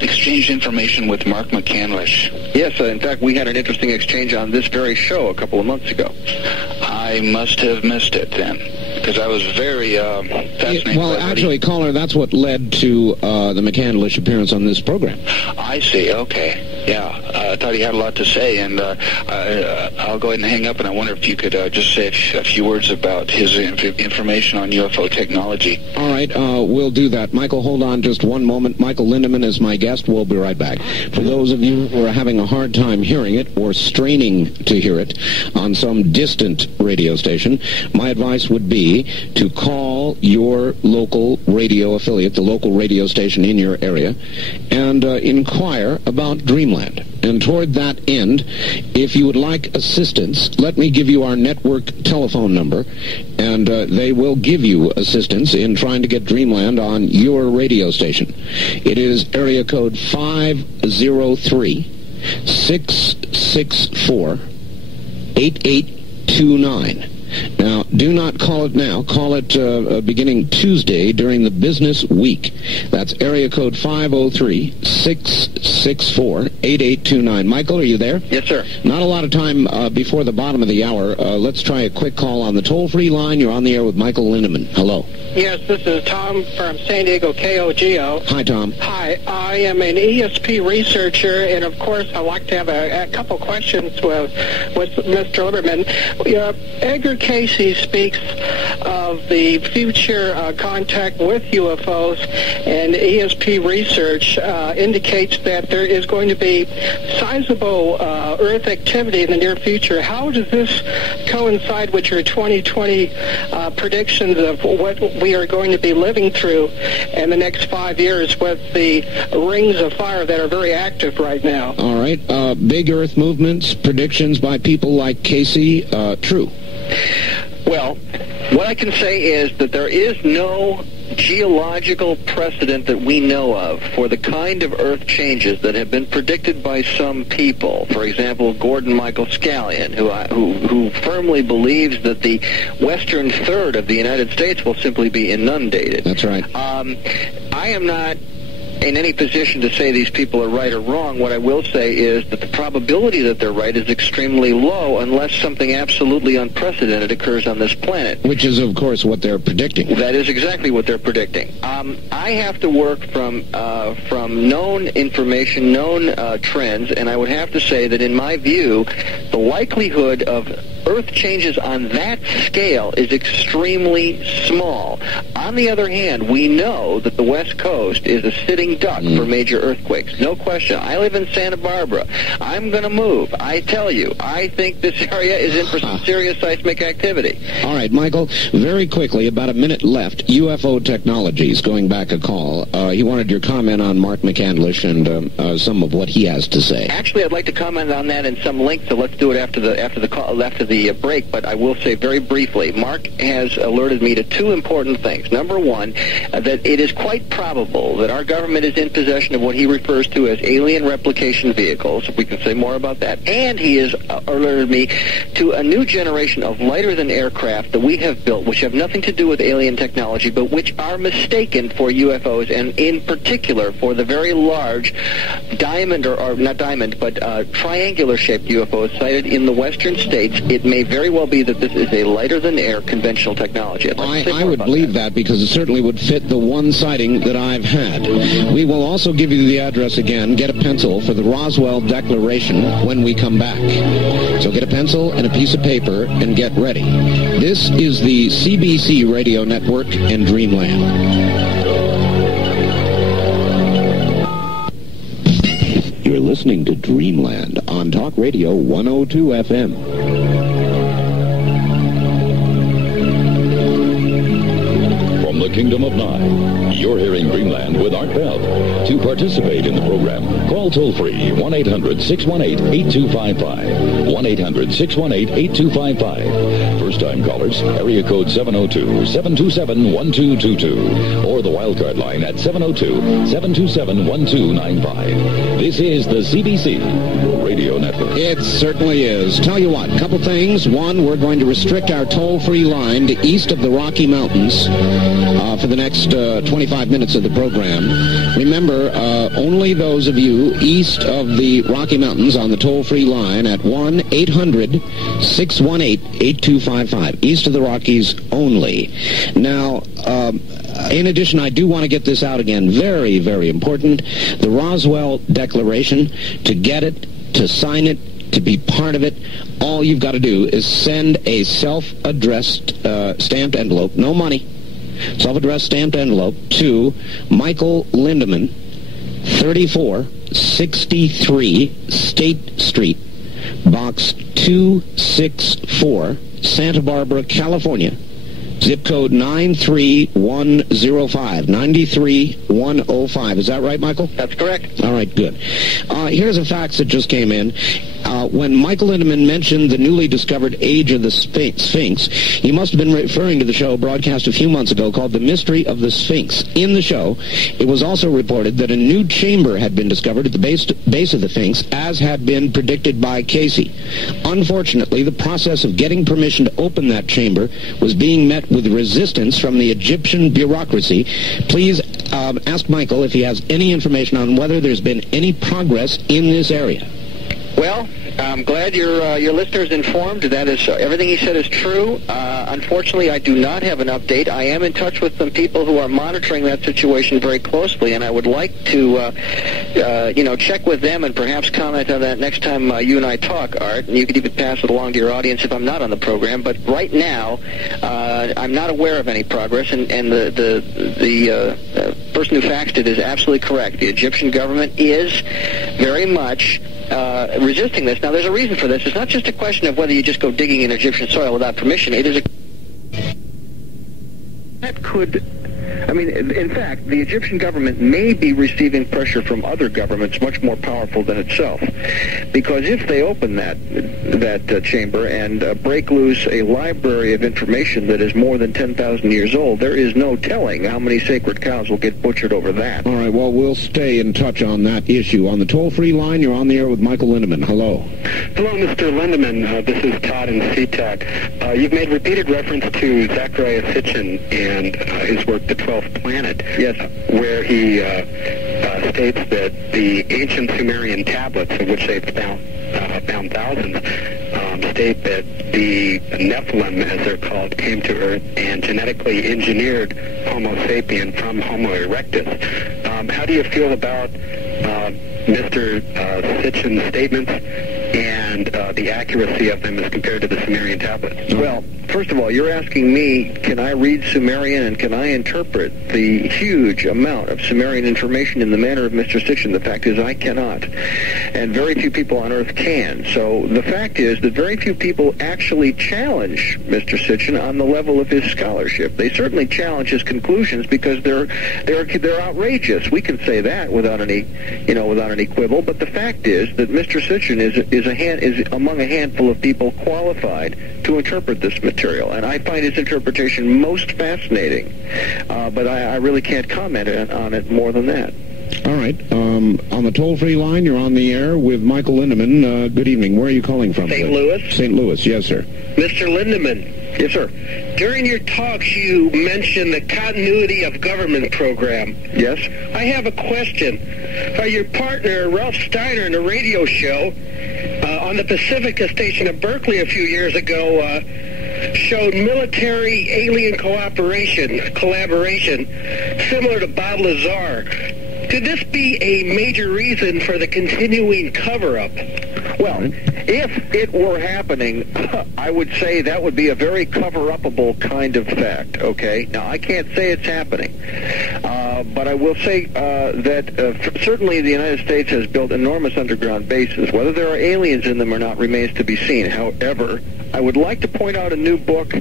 exchanged information with Mark McCandlish? Yes, in fact, we had an interesting exchange on this very show a couple of months ago. I must have missed it then. because I was very fascinated. Well, actually, caller, that's what led to the McCandlish appearance on this program. I see. Okay. Yeah. I thought he had a lot to say, and I'll go ahead and hang up, and I wonder if you could just say a few words about his information on UFO technology. All right. We'll do that. Michael, hold on just one moment. Michael Lindemann is my guest. We'll be right back. For those of you who are having a hard time hearing it or straining to hear it on some distant radio station, my advice would be to call your local radio affiliate, the local radio station in your area, and inquire about Dreamland. And toward that end, if you would like assistance, let me give you our network telephone number, and they will give you assistance in trying to get Dreamland on your radio station. It is area code 503-664-8829. Now, do not call it now. Call it beginning Tuesday during the business week. That's area code 503-664-8829. Michael, are you there? Yes, sir. Not a lot of time before the bottom of the hour. Let's try a quick call on the toll-free line. You're on the air with Michael Lindemann. Hello. Yes, this is Tom from San Diego KOGO. Hi, Tom. Hi, I am an ESP researcher, and of course I like to have a couple questions with Mr. Lieberman. Edgar Casey speaks of the future contact with UFOs, and ESP research indicates that there is going to be sizable Earth activity in the near future. How does this coincide with your 2020 predictions of what we are going to be living through in the next 5 years with the rings of fire that are very active right now? All right. Big Earth movements, predictions by people like Casey, true. Well, what I can say is that there is no geological precedent that we know of for the kind of Earth changes that have been predicted by some people. For example, Gordon Michael Scallion, who firmly believes that the western third of the United States will simply be inundated. That's right. I am not in any position to say these people are right or wrong. What I will say is that the probability that they're right is extremely low unless something absolutely unprecedented occurs on this planet. Which is, of course, what they're predicting. That is exactly what they're predicting. I have to work from known information, known trends, and I would have to say that in my view, the likelihood of Earth changes on that scale is extremely small. On the other hand, we know that the West Coast is a sitting duck for major earthquakes. No question. I live in Santa Barbara. I'm going to move. I tell you, I think this area is in for some serious seismic activity. All right, Michael, very quickly, about a minute left. UFO Technologies, going back a call. He wanted your comment on Mark McCandlish and some of what he has to say. Actually, I'd like to comment on that in some length, so let's do it after the break, but I will say very briefly, Mark has alerted me to two important things. Number one, that it is quite probable that our government is in possession of what he refers to as alien replication vehicles. We can say more about that. And he has alerted me to a new generation of lighter-than-air craft that we have built, which have nothing to do with alien technology, but which are mistaken for UFOs, and in particular for the very large diamond, or not diamond, but triangular-shaped UFOs sighted in the western states. It may very well be that this is a lighter-than-air conventional technology. I would believe that because it certainly would fit the one sighting that I've had. We will also give you the address again. Get a pencil for the Roswell Declaration when we come back. So get a pencil and a piece of paper and get ready. This is the CBC Radio Network and Dreamland. You're listening to Dreamland on Talk Radio 102 FM. From the Kingdom of Nye, you're hearing Dreamland with Art Bell. To participate in the program, call toll-free 1-800-618-8255. 1-800-618-8255. First-time callers, area code 702-727-1222. Or the wildcard line at 702-727-1295. This is the CBC Radio Network. It certainly is. Tell you what, a couple things. One, we're going to restrict our toll-free line to east of the Rocky Mountains for the next 25 minutes of the program. Remember, only those of you east of the Rocky Mountains on the toll-free line at 1-800-618-8255. East of the Rockies only. Now, in addition, I do want to get this out again. Very, very important. The Roswell Declaration, to get it, to sign it, to be part of it, all you've got to do is send a self-addressed stamped envelope, no money, self-addressed stamped envelope to Michael Lindemann, 3463 State Street, Box 264, Santa Barbara, California. Zip code 93105. 93105. Is that right, Michael? That's correct. All right, good. Here's a fax that just came in. When Michael Lindemann mentioned the newly discovered age of the Sphinx, he must have been referring to the show broadcast a few months ago called The Mystery of the Sphinx. In the show, it was also reported that a new chamber had been discovered at the base of the Sphinx, as had been predicted by Casey. Unfortunately, the process of getting permission to open that chamber was being met with resistance from the Egyptian bureaucracy. Please ask Michael if he has any information on whether there's been any progress in this area. Well, I'm glad your listeners informed. That is, everything he said is true. Unfortunately, I do not have an update. I am in touch with some people who are monitoring that situation very closely, and I would like to, check with them and perhaps comment on that next time you and I talk, Art. And you could even pass it along to your audience if I'm not on the program. But right now, I'm not aware of any progress, and the person who faxed it is absolutely correct. The Egyptian government is very much resisting this. Now, there's a reason for this. It's not just a question of whether you just go digging in Egyptian soil without permission. It is a... That could... I mean, in fact, the Egyptian government may be receiving pressure from other governments much more powerful than itself. Because if they open that chamber and break loose a library of information that is more than 10,000 years old, there is no telling how many sacred cows will get butchered over that. All right, well, we'll stay in touch on that issue. On the toll-free line, you're on the air with Michael Lindemann. Hello. Hello, Mr. Lindemann. This is Todd in SeaTac. You've made repeated reference to Zecharia Sitchin and his work, The 12th Planet, yes, where he states that the ancient Sumerian tablets, of which they've found thousands, state that the Nephilim, as they're called, came to Earth and genetically engineered Homo sapien from Homo erectus. How do you feel about Mr. Sitchin's statements and the accuracy of them as compared to the Sumerian tablets? Well, first of all, you're asking me, can I read Sumerian and can I interpret the huge amount of Sumerian information in the manner of Mr. Sitchin? The fact is I cannot. And very few people on Earth can. So the fact is that very few people actually challenge Mr. Sitchin on the level of his scholarship. They certainly challenge his conclusions because they're outrageous. We can say that without any quibble. But the fact is that Mr. Sitchin is among a handful of people qualified to interpret this material, and I find his interpretation most fascinating. But I really can't comment on it more than that. All right. On the toll-free line, you're on the air with Michael Lindemann. Good evening. Where are you calling from? St. Louis. St. Louis, yes, sir. Mr. Lindemann. Yes, sir. During your talks, you mentioned the continuity of government program. Yes. I have a question. Your partner, Ralph Steiner, in a radio show on the Pacifica station of Berkeley a few years ago, showed military alien collaboration similar to Bob Lazar. Could this be a major reason for the continuing cover-up? Well, if it were happening, I would say that would be a very cover-upable kind of fact, okay? Now, I can't say it's happening, but I will say that certainly the United States has built enormous underground bases. Whether there are aliens in them or not remains to be seen. However, I would like to point out a new book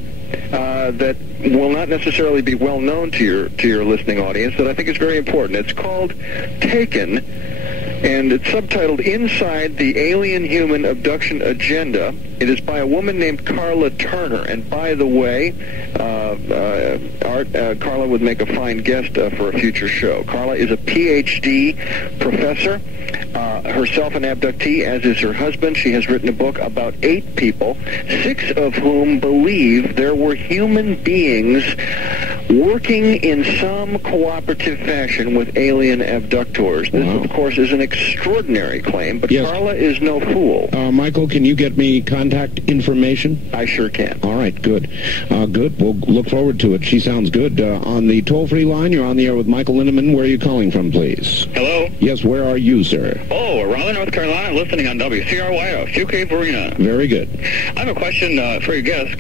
that will not necessarily be well known to your listening audience that I think is very important. It's called Taken, and it's subtitled Inside the Alien Human Abduction Agenda. It is by a woman named Carla Turner, and by the way, Carla would make a fine guest for a future show. Carla is a PhD professor, herself an abductee, as is her husband. She has written a book about 8 people, 6 of whom believe there were human beings working in some cooperative fashion with alien abductors. This, of course, is an extraordinary claim, but Carla is no fool. Michael, can you get me contact information? I sure can. All right, good. Good. We'll look forward to it. She sounds good. On the toll-free line, you're on the air with Michael Lindemann. Where are you calling from, please? Hello? Yes, where are you, sir? Oh, Raleigh, North Carolina, listening on WCRY, UK Arena. Very good. I have a question for your guest.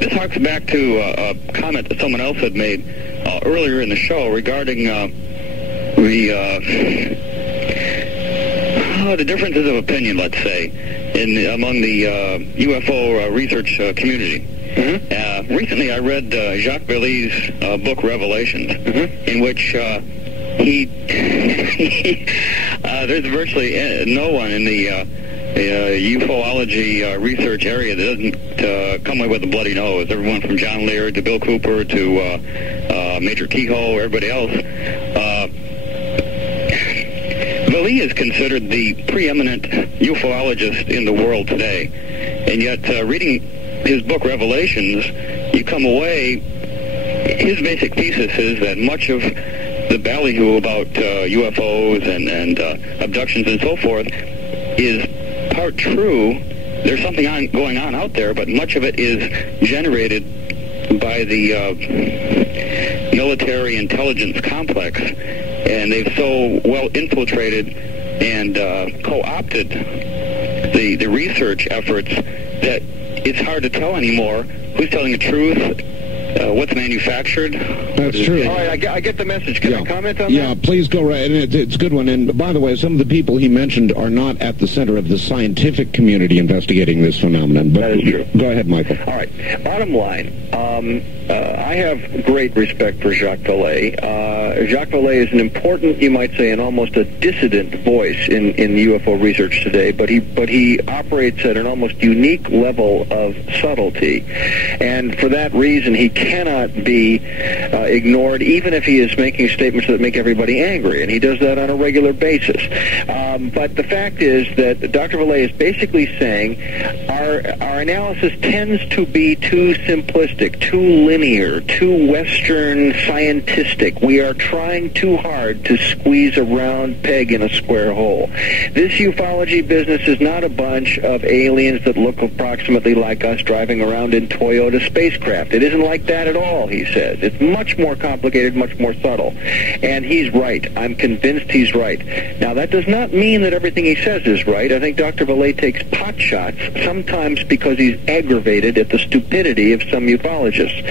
This harks back to a comment that someone else had made earlier in the show regarding the differences of opinion, let's say, among the UFO research community. Recently, I read Jacques Vallée's book Revelations, in which there's virtually no one in the ufology research area that doesn't come away with a bloody nose. Everyone from John Lear to Bill Cooper to Major Kehoe, everybody else. Vallee is considered the preeminent ufologist in the world today, and yet reading his book Revelations, you come away, his basic thesis is that much of the ballyhoo about UFOs and abductions and so forth is part true. There's something going on out there, but much of it is generated by the military intelligence complex, and they've so well infiltrated and co-opted the research efforts that it's hard to tell anymore who's telling the truth, what's manufactured. That's true. All right, I get the message. Can I comment on that? Yeah, please go right. And it's a good one. And by the way, some of the people he mentioned are not at the center of the scientific community investigating this phenomenon. But that is true. Go ahead, Michael. All right. Bottom line, I have great respect for Jacques Vallée. Jacques Vallée is an important, you might say, and almost a dissident voice in UFO research today, but he operates at an almost unique level of subtlety. And for that reason, he cannot be ignored, even if he is making statements that make everybody angry, and he does that on a regular basis. But the fact is that Dr. Vallée is basically saying our analysis tends to be too simplistic, too linear, too Western scientistic. We are trying too hard to squeeze a round peg in a square hole. This ufology business is not a bunch of aliens that look approximately like us driving around in Toyota spacecraft. It isn't like that at all, he says. It's much more complicated, much more subtle. And he's right. I'm convinced he's right. Now, that does not mean that everything he says is right. I think Dr. Vallée takes pot shots, sometimes because he's aggravated at the stupidity of some ufologists.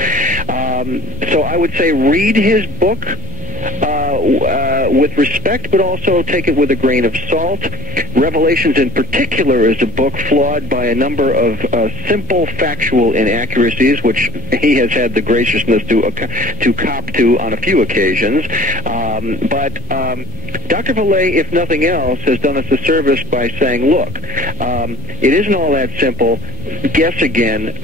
So I would say read his book with respect, but also take it with a grain of salt. Revelations in particular is a book flawed by a number of simple factual inaccuracies, which he has had the graciousness to cop to on a few occasions. But Dr. Vallée, if nothing else, has done us a service by saying, look, it isn't all that simple. Guess again.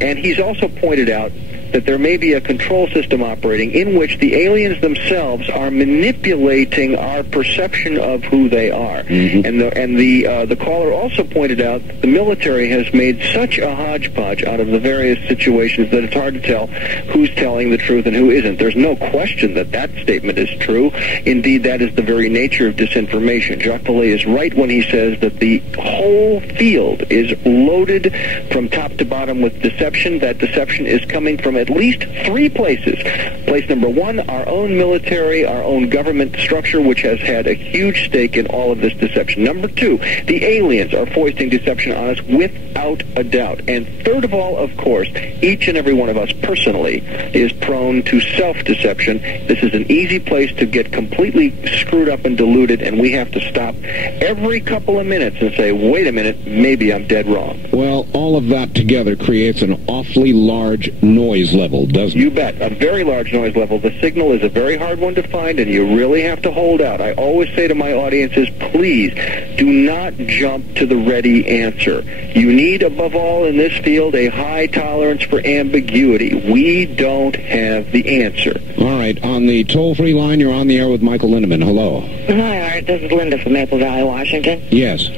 And he's also pointed out that there may be a control system operating in which the aliens themselves are manipulating our perception of who they are. And the caller also pointed out that the military has made such a hodgepodge out of the various situations that it's hard to tell who's telling the truth and who isn't. There's no question that that statement is true. Indeed, that is the very nature of disinformation. Jacques Vallée is right when he says that the whole field is loaded from top to bottom with deception. That deception is coming from at least three places. Place number one, our own military, our own government structure, which has had a huge stake in all of this deception. Number two, the aliens are foisting deception on us without a doubt. And third of all, of course, each and every one of us personally is prone to self-deception. This is an easy place to get completely screwed up and deluded, and we have to stop every couple of minutes and say, wait a minute, maybe I'm dead wrong. Well, all of that together creates an awfully large noise level, doesn't it? You bet. A very large noise level. The signal is a very hard one to find, and you really have to hold out. I always say to my audiences, please do not jump to the ready answer. You need, above all in this field, a high tolerance for ambiguity. We don't have the answer. All right. On the toll-free line, you're on the air with Michael Lindemann. Hello. Hi, Art. This is Linda from Maple Valley, Washington. Yes.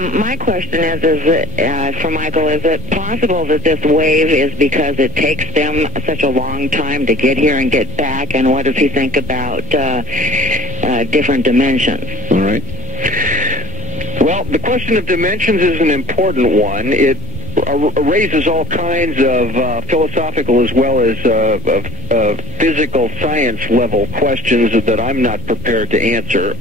My question is for Michael, is it possible that this wave is because it takes them such a long time to get here and get back? And what does he think about different dimensions? All right. Well, the question of dimensions is an important one. It raises all kinds of philosophical as well as physical science level questions that I'm not prepared to answer.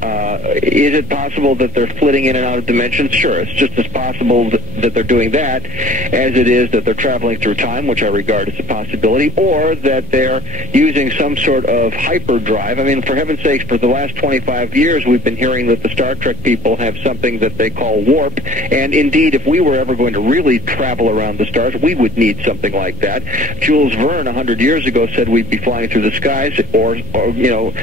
Is it possible that they're flitting in and out of dimensions? Sure, it's just as possible that they're doing that as it is that they're traveling through time, which I regard as a possibility, or that they're using some sort of hyperdrive. I mean, for heaven's sakes, for the last 25 years, we've been hearing that the Star Trek people have something that they call warp, and indeed, if we were ever going to really travel around the stars, we would need something like that. Jules Verne, 100 years ago, said we'd be flying through the skies or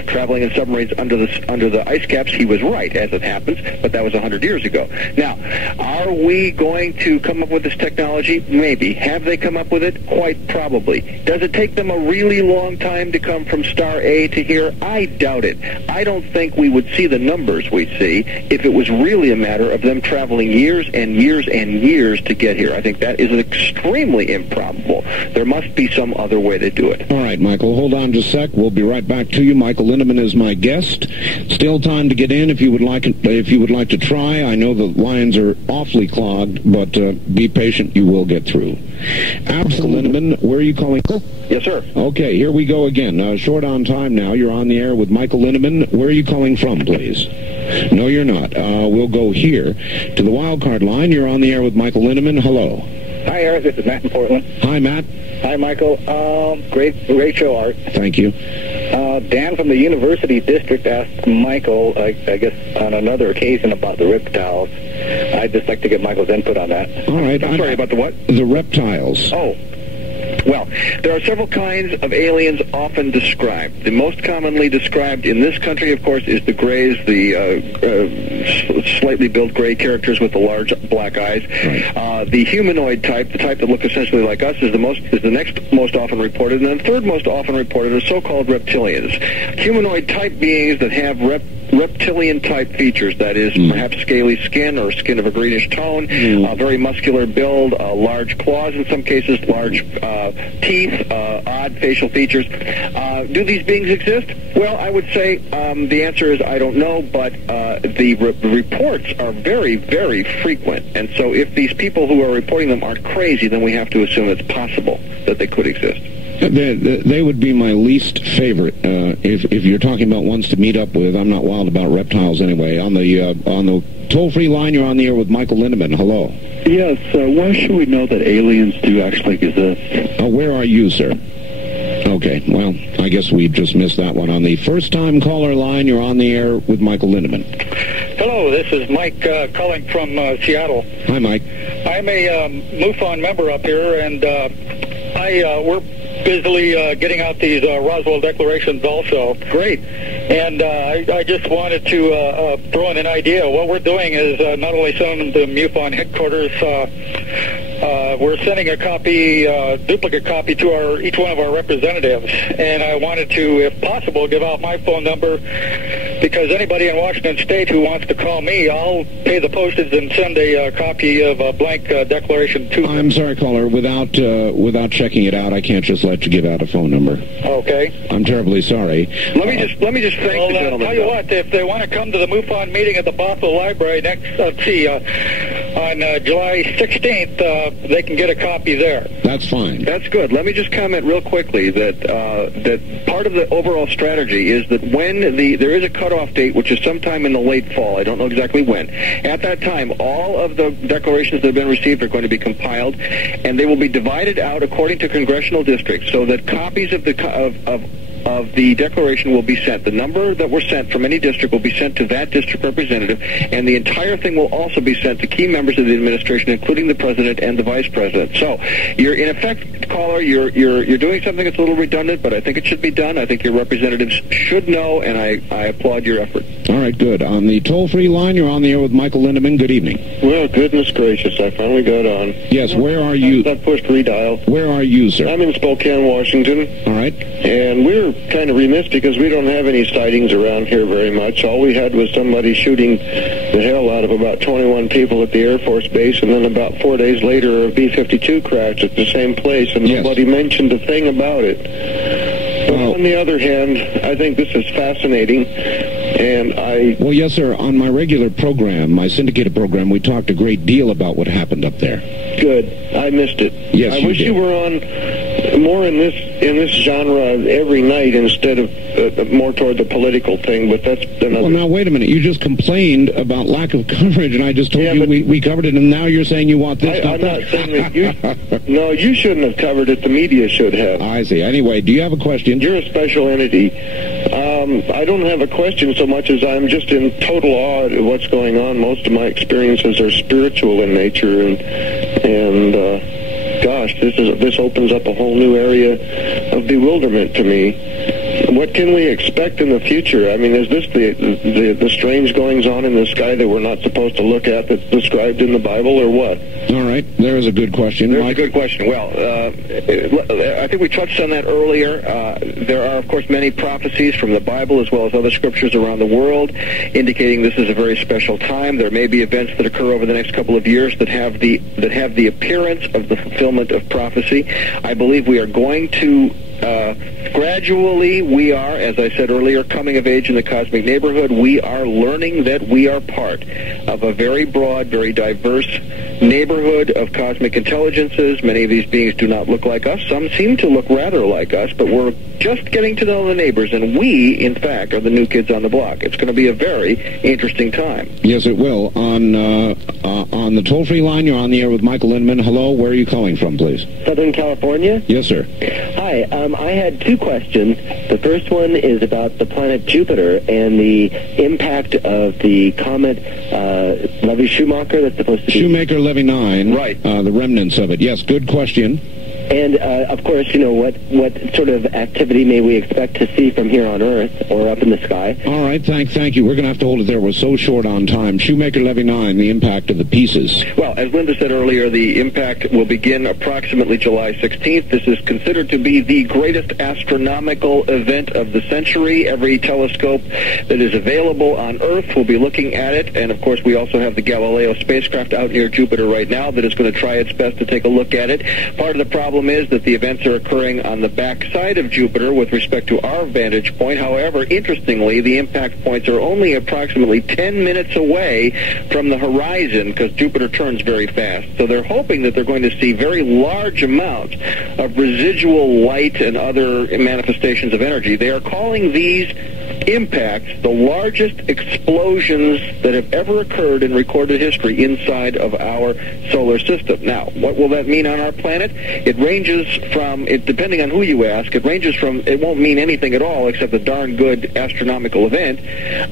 traveling in submarines under the ice caps. He was right, as it happens, but that was 100 years ago. Now, are we going to come up with this technology? Maybe. Have they come up with it? Quite probably. Does it take them a really long time to come from star A to here? I doubt it. I don't think we would see the numbers we see if it was really a matter of them traveling years and years and years to get here. I think that is extremely improbable. There must be some other way to do it. All right, Michael, hold on just a sec. We'll be right back to you. Michael Lindemann is my guest. Still time to get in if you would like to try. I know the lines are awfully clogged, but be patient. You will get through. Absolutely. Lindemann, where are you calling? Yes, sir. Okay, here we go again. Short on time now. You're on the air with Michael Lindemann. Where are you calling from, please? No, you're not. We'll go here to the wild card line. You're on the air with Michael Lindemann. Hello. Hi, Art. This is Matt in Portland. Hi, Matt. Hi, Michael. Great show, Art. Thank you. Dan from the University District asked Michael, I guess on another occasion, about the reptiles. I'd just like to get Michael's input on that. All right. I'm sorry, about the what? The reptiles. Oh. Well, there are several kinds of aliens often described. The most commonly described in this country, of course, is the grays, the slightly built gray characters with the large black eyes. Right. The humanoid type, the type that look essentially like us, is the next most often reported, and then the third most often reported are so-called reptilians. Humanoid type beings that have reptilian-type features, that is, perhaps scaly skin or skin of a greenish tone, very muscular build, large claws in some cases, large teeth, odd facial features. Do these beings exist? Well, I would say the answer is I don't know, but the reports are very, very frequent, and so if these people who are reporting them aren't crazy, then we have to assume it's possible that they could exist. They would be my least favorite. If you're talking about ones to meet up with, I'm not wild about reptiles anyway. On the toll-free line, you're on the air with Michael Lindemann. Hello. Yes. Why should we know that aliens do actually exist? Where are you, sir? Okay. Well, I guess we just missed that one. On the first-time caller line, you're on the air with Michael Lindemann. Hello. This is Mike calling from Seattle. Hi, Mike. I'm a MUFON member up here, and we're busily getting out these Roswell declarations also. Great. And I just wanted to throw in an idea. What we're doing is not only sending them to MUFON headquarters, we're sending a copy, duplicate copy to each one of our representatives. And I wanted to, if possible, give out my phone number, because anybody in Washington State who wants to call me, I'll pay the postage and send a copy of a blank declaration to them. I'm sorry, caller. Without checking it out, I can't just let you give out a phone number. Okay. I'm terribly sorry. Let me just thank the gentleman. Tell you what, if they want to come to the MUFON meeting at the Bothell Library on July 16th, they can get a copy there. That's fine. That's good. Let me just comment real quickly that part of the overall strategy is that when there is a cutoff date, which is sometime in the late fall, I don't know exactly when, at that time, all of the declarations that have been received are going to be compiled, and they will be divided out according to congressional districts, so that copies of the declaration will be sent. The number that were sent from any district will be sent to that district representative, and the entire thing will also be sent to key members of the administration, including the president and the vice president. So, you're in effect, caller, you're doing something that's a little redundant, but I think it should be done. I think your representatives should know, and I applaud your effort. All right, good. On the toll-free line, you're on the air with Michael Lindemann. Good evening. Well, goodness gracious, I finally got on. Yes, where are you? I pushed redial. Where are you, sir? I'm in Spokane, Washington. All right. And we're kind of remiss because we don't have any sightings around here very much. All we had was somebody shooting the hell out of about 21 people at the Air Force Base, and then about 4 days later, a B-52 crashed at the same place, and nobody mentioned a thing about it. But on the other hand, I think this is fascinating, and Well, yes, sir. On my regular program, my syndicated program, we talked a great deal about what happened up there. Good. I missed it. Yes, I wish you were on more in this genre every night instead of more toward the political thing, but that's another... Well, now, wait a minute. You just complained about lack of coverage, and I just told you we covered it, and now you're saying you want this, I'm not saying that you... No, you shouldn't have covered it. The media should have. I see. Anyway, do you have a question? You're a special entity. I don't have a question so much as I'm just in total awe at what's going on. Most of my experiences are spiritual in nature, and gosh, this opens up a whole new area of bewilderment to me. What can we expect in the future? I mean, is this the strange goings-on in the sky that we're not supposed to look at that's described in the Bible, or what? All right, there is a good question. There's a good question. Well, I think we touched on that earlier. There are, of course, many prophecies from the Bible as well as other scriptures around the world indicating this is a very special time. There may be events that occur over the next couple of years that have the appearance of the fulfillment of prophecy. I believe we are going to gradually, we are, as I said earlier, coming of age in the cosmic neighborhood. We are learning that we are part of a very broad, very diverse neighborhood of cosmic intelligences. Many of these beings do not look like us. Some seem to look rather like us, but we're just getting to know the neighbors, and we, in fact, are the new kids on the block. It's going to be a very interesting time. Yes, it will. On the toll-free line, you're on the air with Michael Lindemann. Hello, where are you calling from, please? Southern California? Yes, sir. Hi, I had two questions. The first one is about the planet Jupiter and the impact of the comet Levy-Schumacher that's supposed to be... Shoemaker-Levy 9. Right. The remnants of it. Yes, good question. And, of course, you know, what sort of activity may we expect to see from here on Earth or up in the sky? All right, thank you. We're going to have to hold it there. We're so short on time. Shoemaker-Levy 9, the impact of the pieces. Well, as Linda said earlier, the impact will begin approximately July 16th. This is considered to be the greatest astronomical event of the century. Every telescope that is available on Earth will be looking at it. And, of course, we also have the Galileo spacecraft out near Jupiter right now that is going to try its best to take a look at it. Part of the problem is that the events are occurring on the back side of Jupiter with respect to our vantage point. However, interestingly, the impact points are only approximately 10 minutes away from the horizon because Jupiter turns very fast. So they're hoping that they're going to see very large amounts of residual light and other manifestations of energy. They are calling these impacts the largest explosions that have ever occurred in recorded history inside of our solar system. Now, what will that mean on our planet? It ranges from, depending on who you ask, it won't mean anything at all except a darn good astronomical event,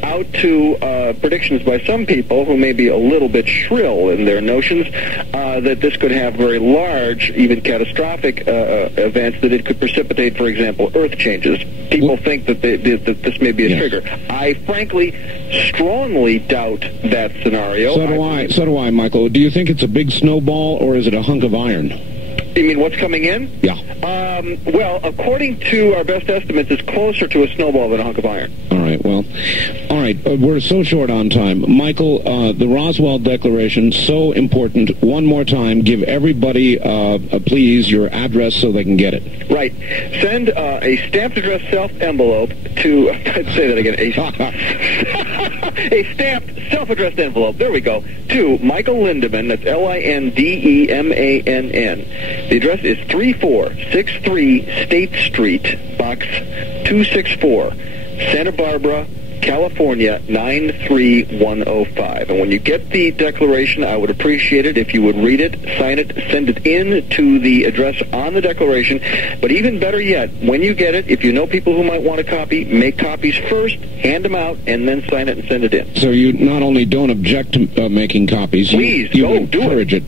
out to predictions by some people who may be a little bit shrill in their notions that this could have very large, even catastrophic events, that it could precipitate, for example, Earth changes. People think that this may be a trigger. I frankly strongly doubt that scenario. So do I, Michael. Do you think it's a big snowball or is it a hunk of iron? You mean what's coming in? Yeah. Well, according to our best estimates, it's closer to a snowball than a hunk of iron. All right, well, we're so short on time. Michael, the Roswell Declaration, so important. One more time, give everybody, please, your address so they can get it. Right. Send a stamped address self-envelope to, say that again, a stamped self-addressed envelope, there we go, to Michael Lindemann, that's Lindemann. The address is 3463 State Street, Box 264, Santa Barbara, California, 93105. And when you get the declaration, I would appreciate it if you would read it, sign it, send it in to the address on the declaration. But even better yet, when you get it, if you know people who might want a copy, make copies first, hand them out, and then sign it and send it in. So you not only don't object to making copies, please, you encourage it.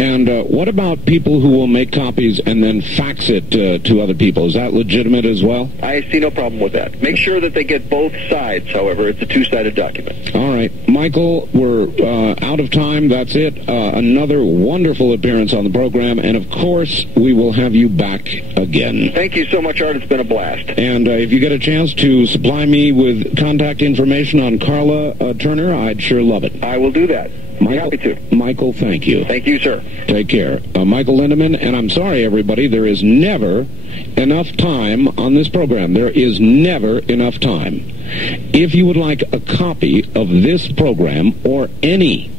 And what about people who will make copies and then fax it to other people? Is that legitimate as well? I see no problem with that. Make sure that they get both sides. however. It's a two-sided document. All right. Michael, we're out of time. That's it. Another wonderful appearance on the program, and of course, we will have you back again. Thank you so much, Art. It's been a blast. And if you get a chance to supply me with contact information on Carla Turner, I'd sure love it. I will do that. Michael, happy to. Michael, thank you. Thank you, sir. Take care. Michael Lindemann, and I'm sorry, everybody, there is never enough time on this program. There is never enough time. If you would like a copy of this program or any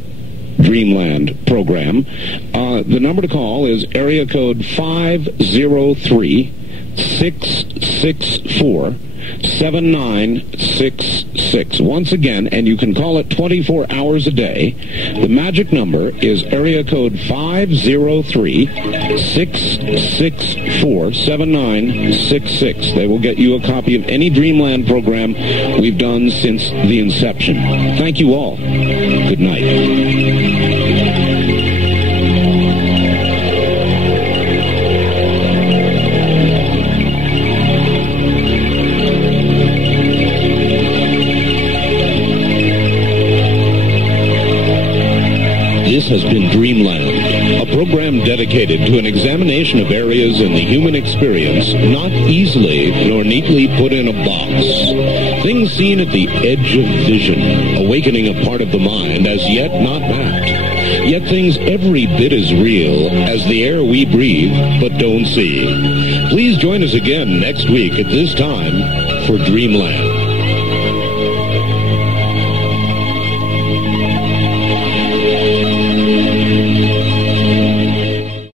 Dreamland program, the number to call is area code 503-664-7966. Once again, and you can call it 24 hours a day. The magic number is area code 503-664-7966. They will get you a copy of any Dreamland program we've done since the inception. Thank you all. Good night. This has been Dreamland, a program dedicated to an examination of areas in the human experience not easily nor neatly put in a box. Things seen at the edge of vision, awakening a part of the mind as yet not mapped. Yet things every bit as real as the air we breathe but don't see. Please join us again next week at this time for Dreamland.